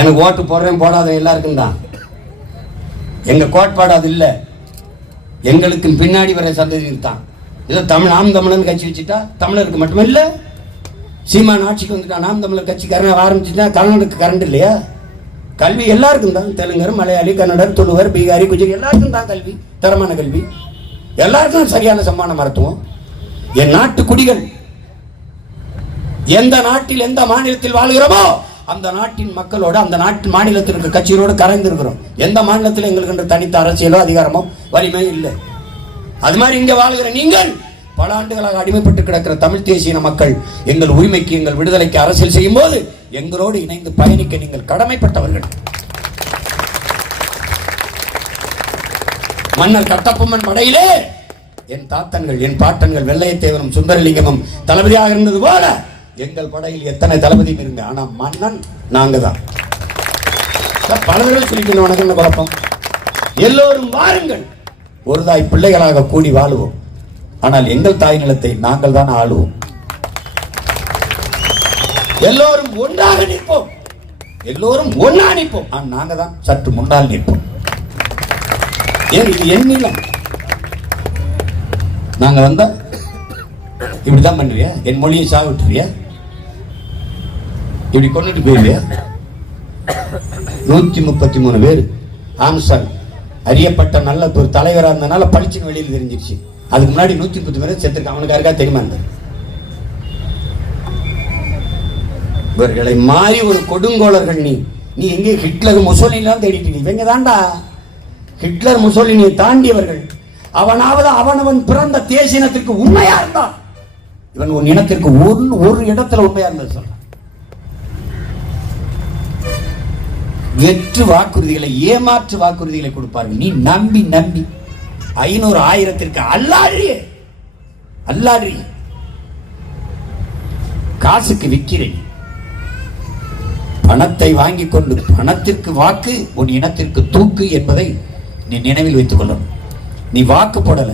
எனக்கு ஓட்டு போடுறேன் போடாதவன் எல்லாருக்கும் தான். எங்க கோட்பாடு அது இல்லை. எங்களுக்கு பின்னாடி வர சந்ததியில் தான். ஏதோ நாம் தமிழன் கட்சி வச்சுட்டா தமிழருக்கு மட்டுமே இல்லை, சீமான் ஆட்சிக்கு வந்துட்டா நாம் தமிழர் கட்சிக்காரன் ஆரம்பிச்சுட்டா கர்நாடக கரண்ட் இல்லையா? கல்வி எல்லாருக்கும் தான். தெலுங்கர், மலையாளி, கன்னடர், துளுவர், பீகாரி, குஜரி எல்லாருக்கும் தான் கல்வி, தரமான கல்வி. எல்லாருக்கும் சரியான சம்மான மருத்துவம். என் நாட்டு குடிகள் எந்த நாட்டில் எந்த மாநிலத்தில் வாழ்கிறோமோ அந்த நாட்டின் மக்களோட அந்த நாட்டு மாநிலத்திற்கு கட்சியோடு கரைந்திருக்கிறோம். எந்த மாநிலத்தில் எங்களுக்கு தனித்த அரசியலோ அதிகாரமோ வலிமையோ இல்லை. அது மாதிரி இங்க வாழ்கிற நீங்கள் பல ஆண்டுகளாக அடிமைப்பட்டு கிடக்கிற தமிழ் தேசிய மக்கள் எங்கள் உரிமைக்கு எங்கள் விடுதலைக்கு அரசியல் செய்யும் போது எங்களோடு இணைந்து பயணிக்க நீங்கள் கடமைப்பட்டவர்கள். மன்னர் கட்டபொம்மன் படையிலே என் தாத்தன்கள் என் பாட்டன்கள் வெள்ளையத்தேவனும் சுந்தரலிங்கமும் தளபதியாக இருந்தது போல எங்கள் படையில் எத்தனை தளபதியும் இருங்க. ஆனா மன்னன் நாங்க தான். பலர்கள் சொல்லிக்கணும் உனக்கு என்ன குழப்பம்? எல்லோரும் வாருங்கள், ஒரு தாய் பிள்ளைகளாக கூடி வாழுவோம். ஆனால் எங்கள் தாய் நிலத்தை நாங்கள் தான் ஆளுவோம். எல்லோரும் ஒன்றாக நிற்போம், எல்லோரும் ஒன்னா நிற்போம். நாங்க தான் சற்று முன்னால் நிற்போம். ஏன் இது என் நிலம். நாங்க வந்தா இப்படிதான் பண்ணுவியா? என் மொழியை சாவிட்டுறியா? இப்படி கொண்டுட்டு போயிருவியா? 133 பேர் ஆம்சாங் அறியப்பட்ட நல்ல ஒரு தலைவராக இருந்தனால பளிச்சுன்னு வெளியில் தெரிஞ்சிருச்சு. அதுக்கு முன்னாடி 130 பேர் செத்துருக்க. அவனுக்கு யாருக்கா தெரியுமா? இவர்களை மாறி ஒரு கொடுங்கோளர்கள். நீ எங்கே ஹிட்லர் முசோலினிலாம் தேடிட்டு இருக்கீங்க? இவங்க தாண்டா ஹிட்லர் முசோலினியை தாண்டியவர்கள். அவனவன் பிறந்த தேசியனத்திற்கு உண்மையா இருந்தான். இவன் ஒரு இனத்திற்கு ஒரு இடத்துல உண்மையா இருந்தது சொல்றான். வெற்று வாக்குறுதிகளை ஏமாற்று வாக்குறுதிகளை கொடுப்பார்கள். நீ நம்பி 500 1000 அல்லாடி காசுக்கு விற்கிறேன். பணத்தை வாங்கி கொண்டு பணத்திற்கு வாக்கு உன் இனத்திற்கு தூக்கு என்பதை நீ நினைவில் வைத்துக் கொள்ளணும். நீ வாக்கு போடல,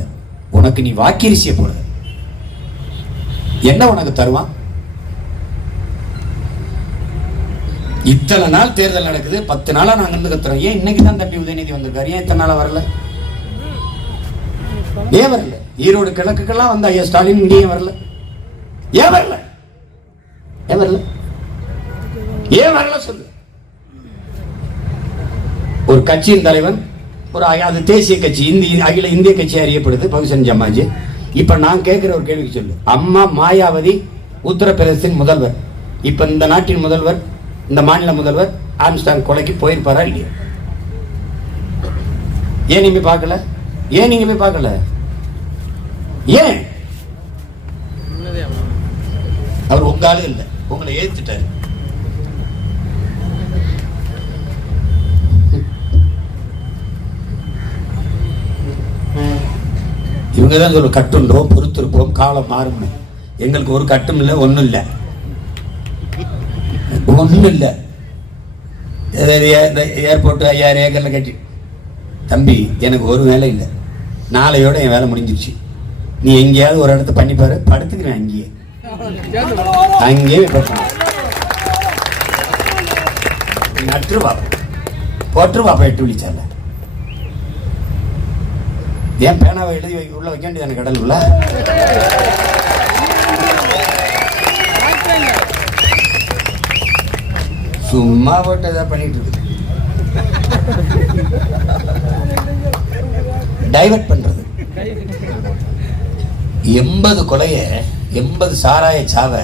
உனக்கு நீ வாக்கிரிசிய போடல, என்ன உனக்கு தருவான்? இத்தனை நாள் தேர்தல் நடக்குது, 10 நாளா நாங்க இருந்து கத்துறோம். ஏன் இன்னைக்கு தான் தம்பி உதயநிதி வந்திருக்காரு? ஏன் இத்தனை நாளா வரல? ஏன் வரல? ஈரோடு கிழக்குக்கெல்லாம் வந்த ஐயா ஸ்டாலின் இங்கேயும் வரல. ஏன் வரல? ஏன் வரல? ஏன் வரல சொல்லு. ஒரு கட்சியின் தலைவன், ஒரு அது தேசிய கட்சி, அகில இந்திய கட்சி அறியப்படுது பகுஜன் சமாஜ். இப்ப நான் கேட்கிற ஒரு கேள்விக்கு சொல்லு. அம்மா மாயாவதி உத்தரப்பிரதேசத்தின் முதல்வர். இப்ப இந்த நாட்டின் முதல்வர், இந்த மாநில முதல்வர் ஆம்ஸ்டாங் கொலைக்கு போயிருப்பாரா இல்லையா? ஏன் நீங்க பார்க்கல? ஏன் நீங்க போய் பார்க்கல? ஏன்? அவர் உங்க ஆளு இல்லை, உங்களை ஏத்துட்டாரு. இவங்க தான் சொல்ல கட்டுன்றோம், பொறுத்திருப்போம், காலம் மாறும். எங்களுக்கு ஒரு கட்டும் இல்லை, ஒன்றும் இல்லை, ஒன்றும் இல்லை. ஏர்போர்ட் 5000 ஏக்கர்ல கட்டி தம்பி எனக்கு ஒரு வேலை இல்லை, நாளையோட என் வேலை முடிஞ்சிருச்சு. நீ எங்கேயாவது ஒரு இடத்த பண்ணிப்பாரு, படுத்துக்கிறேன் அங்கேயே நட்டுருவா போட்டுருவா. 8 விழிச்சால ஏன் பேனாவை எழுதி உள்ள வைக்க வேண்டியதான கடல் உள்ள? சும்மா போட்டு ஏதாவது பண்ணிட்டு இருக்கு, டைவர்ட் பண்றது. 80 கொலைய 80 சாராய சாவ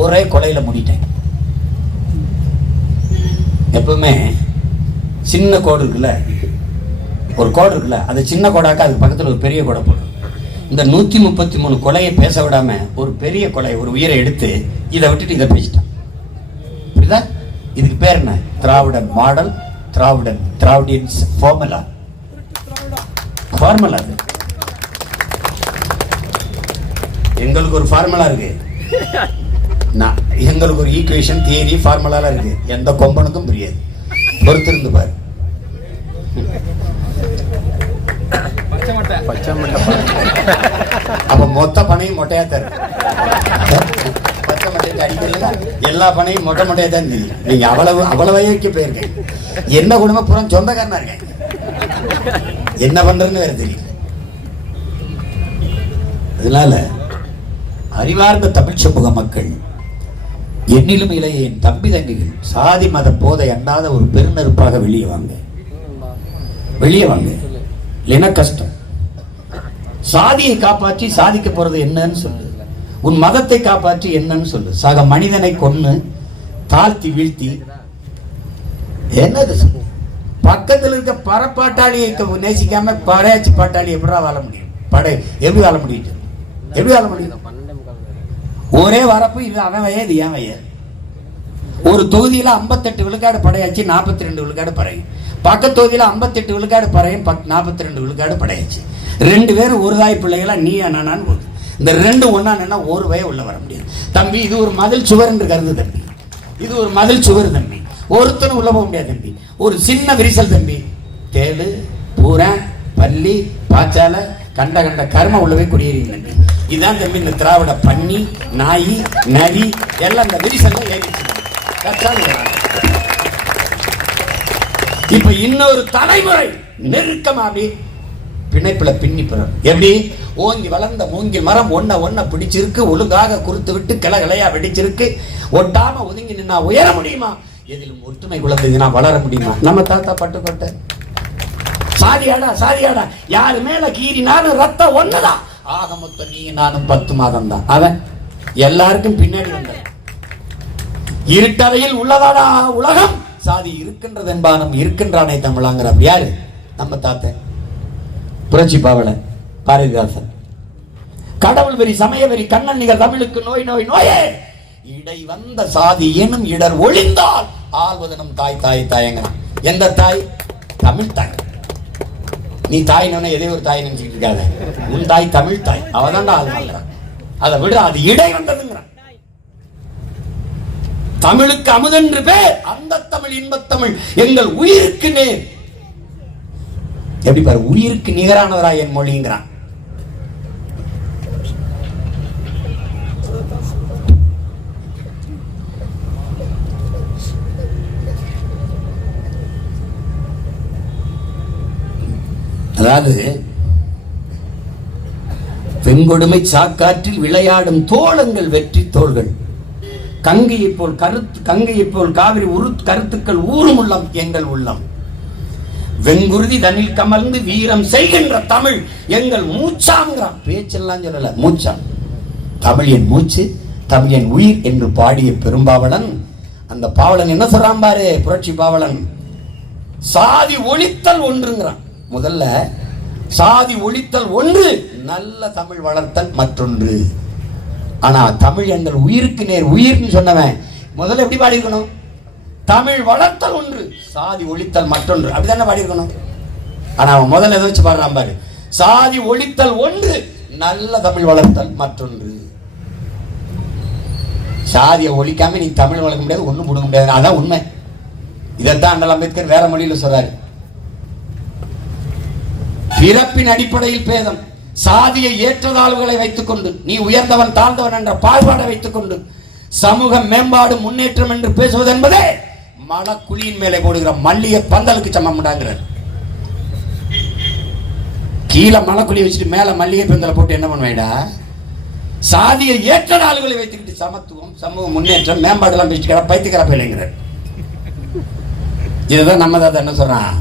ஒரே கொலையில முடிட்டேன். எப்பவுமே சின்ன கோடு இருக்குல்ல, ஒரு கோடு இருக்குல்ல, அது சின்ன கோடாக்க அதுக்கு பக்கத்தில் ஒரு பெரிய கோடை போடும். இந்த 133 கொலையை பேச விடாம ஒரு பெரிய கொலை, ஒரு உயிரை எடுத்து இதை விட்டுட்டு இதை பேசிட்டான். புரியுதா? இதுக்கு பேர் என்ன? திராவிடன் மாடல், திராவிடியன்ஸ் ஃபார்முலா. ஃபார்முலா அது. எங்களுக்கு ஒரு ஃபார்முலா இருக்கு. நான் எங்களுக்கு ஒரு ஈக்குவேஷன் தியரி ஃபார்முலாலாம் இருக்கு, எந்த கொம்பனுக்கும் புரியாது. பொறுத்திருந்து பாரு. அப்ப மொத்த பணையும் மொட்டையா தரும். பச்சை மட்டையை அடிக்கிறீங்களா? எல்லா பணையும் மொட்டை மொட்டையா தான் தெரியும். நீங்க அவ்வளவு வயக்கு போயிருக்கீங்க. என்ன குடும்பம் புறம் சொந்தக்காரனா இருக்கீங்க, என்ன பண்றதுன்னு வேற தெரியல. அதனால அறிவார்ந்த தமிழ் சமூக மக்கள், என்னிலும் இளைய என் தம்பி தங்கிகள், சாதி மத போதை அண்டாத ஒரு பெருநெருப்பாக வெளியே வாங்க, வெளியே வாங்க. இல்லைன்னா கஷ்டம். சாதியை காப்பாற்றி சாதிக்க போறது என்னன்னு சொல்லு, உன் மதத்தை காப்பாற்றி என்னன்னு சொல்லு. சக மனிதனை கொன்னு தாழ்த்தி வீழ்த்தி என்னது சொல்லு? பக்கத்தில் இருக்க பரப்பாட்டாளியை நேசிக்காம படையாச்சி பாட்டாளி எப்படா வாழ முடியும்? எப்படி வாழ முடியும்? எப்படி வாழ முடியும்? ஒரே வரப்பு, இது அவன் வய, இது ஏன் வய. ஒரு தொகுதியில 58 விழுக்காடு படையாச்சு, 42 விழுக்காடு பறையும். பக்கத்து தொகுதியில 58 விழுக்காடு பறையும், 42 விழுக்காடு படையாச்சு. 2 பேரும் ஒரு தாய் பிள்ளைகளா நீ நானான்னு போகுது. இந்த 2 ஒன்னா நின்னா ஒரு வய உள்ள வர முடியாது தம்பி. இது ஒரு மதில் சுவர் என்று கருது தம்பி, இது ஒரு மதில் சுவர் தம்பி. ஒருத்தனும் உள்ள போக முடியாது தம்பி. ஒரு சின்ன விரிசல் தம்பி, தேளு பூரன் பள்ளி பாச்சால கண்ட கண்ட கர்ம உள்ளவே குடியேறிங்க தம்பி. இதுதான் தம்பி இந்த திராவிட பன்னி நாய் நரி எல்லாம் இந்த விரிசல்ல ஏறிச்சு. இப்ப இன்னொரு தலைமுறை நெருக்கமாவே பிணைப்புல பின்னி பெறும். எப்படி ஓங்கி வளர்ந்த மூங்கில் மரம் ஒன்ன பிடிச்சிருக்கு, ஒழுங்காக குறுத்து விட்டு கிளையா வெடிச்சிருக்கு. ஒட்டாம ஒதுங்கி நின்னா உயர முடியுமா? எதிலும் ஒற்றுமை குழந்தைனா வளர முடியுமா? நம்ம தாத்தா பட்டுக்கோட்டை சாதியாடா சாதியாடா, யாரு மேல கீறினாலும் ரத்தம் ஒண்ணுதான். ஆக மொத்தம் நீ நானும் 10 மாதம் தான். அவன் எல்லாருக்கும் பின்னாடி வந்த இருட்டறையில் உள்ளதாடா உலகம், சாதி இருக்கின்றது என்பானம் இருக்கின்றானே தமிழாங்கிற யாரு? நம்ம தாத்த புரட்சி பாவலர் பாரதிதாசன். கடவுள் வெறி சமய வெறி கண்ணன் நிகர் தமிழுக்கு நோய் நோய் நோயே, இடை வந்த சாதி எனும் இடர் ஒளிந்தால் ஆள்வதனும் தாய் தாய் தாயங்கிறான். எந்த தாய்? தமிழ் தாய். நீ தாய் எதே ஒரு தாய் நினைச்சுட்டு இருக்காத, உன் தாய் தமிழ் தாய். அவதான்டா ஆள் வாங்குறான். அதை விட அது இடை வந்ததுங்கிறான். தமிழுக்கு அமுதென்று பேர், அந்த தமிழ் இன்பத்தமிழ் எங்கள் உயிருக்கு நேர். எப்படி பாரு, உயிருக்கு நிகரானவராய் என் மொழிங்கிறான். அதாவது பெண்கொடுமை சாக்காற்றில் விளையாடும் தோளங்கள் வெற்றி தோள்கள், கங்கையை போல் காவிரி கருத்துக்கள் ஊரும் உள்ளம் எங்கள் உள்ளம். வெங்குருதி தனில் கமர்ந்து வீரம் செய்கின்ற தமிழ் எங்கள் மூச்சாங்கிறான். பேச்செல்லாம் சொல்லல, மூச்சாம். தமிழ் என் மூச்சு, தமிழ் என் உயிர் என்று பாடிய பெரும்பாவலன். அந்த பாவலன் என்ன சொல்றான் பாரு, புரட்சி பாவலன். சாதி ஒழித்தல் ஒன்றுங்கிறான். முதல்ல சாதி ஒழித்தல் ஒன்று, நல்ல தமிழ் வளர்த்தல் மற்றொன்று. ஆனா தமிழ் எங்கள் உயிருக்கு நேர், உயிர்னு சொன்னவன் முதல்ல எப்படி பாடி இருக்கணும்? தமிழ் வளர்த்தல் ஒன்று, சாதி ஒழித்தல் மற்றொன்று, அப்படித்தானே பாடி இருக்கணும். ஆனா அவன் முதல்ல எதை வச்சு பாடுறான் பாரு, சாதி ஒழித்தல் ஒன்று, நல்ல தமிழ் வளர்த்தல் மற்றொன்று. சாதியை ஒழிக்காம நீ தமிழ் வளர்க்க முடியாது, ஒண்ணும் கொடுக்க முடியாது. அதான் உண்மை. இதைத்தான் அண்ணல் அம்பேத்கர் வேற மொழியில சொல்றாரு. பிறப்பின் அடிப்படையில் பேதம், சாதியை ஏற்றதாழ்வுகளை வைத்துக் கொண்டு, நீ உயர்ந்தவன் தாழ்ந்தவன் என்ற பாகுபாடை வைத்துக் கொண்டு சமூக மேம்பாடு முன்னேற்றம் என்று பேசுவது என்பதே மணக்குழியின் மேலே போடுகிற மல்லிகை பந்தலுக்கு சமம்டாங்கிறார். கீழே மணக்குழி வச்சுட்டு மேல மல்லிகை பந்தலை போட்டு என்ன பண்ணுவேடா? சாதியை ஏற்ற நாள்களை வைத்துக்கிட்டு சமத்துவம் சமூக முன்னேற்றம் மேம்பாடு எல்லாம் பேசிட்டு பைத்தியக்கார பிள்ளைங்கிறார். இதுதான் நம்ம தான் என்ன சொல்றான்,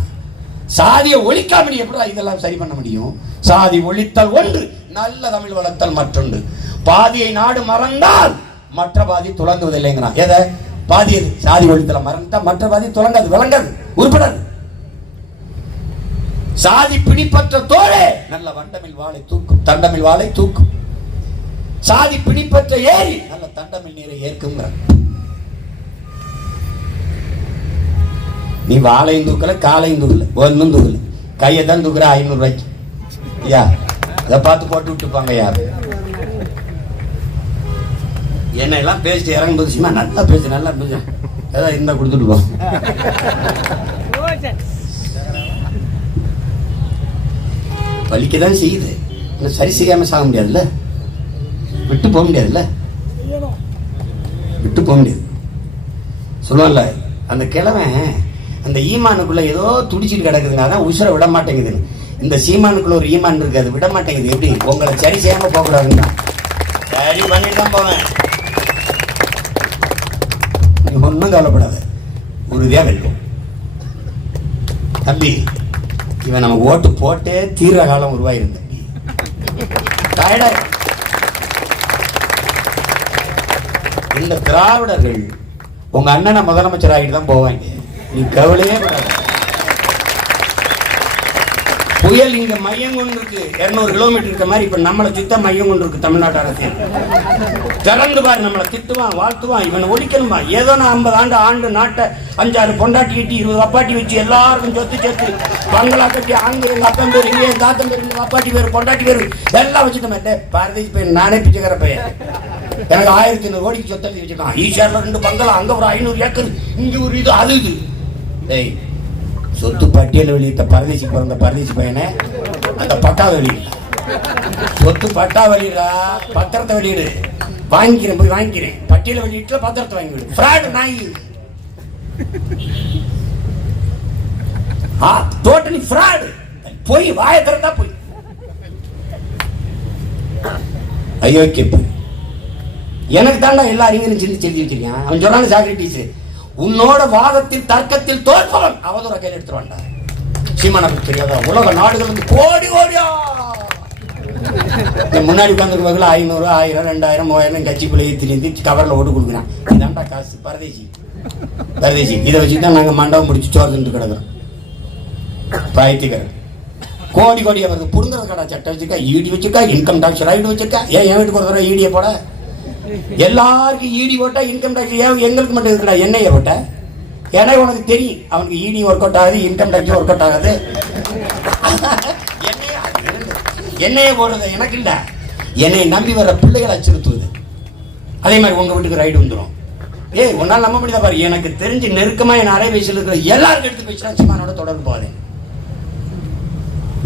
சாதியை ஒழிக்காம எப்படி இதெல்லாம் சரி பண்ண முடியும்? சாதி ஒழித்தல் ஒன்று, நல்ல தமிழ் வளர்த்தல் மற்றொன்று. பாதியை நாடு மறந்தால் மற்ற பாதி துலங்குவதில்லைங்கிறான். எதை பாதி? சாதி ஒழித்தல மறந்தா மற்ற பாதி துலங்காது, விளங்காது, உருப்படாது. சாதி பிடிப்பற்ற தோழே நல்ல வண்டமில் வாளை தூக்கும், தண்டமில் வாளை தூக்கும். சாதி பிடிப்பற்ற ஏரி நல்ல தண்டமில் நீரை ஏற்குங்கிற. நீ வாழையும் தூக்கல, காலையும் தூக்கல, ஒன்னும் தூக்கல, கையை தான் தூக்குற 500 ரூபாய்க்கு. ஐயா அதை பார்த்து போட்டு விட்டுப்பாங்க. யாரு என்ன எல்லாம் பேசிட்டு இறங்கும்போது சும்மா நல்லா பேசு ஏதாவது இருந்தா கொடுத்துட்டு போ. வலிக்கதான் செய்யுது, சரி செய்யாம சாக முடியாதுல்ல, விட்டு போக முடியாதுல்ல, விட்டு போக முடியாது. சொல்லுவான்ல அந்த கிழமை அந்த ஈமானுக்குள்ள ஏதோ துடிச்சிட்டு கிடக்குதுங்க, அதான் உசுரை விட மாட்டேங்குது. இந்த சீமானுக்குள்ள ஒரு ஈமான் இருக்கு, அது விட மாட்டேங்குது. எப்படி உங்களை சரி செய்யாம போக கூடாதுன்னா சரி பண்ணிட்டு தான் போவேன். நீ ஒன்றும் கவலைப்படாத, உறுதியா வெல்லும் தம்பி. இவன் நமக்கு ஓட்டு போட்டே தீர்ற காலம் உருவாயிருந்த இந்த திராவிடர்கள் உங்க அண்ணனை முதலமைச்சர் ஆகிட்டு தான் போவாங்க, நீ கவலையே படாத. புயல் இங்க மையம் கொண்டு இருக்கு, 200 கிலோமீட்டர் இருக்க மாதிரி இப்ப நம்மளை சுத்த மையம் கொண்டு இருக்கு தமிழ்நாட்டு அரசியல். திறந்து பாரு, நம்மளை திட்டுவான் வாழ்த்துவான், இவனை ஒழிக்கணுமா. ஏதோ நான் 50 ஆண்டு நாட்டை 5-6 பொண்டாட்டி கட்டி 20 அப்பாட்டி வச்சு எல்லாருக்கும் சொத்து சேர்த்து பங்களா கட்டி ஆண்டு எங்க அப்பன் பேர் இங்கே தாத்தன் பேர் இந்த அப்பாட்டி பேர் பொண்டாட்டி பேர் எல்லாம் வச்சுட்டோம். பாரதேசி பையன் நானே பிச்சைக்கார பையன், எனக்கு 1500 கோடிக்கு சொத்து எழுதி வச்சுட்டான். ஈஷார்ல 2 பங்களா, அங்க ஒரு 500 ஏக்கர், இங்க ஒரு இது அது இது. டேய் சொத்து பட்டியல் வெளியிட்ட பரதேசி பிறந்த பரதேசி பையனே, அந்த பட்டா வெளியிட சொத்து பட்டா வெளியிடா, பத்திரத்தை வெளியிடு. வாங்கிக்கிறேன், போய் வாங்கிக்கிறேன். பட்டியல வெளியிட்டு பத்திரத்தை வாங்கிவிடு. ஃப்ராட் நாய், டோட்டலி ஃப்ராட். போய் வாய திறந்தா போய் அயோக்கிய போய். எனக்கு தாண்டா எல்லா அறிஞரும் சிந்தி எழுதி வச்சிருக்கேன். அவன் சொன்னாங்க சாக்ரட்டிஸ், உன்னோட வாதத்தில் தர்க்கத்தில் தோற்பவன் அவதூற கையில் எடுத்துருவான்டா. சீமானுக்கு தெரியாதா, உலக நாடுகள் வந்து கோடி கோடியா முன்னாடி உட்காந்துருக்க 500, 1000, 2000, 3000 கட்சிக்குள்ள ஏற்றி கவர்ல ஓட்டு கொடுக்குறான். இதாண்டா காசு. பரதேசி இதை வச்சுதான் நாங்க மண்டபம் முடிச்சு சோர்ந்துட்டு கிடக்குறோம். பைத்தியக்காரன் கோடி கோடியா வருது. புடுங்குறது கடா சட்டம் வச்சிருக்கா, ஈடி வச்சிருக்கா, இன்கம் டாக்ஸ் ரைடு வச்சிருக்கா. ஏன் என் வீட்டுக்கு ஒரு தடவை ஈடியை போட, எல்லாருக்கும் ஈடி போட்டா இன்கம் டாக்ஸ் ஏன் எங்களுக்கு மட்டும் இருக்கா என்னைய போட்ட? ஏன்னா உனக்கு தெரியும் அவனுக்கு ஈடி ஒர்க் அவுட் ஆகுது, இன்கம் டாக்ஸ் ஒர்க் அவுட் ஆகுது. என்னைய போடுறது எனக்கு இல்ல, என்னை நம்பி வர்ற பிள்ளைகளை அச்சுறுத்துவது. அதே மாதிரி உங்க வீட்டுக்கு ரைடு வந்துடும். ஏய் உன்னால நம்ப முடியாத பாரு, எனக்கு தெரிஞ்சு நெருக்கமா என் அலைபேசியில் இருக்கிற எல்லாருக்கும் எடுத்து பேசினா சீமானோட தொடர்பு போதேன்.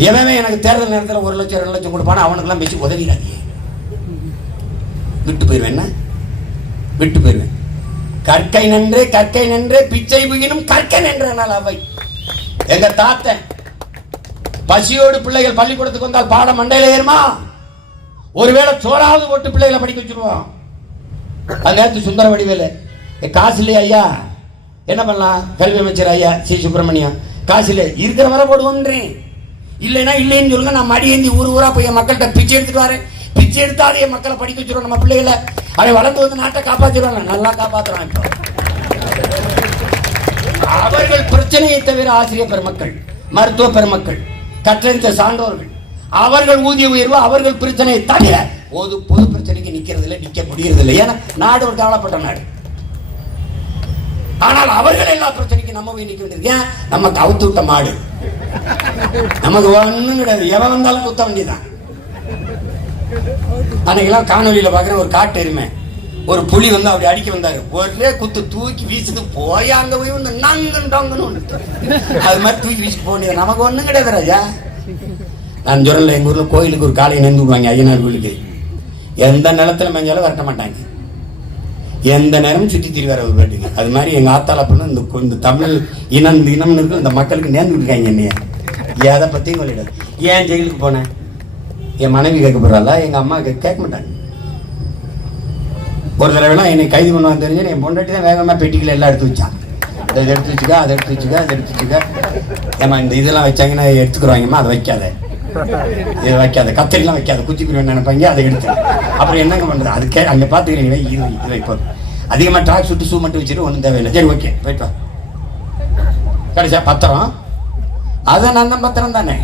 எவன் எனக்கு தேர்தல் நேரத்தில் 1 லட்சம் 2 லட்சம் கொடுப்பானா அவனுக்கெல்லாம் பேசி உதவிடாதே, விட்டு போயிருவேன். விட்டு போயிருவேன். கற்கை நன்றே பிச்சை புகினும் கற்கை நன்றால் அவை. எங்க தாத்தன் பசியோடு பிள்ளைகள் பள்ளிக்கூடத்துக்கு வந்தால் பாடம் மண்டையில ஏறுமா? ஒருவேளை சோறாவது போட்டு பிள்ளைகளை படிக்க வச்சிருவோம். அங்க சுந்தர வடிவேலு, காசு இல்லையா ஐயா, என்ன பண்ணலாம்? கல்வி அமைச்சர் ஐயா சி சுப்பிரமணியம், காசு இல்லை, இருக்கிற வர போடுவோன்றேன். இல்லைன்னா இல்லைன்னு சொல்லுங்க, நான் மடி ஏந்தி ஊரா போய் மக்கள்கிட்ட பிச்சை எடுத்துட்டு வரேன். பிச்சை எடுத்தாலே என் மக்களை படிக்க வச்சிருவோம். நம்ம பிள்ளைகளை அதை வளர்ந்து வந்து நாட்டை காப்பாற்றிடுவாங்க. நல்லா காப்பாற்றுறான். இப்போ அவர்கள் பிரச்சனையை தவிர ஆசிரியர் பெருமக்கள், மருத்துவ பெருமக்கள், கற்றறிந்த சான்றோர்கள், அவர்கள் ஊதிய உயர்வு, அவர்கள் பிரச்சனையை தவிர பொது பிரச்சனைக்கு நிக்க முடியறதில்லை. ஏன்னா நாடு ஒரு கவலைப்பட்ட நாடு. ஆனால் அவர்கள் எல்லா பிரச்சனைக்கும் நம்ம போய் நிக்க வேண்டியிருக்கேன். நமக்கு அவுத்து விட்ட மாடு, நமக்கு ஒண்ணும் கிடையாது. எவன் வந்தாலும் குத்த வேண்டியதான். அன்னைக்கெல்லாம் காணொலியில பாக்குறேன், ஒரு காட்டு எருமை ஒரு புலி வந்து அப்படி அடிக்க வந்தாரு, ஒரே குத்து தூக்கி வீசுது. போய் அங்க போய் வந்து நங்குன்னு அது மாதிரி தூக்கி வீசி போக. நமக்கு ஒண்ணும் கிடையாது ராஜா. நான் சொல்றேன், எங்க ஊர்ல கோயிலுக்கு ஒரு காலையை நெந்து விடுவாங்க. ஐயனார் கோயிலுக்கு எந்த நிலத்துல மேஞ்சாலும் வரட்ட மாட்டாங்க, எந்த நேரமும் சுற்றி திரிவார ஒரு பாட்டுக்கு. அது மாதிரி எங்க ஆத்தால பண்ண இந்த தமிழ் இனம் இருக்கு, இந்த மக்களுக்கு நேர்ந்து இருக்காங்க. என்னைய எதை பத்தியும் சொல்லிடாது. ஏன் ஜெயிலுக்கு போனேன், என் மனைவி கேட்க போறாளா, எங்க அம்மா கேட்க மாட்டாங்க. ஒரு தடவைலாம் என்னை கைது பண்ணுவான்னு தெரிஞ்சு என் பொண்டாட்டி தான் வேகமா பெட்டிகளை எல்லாம் எடுத்து வச்சான். இதை எடுத்து வச்சுக்கா, அதை எடுத்து வச்சுக்கா, அதை எடுத்து வச்சுக்கா. ஏமா இந்த இதெல்லாம் வச்சாங்கன்னா எடுத்துக்கிறவாங்கம்மா, அதை வைக்காத, இதை வைக்காத, கத்திரிலாம் வைக்காத, குச்சிக்குருவன் நினைப்பாங்க, அதை எடுத்து. அப்புறம் என்னங்க பண்றது, அதுக்கே அங்கே பார்த்துக்கிறீங்க. இது வைப்போம். அதிகமாக ட்ராக் சுட்டு ஷூ மட்டும் வச்சுட்டு ஒன்றும் தேவையில்லை. சரி ஓகே போயிட்டு கடைசியா பத்திரம், அதை நான் தான் பத்திரம் தானே.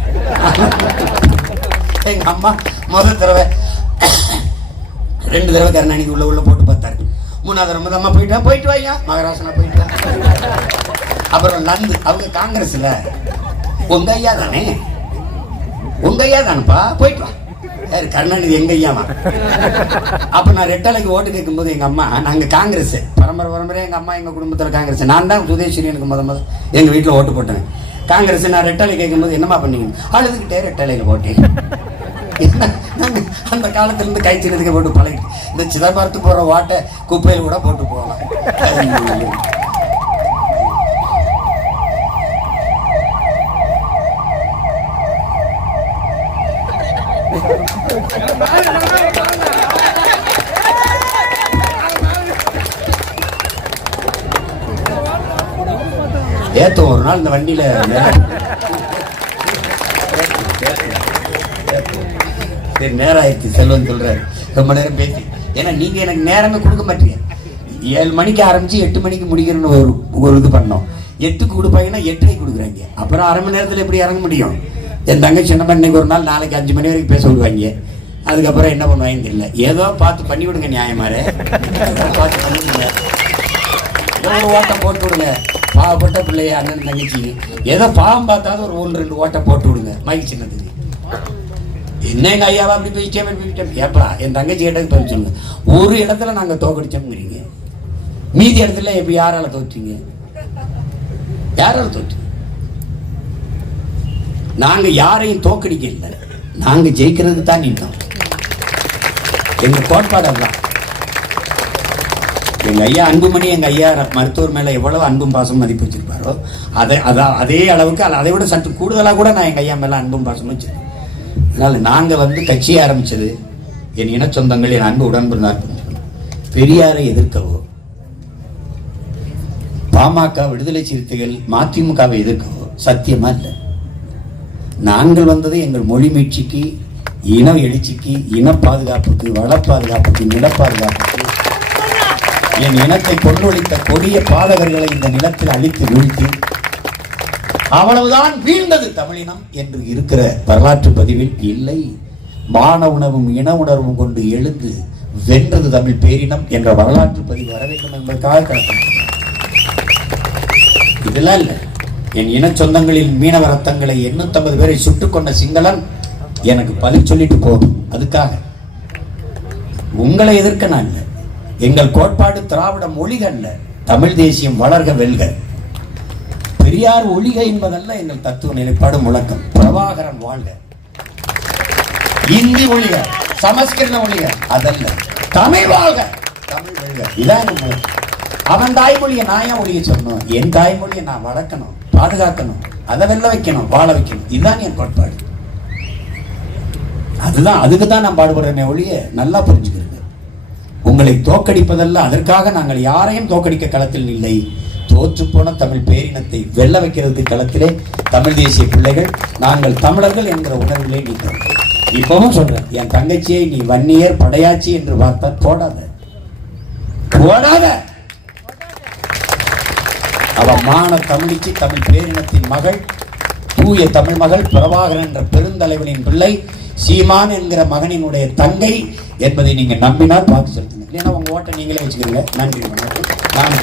எங்க அம்மா முதல் தடவை 2 தடவை கருணாநிதி உள்ள போட்டு பார்த்தாரு. 3வது தடவை அம்மா போயிட்டு வாங்க மகாராஷ்டிரா போயிட்டு. அப்புறம் நந்து அவங்க காங்கிரஸ்ல உங்க ஐயா தானேப்பா, போயிட்டு வா. கருணாநிதி எங்க ஐயாமா. அப்ப நான் ரெட்டலைக்கு ஓட்டு கேட்கும்போது எங்க அம்மா, நாங்க காங்கிரஸ் பரம்பரை எங்க அம்மா எங்க குடும்பத்துல காங்கிரஸ். நான் தான் சுதேஸ்வரியனுக்கு முத எங்க வீட்டுல ஓட்டு போட்டேன் காங்கிரஸ். நான் ரெட்டலை கேட்கும்போது என்னமா பண்ணீங்க? அழுதுகிட்டே ரெட்டலையில போட்டேன். அந்த காலத்துல இருந்து கை சின்னதுக்கு போட்டு பழகிட்டு இந்த சிதம்பரத்து போற வாட்டை குப்பையில் கூட போட்டு போகலாம். ஏத்தம் ஒரு நாள் இந்த வண்டியில நேரம் ஆயிடுச்சு. செல்வன் சொல்றாரு ரொம்ப நேரம் பேசி, ஏன்னா நீங்க எனக்கு நேரமே கொடுக்க மாட்டீங்க. 7 மணிக்கு ஆரம்பிச்சு 8 மணிக்கு முடிக்கிறன்னு ஒரு இது பண்ணோம். 8க்கு கொடுப்பாங்கன்னா 8:30 கொடுக்குறாங்க. அப்புறம் அரை மணி நேரத்தில் எப்படி இறங்க முடியும்? என் தங்கச்சி சின்ன இன்னைக்கு ஒரு நாள், நாளைக்கு 5 மணி வரைக்கும் பேச விடுவாங்க. அதுக்கப்புறம் என்ன பண்ணுவாங்க தெரியல. ஏதோ பார்த்து பண்ணி விடுங்க நியாயமாரு, பார்த்து பண்ணி விடுங்க, ஒரு ஓட்டை போட்டு விடுங்க. பாவப்பட்ட பிள்ளைய அண்ணன் தங்கச்சி ஏதோ பாவம் பார்த்தாது ஒரு 1-2 ஓட்டை போட்டு விடுங்க மைக் சின்னதுக்கு. என்ன எங்க ஐயாவா அப்படி போயிட்டேன் ஏப்பா என் தங்கச்சி இடத்துக்கு போய் சொல்லுங்க. ஒரு இடத்துல நாங்க தோக்கடிச்சோம்ங்கிறீங்க, மீதி இடத்துல எப்படி யாரால தோற்றீங்க? யாரால தோற்றீங்க? நாங்க யாரையும் தோக்கடிக்க இல்லை, நாங்க ஜெயிக்கிறது தான் நின்றோம். எங்க கோட்பாடு அதுதான். எங்க ஐயா அன்புமணி, எங்க ஐயா மருத்துவர் மேல எவ்வளவு அன்பும் பாசம் மதிப்பு வச்சிருப்பாரோ அதே அளவுக்கு அதை விட சற்று கூடுதலாக கூட நான் எங்க ஐயா மேல அன்பும் பாசம் வச்சிருக்கேன். அதனால நாங்க கட்சியை ஆரம்பிச்சது என் இன சொந்தங்கள், என் அன்பு உடன்பிறந்தார் பெரியாரை எதிர்க்கவோ, பாமக விடுதலை சிறுத்தைகள் மதிமுகவை எதிர்க்கவோ சத்தியமா இல்லை. நாங்கள் வந்தது எங்கள் மொழி மீட்சிக்கு, இன எழுச்சிக்கு, இன பாதுகாப்புக்கு, வள பாதுகாப்புக்கு, நில பாதுகாப்புக்கு, என் இனத்தை கொண்டொழித்த கொடிய பாதகர்களை இந்த நிலத்தில் அழித்து வீழ்த்தி அவ்வளவுதான் வீழ்ந்தது தமிழினம் என்று இருக்கிற வரலாற்று பதிவில் இல்லை. மான உணர்வும் இன உணர்வும் கொண்டு எழுந்து வென்றது தமிழ் பேரினம் என்ற வரலாற்று பதிவு வர வேண்டும் என்பதற்காக இதெல்லாம் இல்லை. என் இன சொந்தங்களில் மீனவ ரத்தங்களை 850 பேரை சுட்டுக் கொண்ட சிங்களன் எனக்கு பதில் சொல்லிட்டு போதும். அதுக்காக உங்களை எதிர்க்க நான் இல்லை. எங்கள் கோட்பாடு திராவிட மொழிக அல்ல, தமிழ் தேசியம் வளர்க வெல்க. பெரியார் ஒழிக என்பதல்ல எங்கள் தத்துவ நிலைப்பாடு முழக்கம். பிரபாகரன் வாழ்க, இந்தி ஒழிக, சமஸ்கிருத ஒழிக அதல்ல, தமிழ் வாழ்க, தமிழ் வெல்க. இதான் முழக்கம். அவன் தாய்மொழியை நான் ஏன் ஒழிய சொன்னோம்? என் தாய்மொழியை நான் வளர்க்கணும், பாதுகாக்கணும், அதை வெல்ல வைக்கணும், வாழ வைக்கணும். இதுதான் என் கோட்பாடு. அதுதான், அதுக்கு தான் நான் பாடுபடுறேன் ஒழிய. நல்லா புரிஞ்சுக்கிறேன். உங்களை தோக்கடிப்பதல்ல, அதற்காக நாங்கள் யாரையும் தோக்கடிக்க களத்தில் இல்லை. தோற்று போன தமிழ் பேரினத்தை வெல்ல வைக்கிறதுக்கு களத்திலே தமிழ் தேசிய பிள்ளைகள், நாங்கள் தமிழர்கள் என்கிற உணர்விலே நிற்கிறோம். இப்பவும் சொல்றேன், என் தங்கச்சியை நீ வன்னியர் படையாச்சி என்று பார்த்தால் போடாத, போடாத. அவ மான தமிழிச்சி, தமிழ் பேரினத்தின் மகள், தூய தமிழ் மகள், பிரபாகரன் என்ற பெருந்தலைவனின் பிள்ளை, சீமான் என்கிற மகனினுடைய தங்கை என்பதை நீங்க நம்பினால் பார்த்து செலுத்துங்க. இல்லைன்னா உங்க ஓட்டை நீங்களே வச்சுக்கிறீங்க. நன்றி. நான்